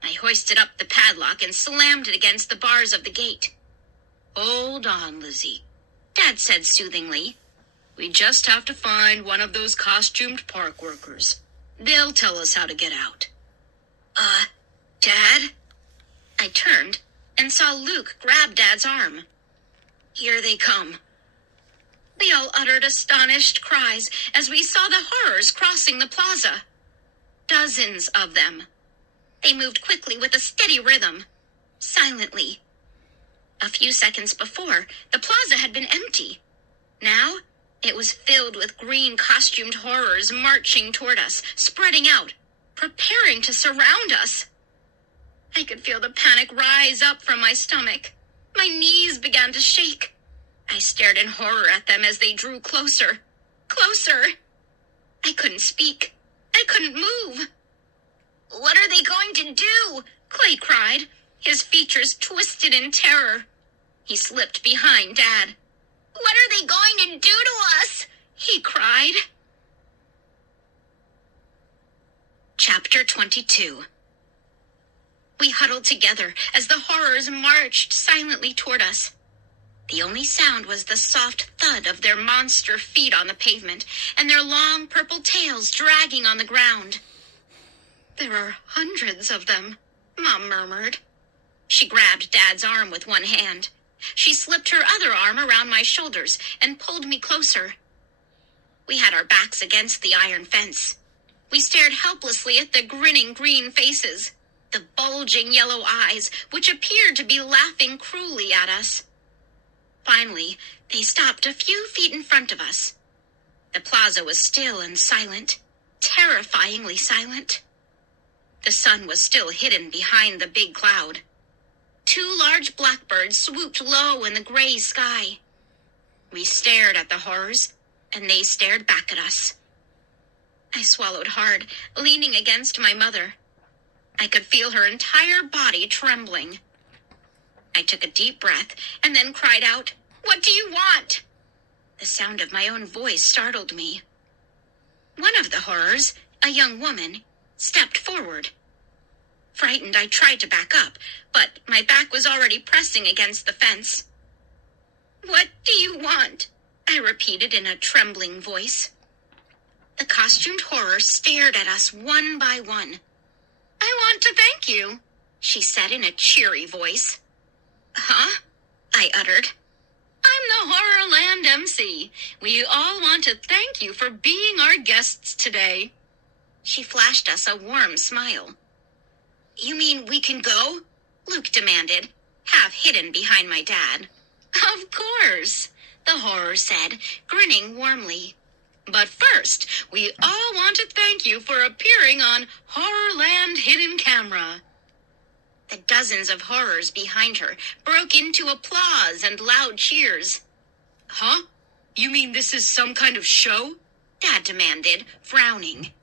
I hoisted up the padlock and slammed it against the bars of the gate. "Hold on, Lizzie," Dad said soothingly. We just have to find one of those costumed park workers. They'll tell us how to get out. Dad? I turned and saw Luke grab Dad's arm. Here they come. We all uttered astonished cries as we saw the horrors crossing the plaza. Dozens of them. They moved quickly with a steady rhythm, silently. A few seconds before, the plaza had been empty. Now, it was filled with green costumed horrors marching toward us, spreading out, preparing to surround us. I could feel the panic rise up from my stomach. My knees began to shake. I stared in horror at them as they drew closer. Closer! I couldn't speak. I couldn't move. What are they going to do? Clay cried, his features twisted in terror. He slipped behind Dad. What are they going to do to us? He cried. Chapter 22. We huddled together as the horrors marched silently toward us. The only sound was the soft thud of their monster feet on the pavement and their long purple tails dragging on the ground. There are hundreds of them, Mom murmured. She grabbed Dad's arm with one hand. She slipped her other arm around my shoulders and pulled me closer. We had our backs against the iron fence. We stared helplessly at the grinning green faces, the bulging yellow eyes, which appeared to be laughing cruelly at us. Finally, they stopped a few feet in front of us. The plaza was still and silent, terrifyingly silent. The sun was still hidden behind the big cloud. 2 large blackbirds swooped low in the gray sky. We stared at the horrors, and they stared back at us. I swallowed hard, leaning against my mother. I could feel her entire body trembling. I took a deep breath and then cried out, "What do you want?" The sound of my own voice startled me. One of the horrors, a young woman, stepped forward. Frightened, I tried to back up, but my back was already pressing against the fence. "What do you want?" I repeated in a trembling voice. The costumed horror stared at us one by one. "I want to thank you," she said in a cheery voice. "Huh?" I uttered. "I'm the Horrorland MC. We all want to thank you for being our guests today." She flashed us a warm smile. "You mean we can go?" Luke demanded, half hidden behind my dad. "Of course," the horror said, grinning warmly. "But first, we all want to thank you for appearing on Horrorland Hidden Camera." The dozens of horrors behind her broke into applause and loud cheers. "Huh? You mean this is some kind of show?" Dad demanded, frowning.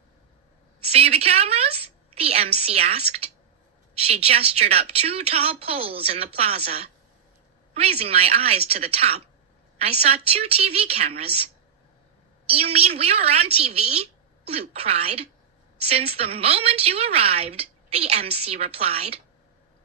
"See the cameras?" the MC asked. She gestured up 2 tall poles in the plaza. Raising my eyes to the top, I saw 2 TV cameras. "You mean we were on TV?" Luke cried. "Since the moment you arrived," the MC replied.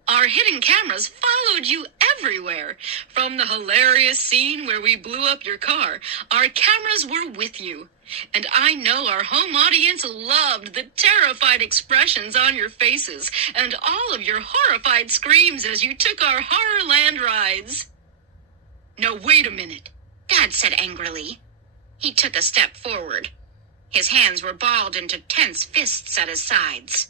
"Our hidden cameras followed you everywhere. From the hilarious scene where we blew up your car, our cameras were with you. And I know our home audience loved the terrified expressions on your faces and all of your horrified screams as you took our Horrorland rides." "No, wait a minute," Dad said angrily. He took a step forward. His hands were balled into tense fists at his sides.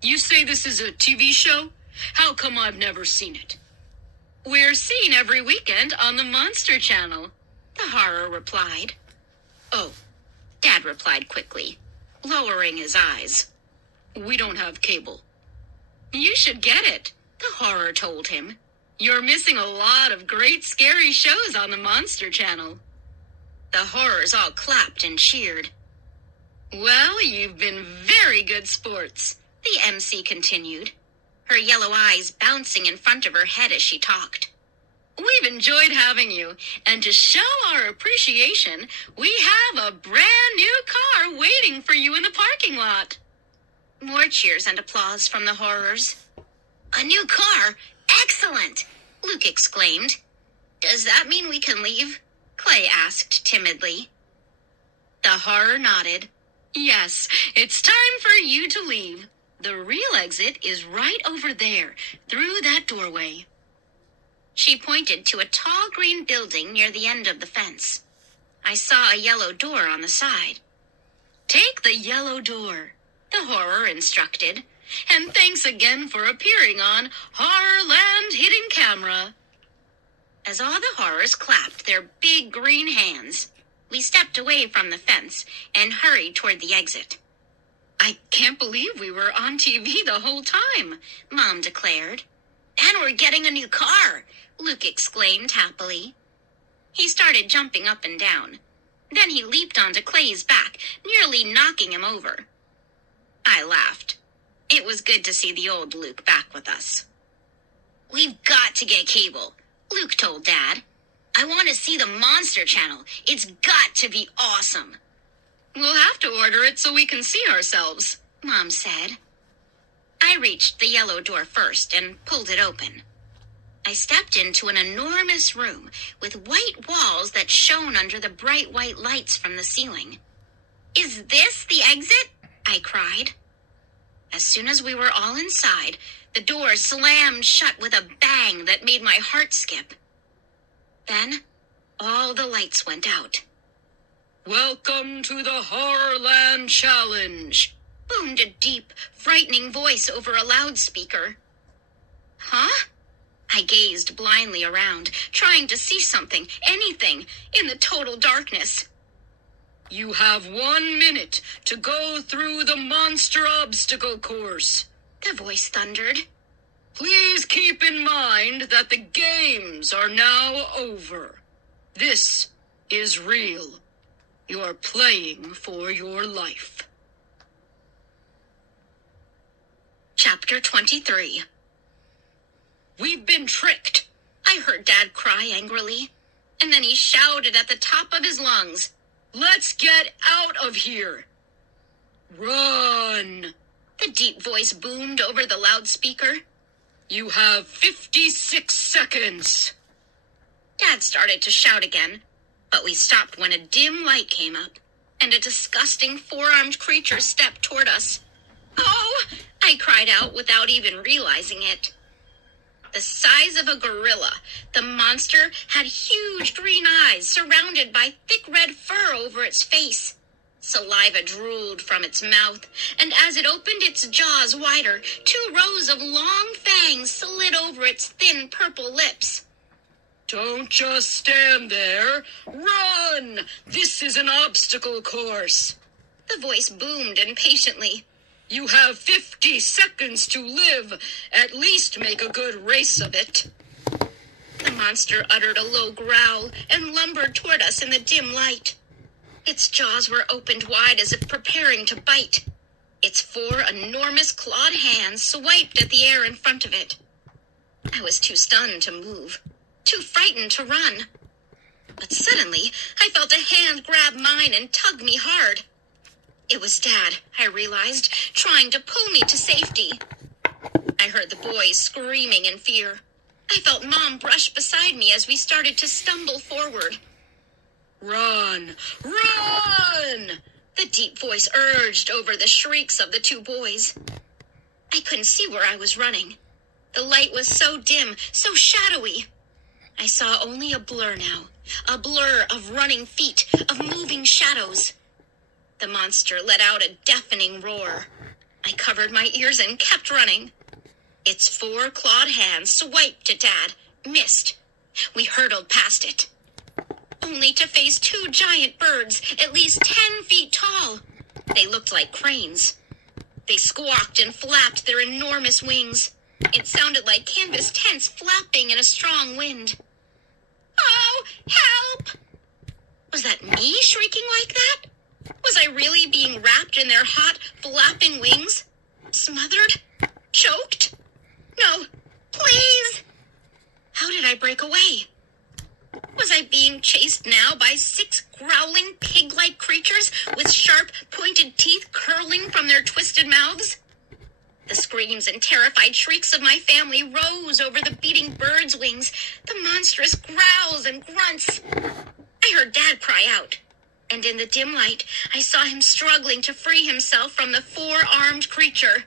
"You say this is a TV show? How come I've never seen it?" "We're seen every weekend on the Monster Channel," the horror replied. "Oh," Dad replied quickly, lowering his eyes. "We don't have cable." "You should get it," the horror told him. "You're missing a lot of great scary shows on the Monster Channel." The horrors all clapped and cheered. "Well, you've been very good sports," the MC continued, her yellow eyes bouncing in front of her head as she talked. "We've enjoyed having you, and to show our appreciation, we have a brand new car waiting for you in the parking lot." More cheers and applause from the horrors. "A new car? Excellent!" Luke exclaimed. "Does that mean we can leave?" Clay asked timidly. The horror nodded. Yes, it's time for you to leave. The real exit is right over there, through that doorway. She pointed to a tall green building near the end of the fence. I saw a yellow door on the side. Take the yellow door, the horror instructed. And thanks again for appearing on Horrorland Hidden Camera. As all the horrors clapped their big green hands, we stepped away from the fence and hurried toward the exit. I can't believe we were on TV the whole time, Mom declared. And we're getting a new car, Luke exclaimed happily. He started jumping up and down. Then he leaped onto Clay's back, nearly knocking him over. I laughed. It was good to see the old Luke back with us. We've got to get cable, Luke told Dad. I want to see the Monster Channel. It's got to be awesome. We'll have to order it so we can see ourselves, Mom said. I reached the yellow door first and pulled it open. I stepped into an enormous room with white walls that shone under the bright white lights from the ceiling. Is this the exit? I cried. As soon as we were all inside, the door slammed shut with a bang that made my heart skip. Then, all the lights went out. Welcome to the Horrorland Challenge, boomed a deep, frightening voice over a loudspeaker. Huh? I gazed blindly around, trying to see something, anything, in the total darkness. You have 1 minute to go through the monster obstacle course, the voice thundered. Please keep in mind that the games are now over. This is real. You're playing for your life. Chapter 23. We've been tricked, I heard Dad cry angrily, and then he shouted at the top of his lungs. Let's get out of here. Run, the deep voice boomed over the loudspeaker. You have 56 seconds. Dad started to shout again, but we stopped when a dim light came up, and a disgusting four-armed creature stepped toward us. Oh! I cried out without even realizing it. The size of a gorilla, the monster had huge green eyes surrounded by thick red fur over its face. Saliva drooled from its mouth, and as it opened its jaws wider, 2 rows of long fangs slid over its thin purple lips. Don't just stand there. Run! This is an obstacle course. The voice boomed impatiently. You have 50 seconds to live. At least make a good race of it. The monster uttered a low growl and lumbered toward us in the dim light. Its jaws were opened wide as if preparing to bite. Its 4 enormous clawed hands swiped at the air in front of it. I was too stunned to move, too frightened to run. But suddenly, I felt a hand grab mine and tug me hard. It was Dad, I realized, trying to pull me to safety. I heard the boys screaming in fear. I felt Mom brush beside me as we started to stumble forward. Run! Run! The deep voice urged over the shrieks of the 2 boys. I couldn't see where I was running. The light was so dim, so shadowy. I saw only a blur now, a blur of running feet, of moving shadows. The monster let out a deafening roar. I covered my ears and kept running. Its 4 clawed hands swiped at Dad, missed. We hurtled past it, only to face 2 giant birds, at least 10 feet tall. They looked like cranes. They squawked and flapped their enormous wings. It sounded like canvas tents flapping in a strong wind. Oh, help! Was that me shrieking like that? Was I really being wrapped in their hot, flapping wings? Smothered? Choked? No, please! How did I break away? Was I being chased now by 6 growling, pig-like creatures with sharp, pointed teeth curling from their twisted mouths? The screams and terrified shrieks of my family rose over the beating birds' wings, the monstrous growls and grunts. I heard Dad cry out. and in the dim light, I saw him struggling to free himself from the four-armed creature.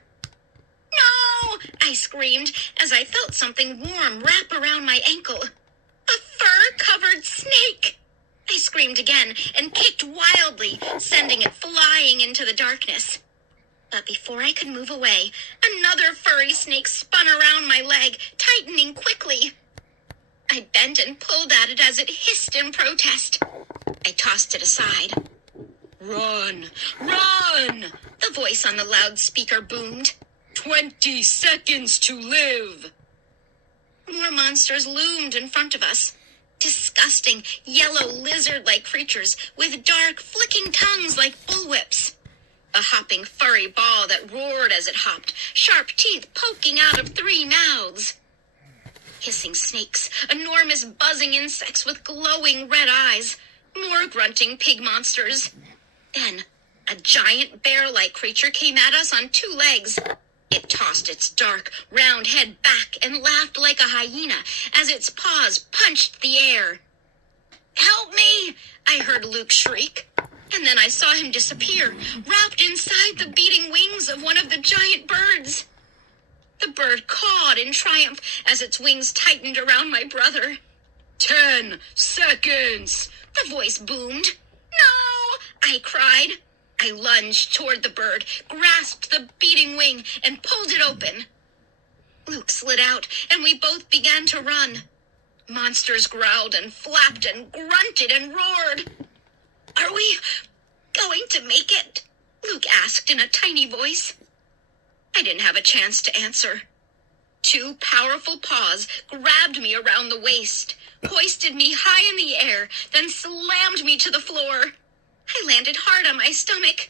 "No!" I screamed as I felt something warm wrap around my ankle. "A fur-covered snake!" I screamed again and kicked wildly, sending it flying into the darkness. But before I could move away, another furry snake spun around my leg, tightening quickly. I bent and pulled at it as it hissed in protest. I tossed it aside. "Run! Run!" the voice on the loudspeaker boomed. 20 seconds to live!" More monsters loomed in front of us. Disgusting, yellow lizard-like creatures with dark, flicking tongues like bullwhips. A hopping furry ball that roared as it hopped, sharp teeth poking out of 3 mouths. Hissing snakes, enormous buzzing insects with glowing red eyes, more grunting pig monsters. Then, a giant bear-like creature came at us on 2 legs. It tossed its dark, round head back and laughed like a hyena as its paws punched the air. "Help me!" I heard Luke shriek. And then I saw him disappear, wrapped inside the beating wings of one of the giant birds. The bird cawed in triumph as its wings tightened around my brother. 10 seconds! The voice boomed. "No!" I cried. I lunged toward the bird, grasped the beating wing, and pulled it open. Luke slid out, and we both began to run. Monsters growled and flapped and grunted and roared. "Are we going to make it?" Luke asked in a tiny voice. I didn't have a chance to answer. 2 powerful paws grabbed me around the waist, hoisted me high in the air, then slammed me to the floor. I landed hard on my stomach.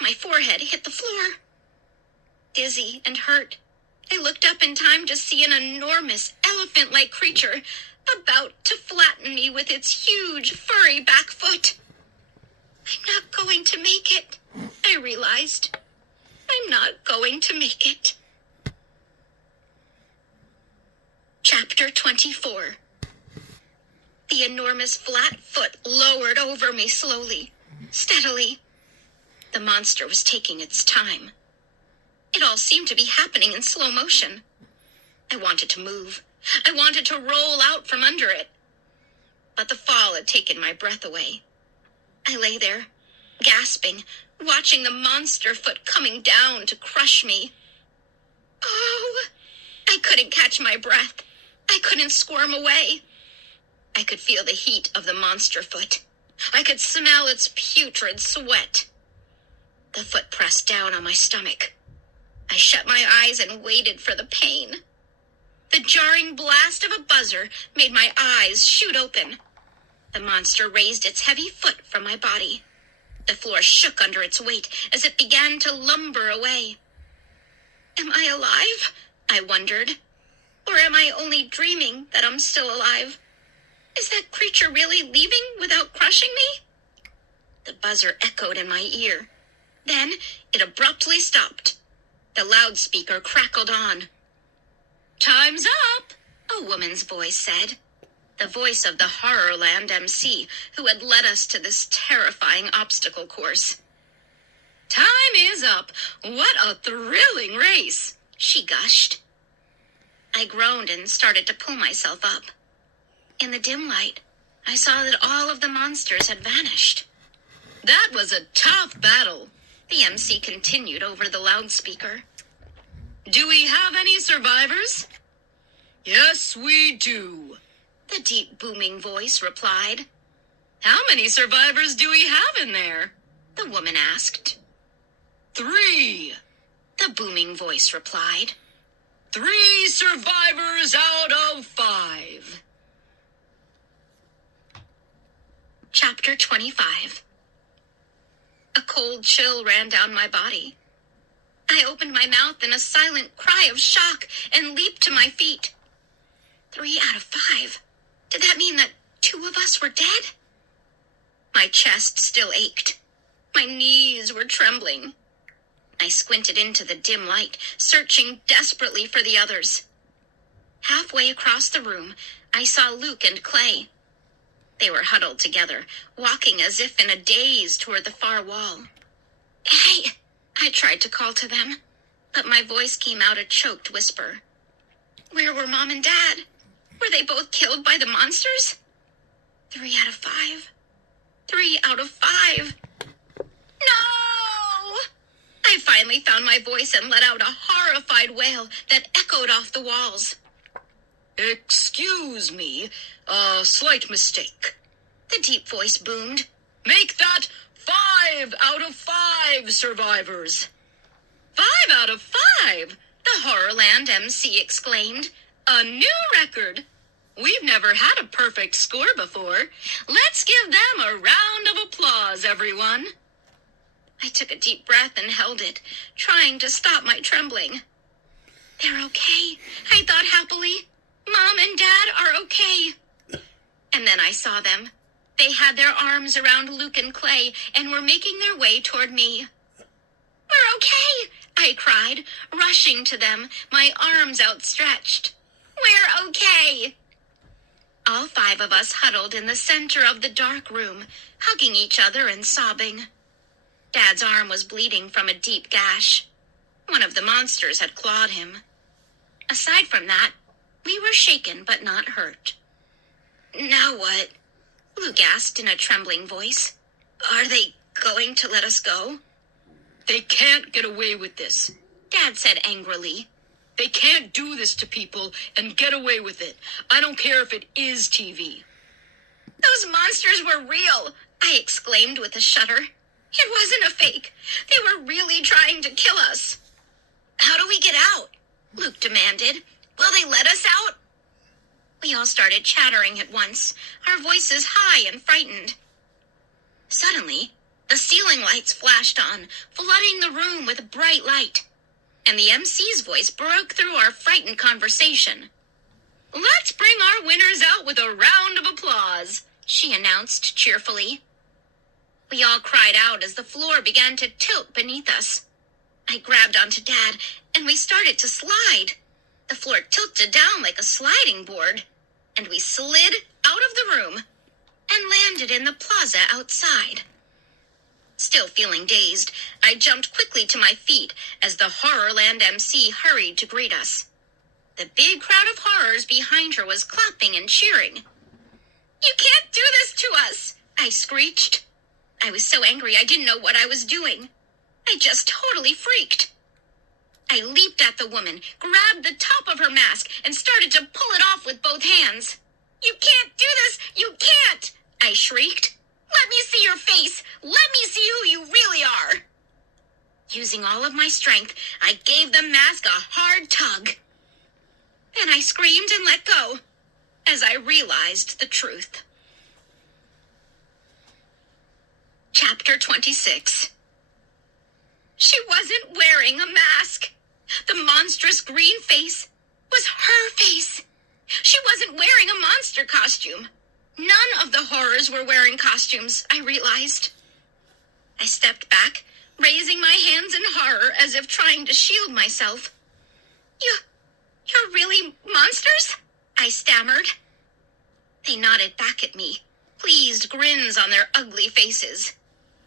My forehead hit the floor. Dizzy and hurt, I looked up in time to see an enormous elephant-like creature about to flatten me with its huge, furry back foot. I'm not going to make it, I realized. I'm not going to make it. Chapter 24. The enormous flat foot lowered over me slowly, steadily. The monster was taking its time. It all seemed to be happening in slow motion. I wanted to move. I wanted to roll out from under it. But the fall had taken my breath away. I lay there, gasping, watching the monster foot coming down to crush me. Oh! I couldn't catch my breath. I couldn't squirm away. I could feel the heat of the monster foot. I could smell its putrid sweat. The foot pressed down on my stomach. I shut my eyes and waited for the pain. The jarring blast of a buzzer made my eyes shoot open. The monster raised its heavy foot from my body. The floor shook under its weight as it began to lumber away. Am I alive? I wondered. Or am I only dreaming that I'm still alive? Is that creature really leaving without crushing me? The buzzer echoed in my ear. Then it abruptly stopped. The loudspeaker crackled on. Time's up, a woman's voice said. The voice of the Horrorland MC, who had led us to this terrifying obstacle course. Time is up. What a thrilling race, she gushed. I groaned and started to pull myself up. In the dim light, I saw that all of the monsters had vanished. That was a tough battle, the MC continued over the loudspeaker. Do we have any survivors? Yes, we do, the deep booming voice replied. How many survivors do we have in there? The woman asked. 3, the booming voice replied. 3 survivors out of 5. Chapter 25. A cold chill ran down my body. I opened my mouth in a silent cry of shock and leaped to my feet. 3 out of 5. Did that mean that 2 of us were dead? My chest still ached. My knees were trembling. I squinted into the dim light, searching desperately for the others. Halfway across the room, I saw Luke and Clay. They were huddled together, walking as if in a daze toward the far wall. "Hey," I tried to call to them, but my voice came out a choked whisper. "Where were Mom and Dad? Were they both killed by the monsters?" 3 out of 5. 3 out of 5. No! I finally found my voice and let out a horrified wail that echoed off the walls. Excuse me, a slight mistake. The deep voice boomed. Make that 5 out of 5 survivors. 5 out of 5, the Horrorland MC exclaimed. A new record. We've never had a perfect score before. Let's give them a round of applause, everyone. I took a deep breath and held it, trying to stop my trembling. They're okay, I thought happily. Mom and Dad are okay. And then I saw them. They had their arms around Luke and Clay and were making their way toward me. "We're okay," I cried, rushing to them, my arms outstretched. "We're okay." All 5 of us huddled in the center of the dark room, hugging each other and sobbing. Dad's arm was bleeding from a deep gash. One of the monsters had clawed him. Aside from that, we were shaken but not hurt. "Now what?" Luke asked in a trembling voice. "Are they going to let us go?" They can't get away with this. Dad said angrily. They can't do this to people and get away with it. I don't care if it is TV. "Those monsters were real," I exclaimed with a shudder. "It wasn't a fake. They were really trying to kill us." "How do we get out?" Luke demanded. "Will they let us out?" We all started chattering at once, our voices high and frightened. Suddenly, the ceiling lights flashed on, flooding the room with bright light, and the MC's voice broke through our frightened conversation. Let's bring our winners out with a round of applause, she announced cheerfully. We all cried out as the floor began to tilt beneath us. I grabbed onto Dad, and we started to slide. The floor tilted down like a sliding board, and we slid out of the room and landed in the plaza outside. Still feeling dazed, I jumped quickly to my feet as the Horrorland MC hurried to greet us. The big crowd of horrors behind her was clapping and cheering. "You can't do this to us!" I screeched. I was so angry I didn't know what I was doing. I just totally freaked. I leaped at the woman, grabbed the top of her mask, and started to pull it off with both hands. "You can't do this! You can't!" I shrieked. "Let me see your face! Let me see who you really are!" Using all of my strength, I gave the mask a hard tug. Then I screamed and let go as I realized the truth. Chapter 26. She wasn't wearing a mask. The monstrous green face was her face. She wasn't wearing a monster costume. None of the horrors were wearing costumes, I realized. I stepped back, raising my hands in horror as if trying to shield myself. You're really monsters?" I stammered. They nodded back at me, pleased grins on their ugly faces.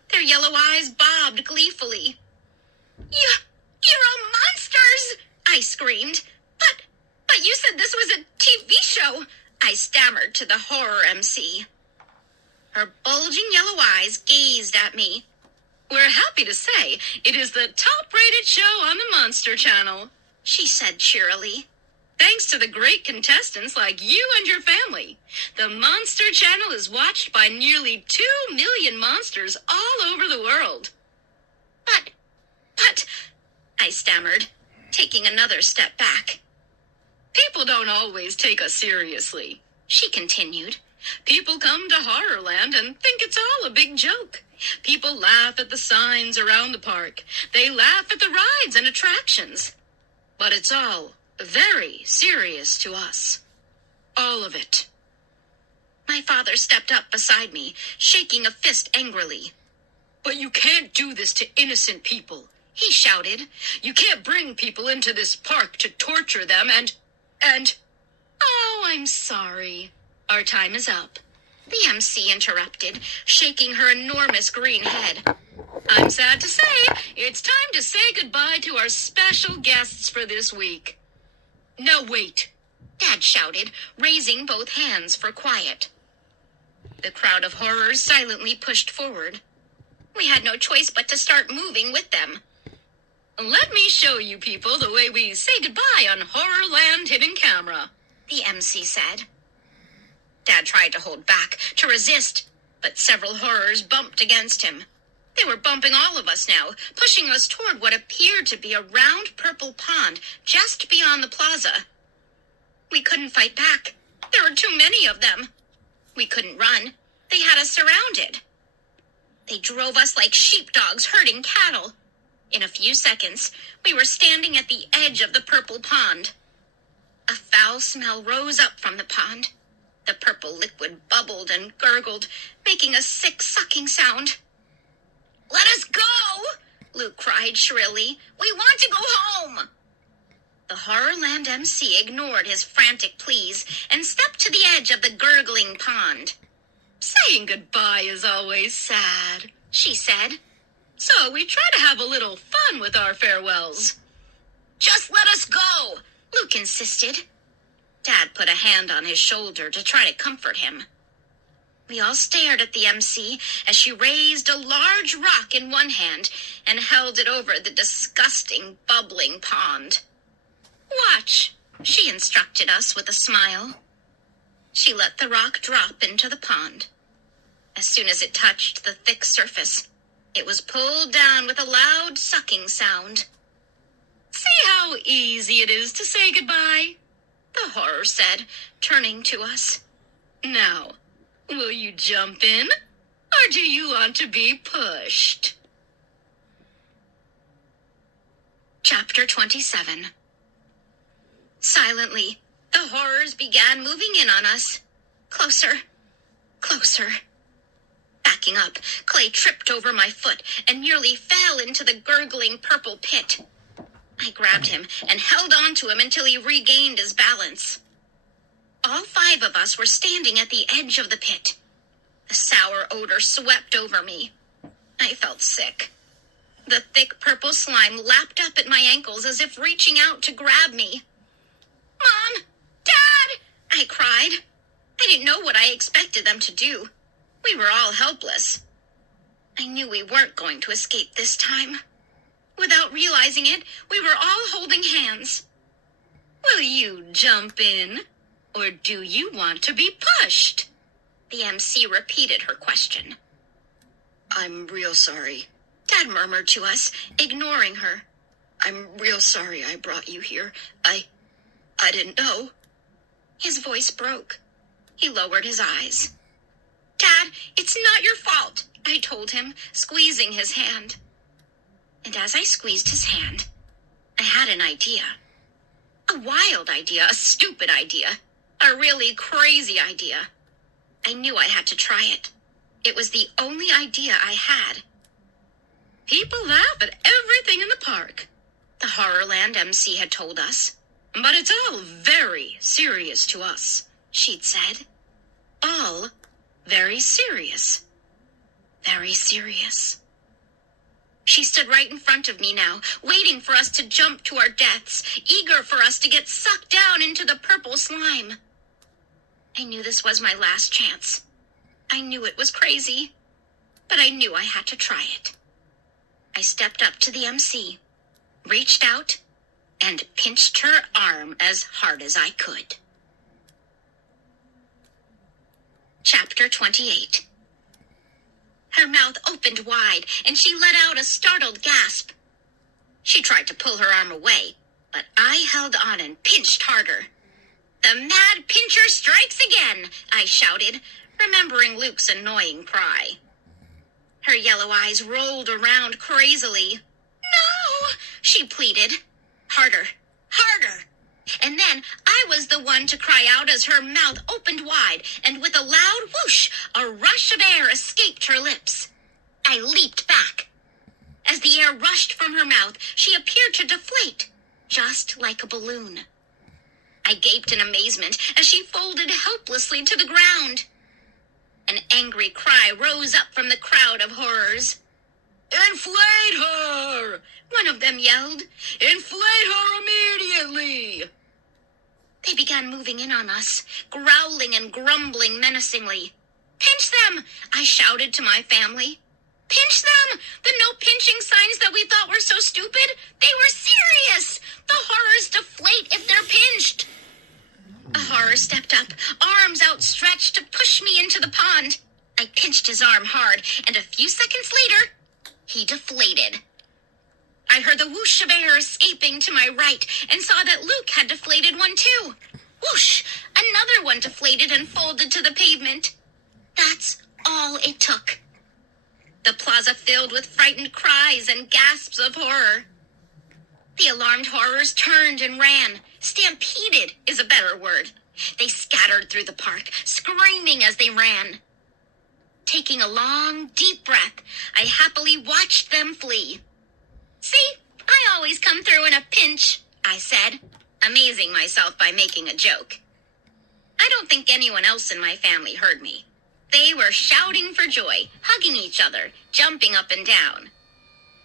Their yellow eyes bobbed gleefully. You're all monsters!" I screamed. But you said this was a TV show," I stammered to the horror MC. Her bulging yellow eyes gazed at me. We're happy to say it is the top-rated show on the Monster Channel, she said cheerily. Thanks to the great contestants like you and your family. The Monster Channel is watched by nearly 2 million monsters all over the world. But, I stammered, taking another step back. People don't always take us seriously, she continued. People come to Horrorland and think it's all a big joke. People laugh at the signs around the park. They laugh at the rides and attractions. But it's all very serious to us. All of it. My father stepped up beside me, shaking a fist angrily. But you can't do this to innocent people, he shouted. You can't bring people into this park to torture them and... Oh, I'm sorry. Our time is up. The MC interrupted, shaking her enormous green head. I'm sad to say, it's time to say goodbye to our special guests for this week. No, wait, Dad shouted, raising both hands for quiet. The crowd of horrors silently pushed forward. We had no choice but to start moving with them. Let me show you people the way we say goodbye on Horrorland Hidden Camera, the MC said. Dad tried to hold back, to resist, but several horrors bumped against him. They were bumping all of us now, pushing us toward what appeared to be a round purple pond just beyond the plaza. We couldn't fight back. There were too many of them. We couldn't run. They had us surrounded. They drove us like sheepdogs herding cattle. In a few seconds, we were standing at the edge of the purple pond. A foul smell rose up from the pond. The purple liquid bubbled and gurgled, making a sick sucking sound. Let us go! Luke cried shrilly. We want to go home! The Horrorland MC ignored his frantic pleas and stepped to the edge of the gurgling pond. Saying goodbye is always sad, she said. So we try to have a little fun with our farewells. Just let us go, Luke insisted. Dad put a hand on his shoulder to try to comfort him. We all stared at the MC as she raised a large rock in one hand and held it over the disgusting, bubbling pond. Watch, she instructed us with a smile. She let the rock drop into the pond. As soon as it touched the thick surface, it was pulled down with a loud sucking sound. See how easy it is to say goodbye, the horror said, turning to us. Now, will you jump in, or do you want to be pushed? Chapter 27. Silently, the horrors began moving in on us. Closer, closer. Backing up, Clay tripped over my foot and nearly fell into the gurgling purple pit. I grabbed him and held on to him until he regained his balance. All 5 of us were standing at the edge of the pit. The sour odor swept over me. I felt sick. The thick purple slime lapped up at my ankles as if reaching out to grab me. Mom! Dad! I cried. I didn't know what I expected them to do. We were all helpless. I knew we weren't going to escape this time. Without realizing it, we were all holding hands. Will you jump in, or do you want to be pushed? The MC repeated her question. I'm real sorry, Dad murmured to us, ignoring her. I'm real sorry I brought you here. I didn't know. His voice broke. He lowered his eyes. Dad, it's not your fault, I told him, squeezing his hand. And as I squeezed his hand, I had an idea. A wild idea, a stupid idea, a really crazy idea. I knew I had to try it. It was the only idea I had. People laugh at everything in the park, the Horrorland MC had told us. But it's all very serious to us, she'd said. All very serious. Very serious. She stood right in front of me now, waiting for us to jump to our deaths, eager for us to get sucked down into the purple slime. I knew this was my last chance. I knew it was crazy, but I knew I had to try it. I stepped up to the MC, reached out, and pinched her arm as hard as I could. Chapter 28. Her mouth opened wide, and she let out a startled gasp. She tried to pull her arm away, but I held on and pinched harder. The mad pincher strikes again, I shouted, remembering Luke's annoying cry. Her yellow eyes rolled around crazily. No, she pleaded. Harder, harder. And then I was the one to cry out as her mouth opened wide, and with a loud whoosh, a rush of air escaped her lips. I leaped back. As the air rushed from her mouth, she appeared to deflate, just like a balloon. I gaped in amazement as she folded helplessly to the ground. An angry cry rose up from the crowd of horrors. Inflate her! One of them yelled. Inflate her immediately! They began moving in on us, growling and grumbling menacingly. Pinch them! I shouted to my family. Pinch them! The no pinching signs that we thought were so stupid, they were serious! The horrors deflate if they're pinched! A horror stepped up, arms outstretched to push me into the pond. I pinched his arm hard, and a few seconds later, he deflated. I heard the whoosh of air escaping to my right and saw that Luke had deflated one too. Whoosh! Another one deflated and folded to the pavement. That's all it took. The plaza filled with frightened cries and gasps of horror. The alarmed horrors turned and ran. Stampeded is a better word. They scattered through the park, screaming as they ran. Taking a long, deep breath, I happily watched them flee. See, I always come through in a pinch, I said, amazing myself by making a joke. I don't think anyone else in my family heard me. They were shouting for joy, hugging each other, jumping up and down.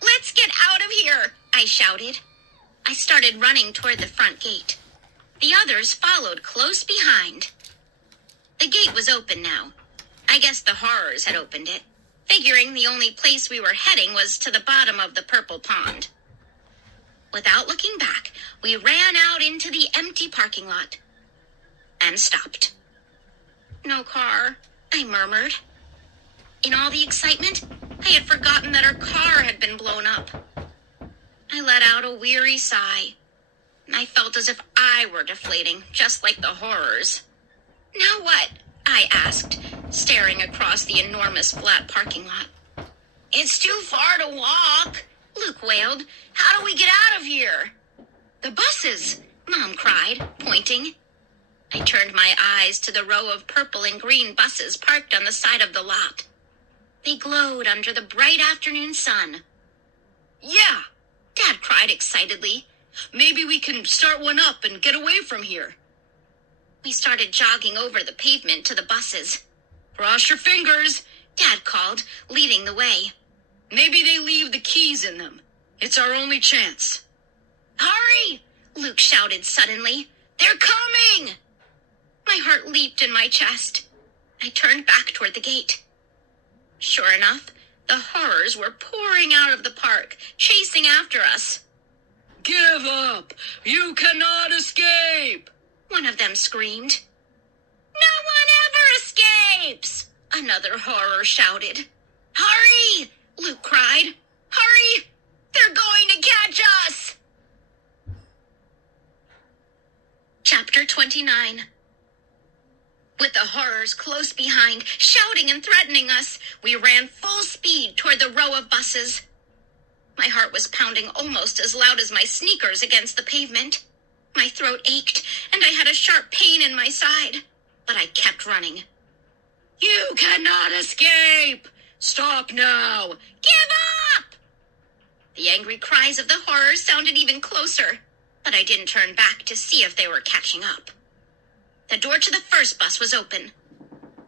Let's get out of here, I shouted. I started running toward the front gate. The others followed close behind. The gate was open now. I guess the horrors had opened it, figuring the only place we were heading was to the bottom of the purple pond. Without looking back, we ran out into the empty parking lot and stopped. No car, I murmured. In all the excitement, I had forgotten that our car had been blown up. I let out a weary sigh. I felt as if I were deflating, just like the horrors. Now what? I asked, staring across the enormous flat parking lot. It's too far to walk, Luke wailed. How do we get out of here? The buses, Mom cried, pointing. I turned my eyes to the row of purple and green buses parked on the side of the lot. They glowed under the bright afternoon sun. Yeah, Dad cried excitedly. maybe we can start one up and get away from here. We started jogging over the pavement to the buses. Cross your fingers. Dad called, leading the way. Maybe they leave the keys in them. It's our only chance. Hurry! Luke shouted suddenly. They're coming! My heart leaped in my chest. I turned back toward the gate. Sure enough, the horrors were pouring out of the park, chasing after us. Give up! You cannot escape! One of them screamed. No one ever escapes! Another horror shouted. Hurry! Luke cried. Hurry! They're going to catch us! Chapter 29. With the horrors close behind, shouting and threatening us, we ran full speed toward the row of buses. My heart was pounding almost as loud as my sneakers against the pavement. My throat ached, and I had a sharp pain in my side, but I kept running. You cannot escape! Stop now! Give up! The angry cries of the horrors sounded even closer, but I didn't turn back to see if they were catching up. The door to the first bus was open.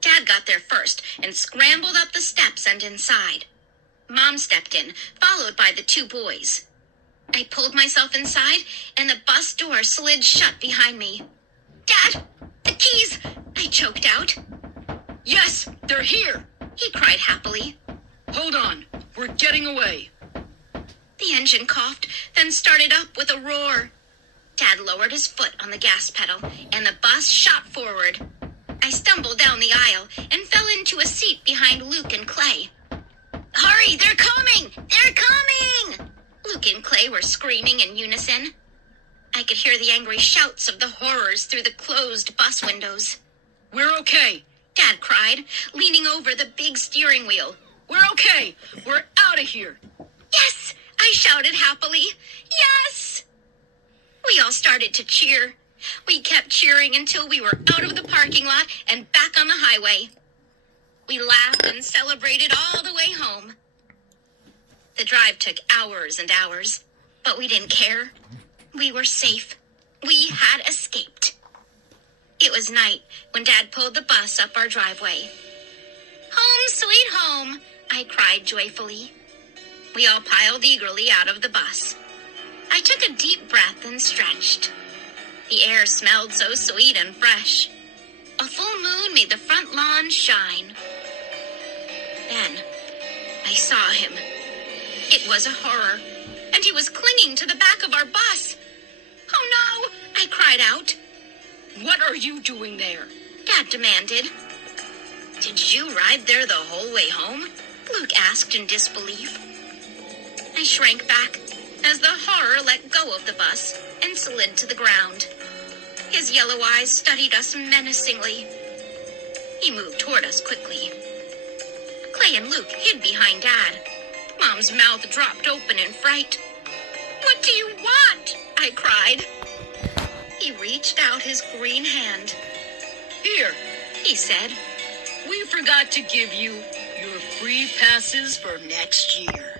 Dad got there first and scrambled up the steps and inside. Mom stepped in, followed by the two boys. I pulled myself inside, and the bus door slid shut behind me. Dad, the keys! I choked out. Yes, they're here! He cried happily. Hold on, we're getting away. The engine coughed, then started up with a roar. Dad lowered his foot on the gas pedal, and the bus shot forward. I stumbled down the aisle and fell into a seat behind Luke and Clay. Hurry, they're coming! They're coming! Luke and Clay were screaming in unison. I could hear the angry shouts of the horrors through the closed bus windows. We're okay. Dad cried, leaning over the big steering wheel. We're okay. We're out of here. Yes! I shouted happily. Yes! We all started to cheer. We kept cheering until we were out of the parking lot and back on the highway. We laughed and celebrated all the way home. The drive took hours and hours, but we didn't care. We were safe. We had escaped. It was night when Dad pulled the bus up our driveway. Home, sweet home, I cried joyfully. We all piled eagerly out of the bus. I took a deep breath and stretched. The air smelled so sweet and fresh. A full moon made the front lawn shine. Then I saw him. It was a horror, and he was clinging to the back of our bus. Oh no, I cried out. What are you doing there? Dad demanded. Did you ride there the whole way home? Luke asked in disbelief. I shrank back as the horror let go of the bus and slid to the ground. His yellow eyes studied us menacingly. He moved toward us quickly. Clay and Luke hid behind Dad. Mom's mouth dropped open in fright. What do you want? I cried. He reached out his green hand. Here, He said, we forgot to give you your free passes for next year.